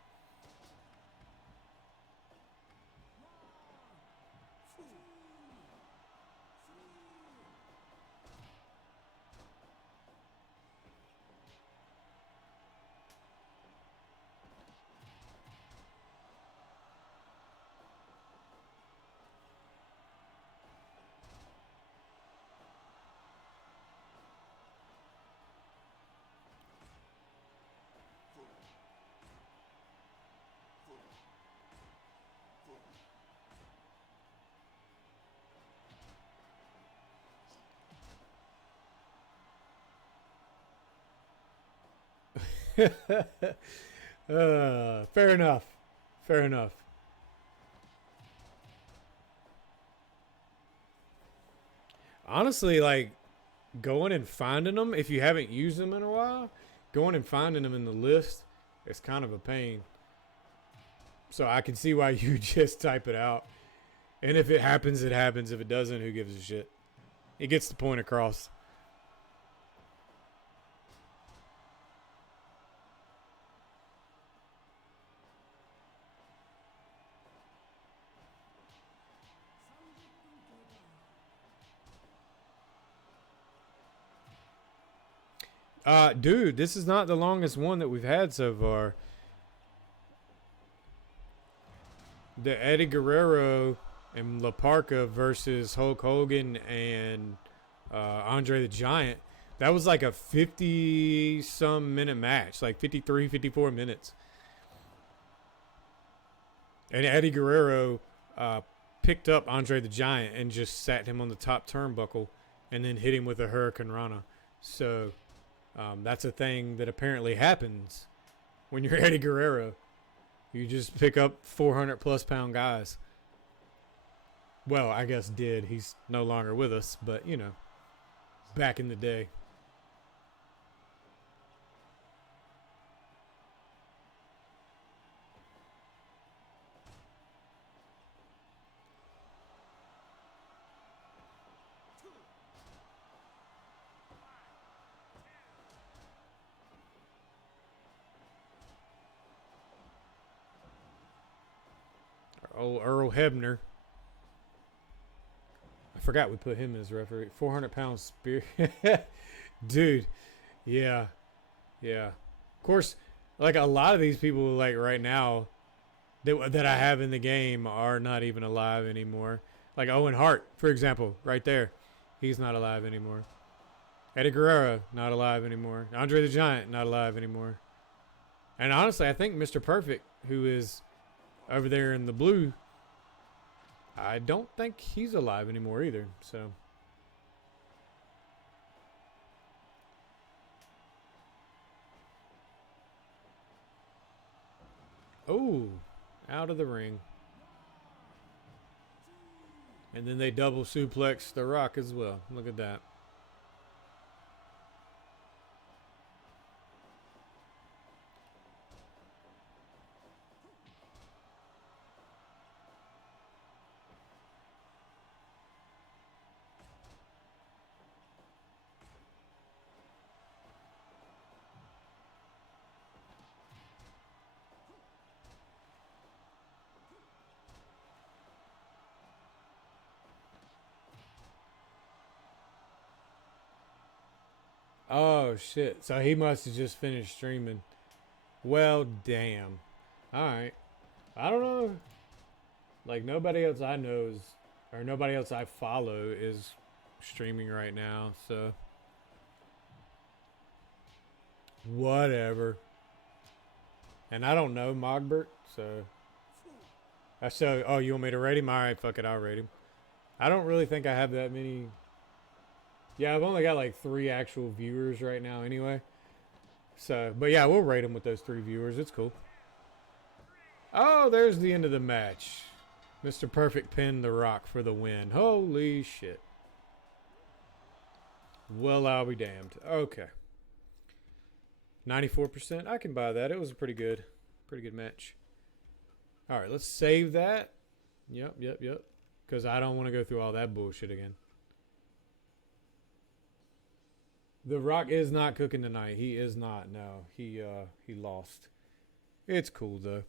Fair enough. Fair enough. Honestly, like going and finding them, if you haven't used them in a while, going and finding them in the list is kind of a pain. So I can see why you just type it out. And if it happens, it happens. If it doesn't, who gives a shit? It gets the point across. Dude, this is not the longest one that we've had so far. The Eddie Guerrero and La Parka versus Hulk Hogan and Andre the Giant. That was like a 50-some minute match, like 53, 54 minutes. And Eddie Guerrero picked up Andre the Giant and just sat him on the top turnbuckle and then hit him with a Hurricane Rana. So that's a thing that apparently happens when you're Eddie Guerrero. You just pick up 400-plus pound guys. Well, I guess did. He's no longer with us, but, you know, back in the day. Old Earl Hebner. I forgot we put him as referee. 400-pound spear. Dude, Yeah. Yeah. Of course, like a lot of these people, like right now, that I have in the game are not even alive anymore. Like Owen Hart, for example, right there. He's not alive anymore. Eddie Guerrero, not alive anymore. Andre the Giant, not alive anymore. And honestly, I think Mr. Perfect, who is over there in the blue, I don't think he's alive anymore either. So. Oh, out of the ring. And then they double suplex The Rock as well. Look at that. Oh, shit. So he must have just finished streaming. Well, damn. Alright. I don't know. Like, nobody else I know is, or nobody else I follow is streaming right now, so. Whatever. And I don't know Mogbert, so. Oh, you want me to rate him? Alright, fuck it, I'll rate him. I don't really think I have that many. Yeah, I've only got like 3 actual viewers right now anyway. So, but yeah, we'll rate him with those 3 viewers. It's cool. Oh, there's the end of the match. Mr. Perfect pinned The Rock for the win. Holy shit. Well, I'll be damned. Okay. 94%. I can buy that. It was a pretty good match. All right, let's save that. Yep. Because I don't want to go through all that bullshit again. The Rock is not cooking tonight. He is not. No, he lost. It's cool though.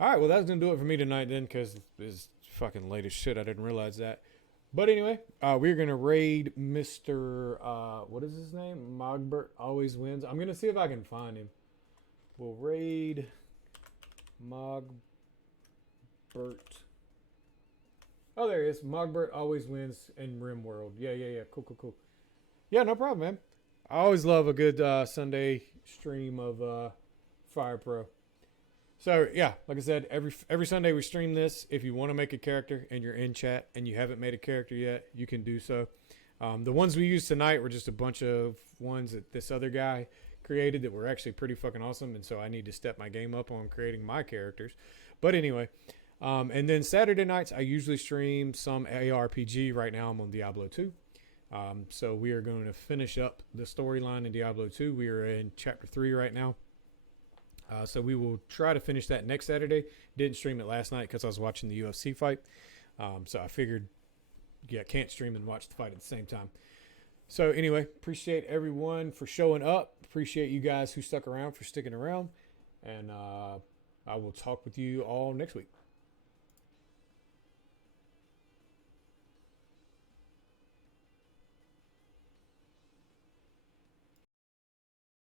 All right, well that's gonna do it for me tonight then, because it's fucking late as shit. I didn't realize that. But anyway, we're gonna raid Mr. What is his name? Mogbert always wins. I'm gonna see if I can find him. We'll raid Mogbert. Oh, there he is. Mogbert always wins in RimWorld. Yeah. Cool. Yeah, no problem, man. I always love a good Sunday stream of Fire Pro. So yeah, like I said, every Sunday we stream this. If you want to make a character and you're in chat and you haven't made a character yet, you can do so. The ones we used tonight were just a bunch of ones that this other guy created that were actually pretty fucking awesome, and so I need to step my game up on creating my characters. But anyway, and then Saturday nights I usually stream some ARPG. Right now I'm on Diablo 2. So we are going to finish up the storyline in Diablo 2. We are in chapter 3 right now. So we will try to finish that next Saturday. Didn't stream it last night because I was watching the UFC fight. So I figured, can't stream and watch the fight at the same time. So anyway, appreciate everyone for showing up. Appreciate you guys who stuck around for sticking around. And I will talk with you all next week.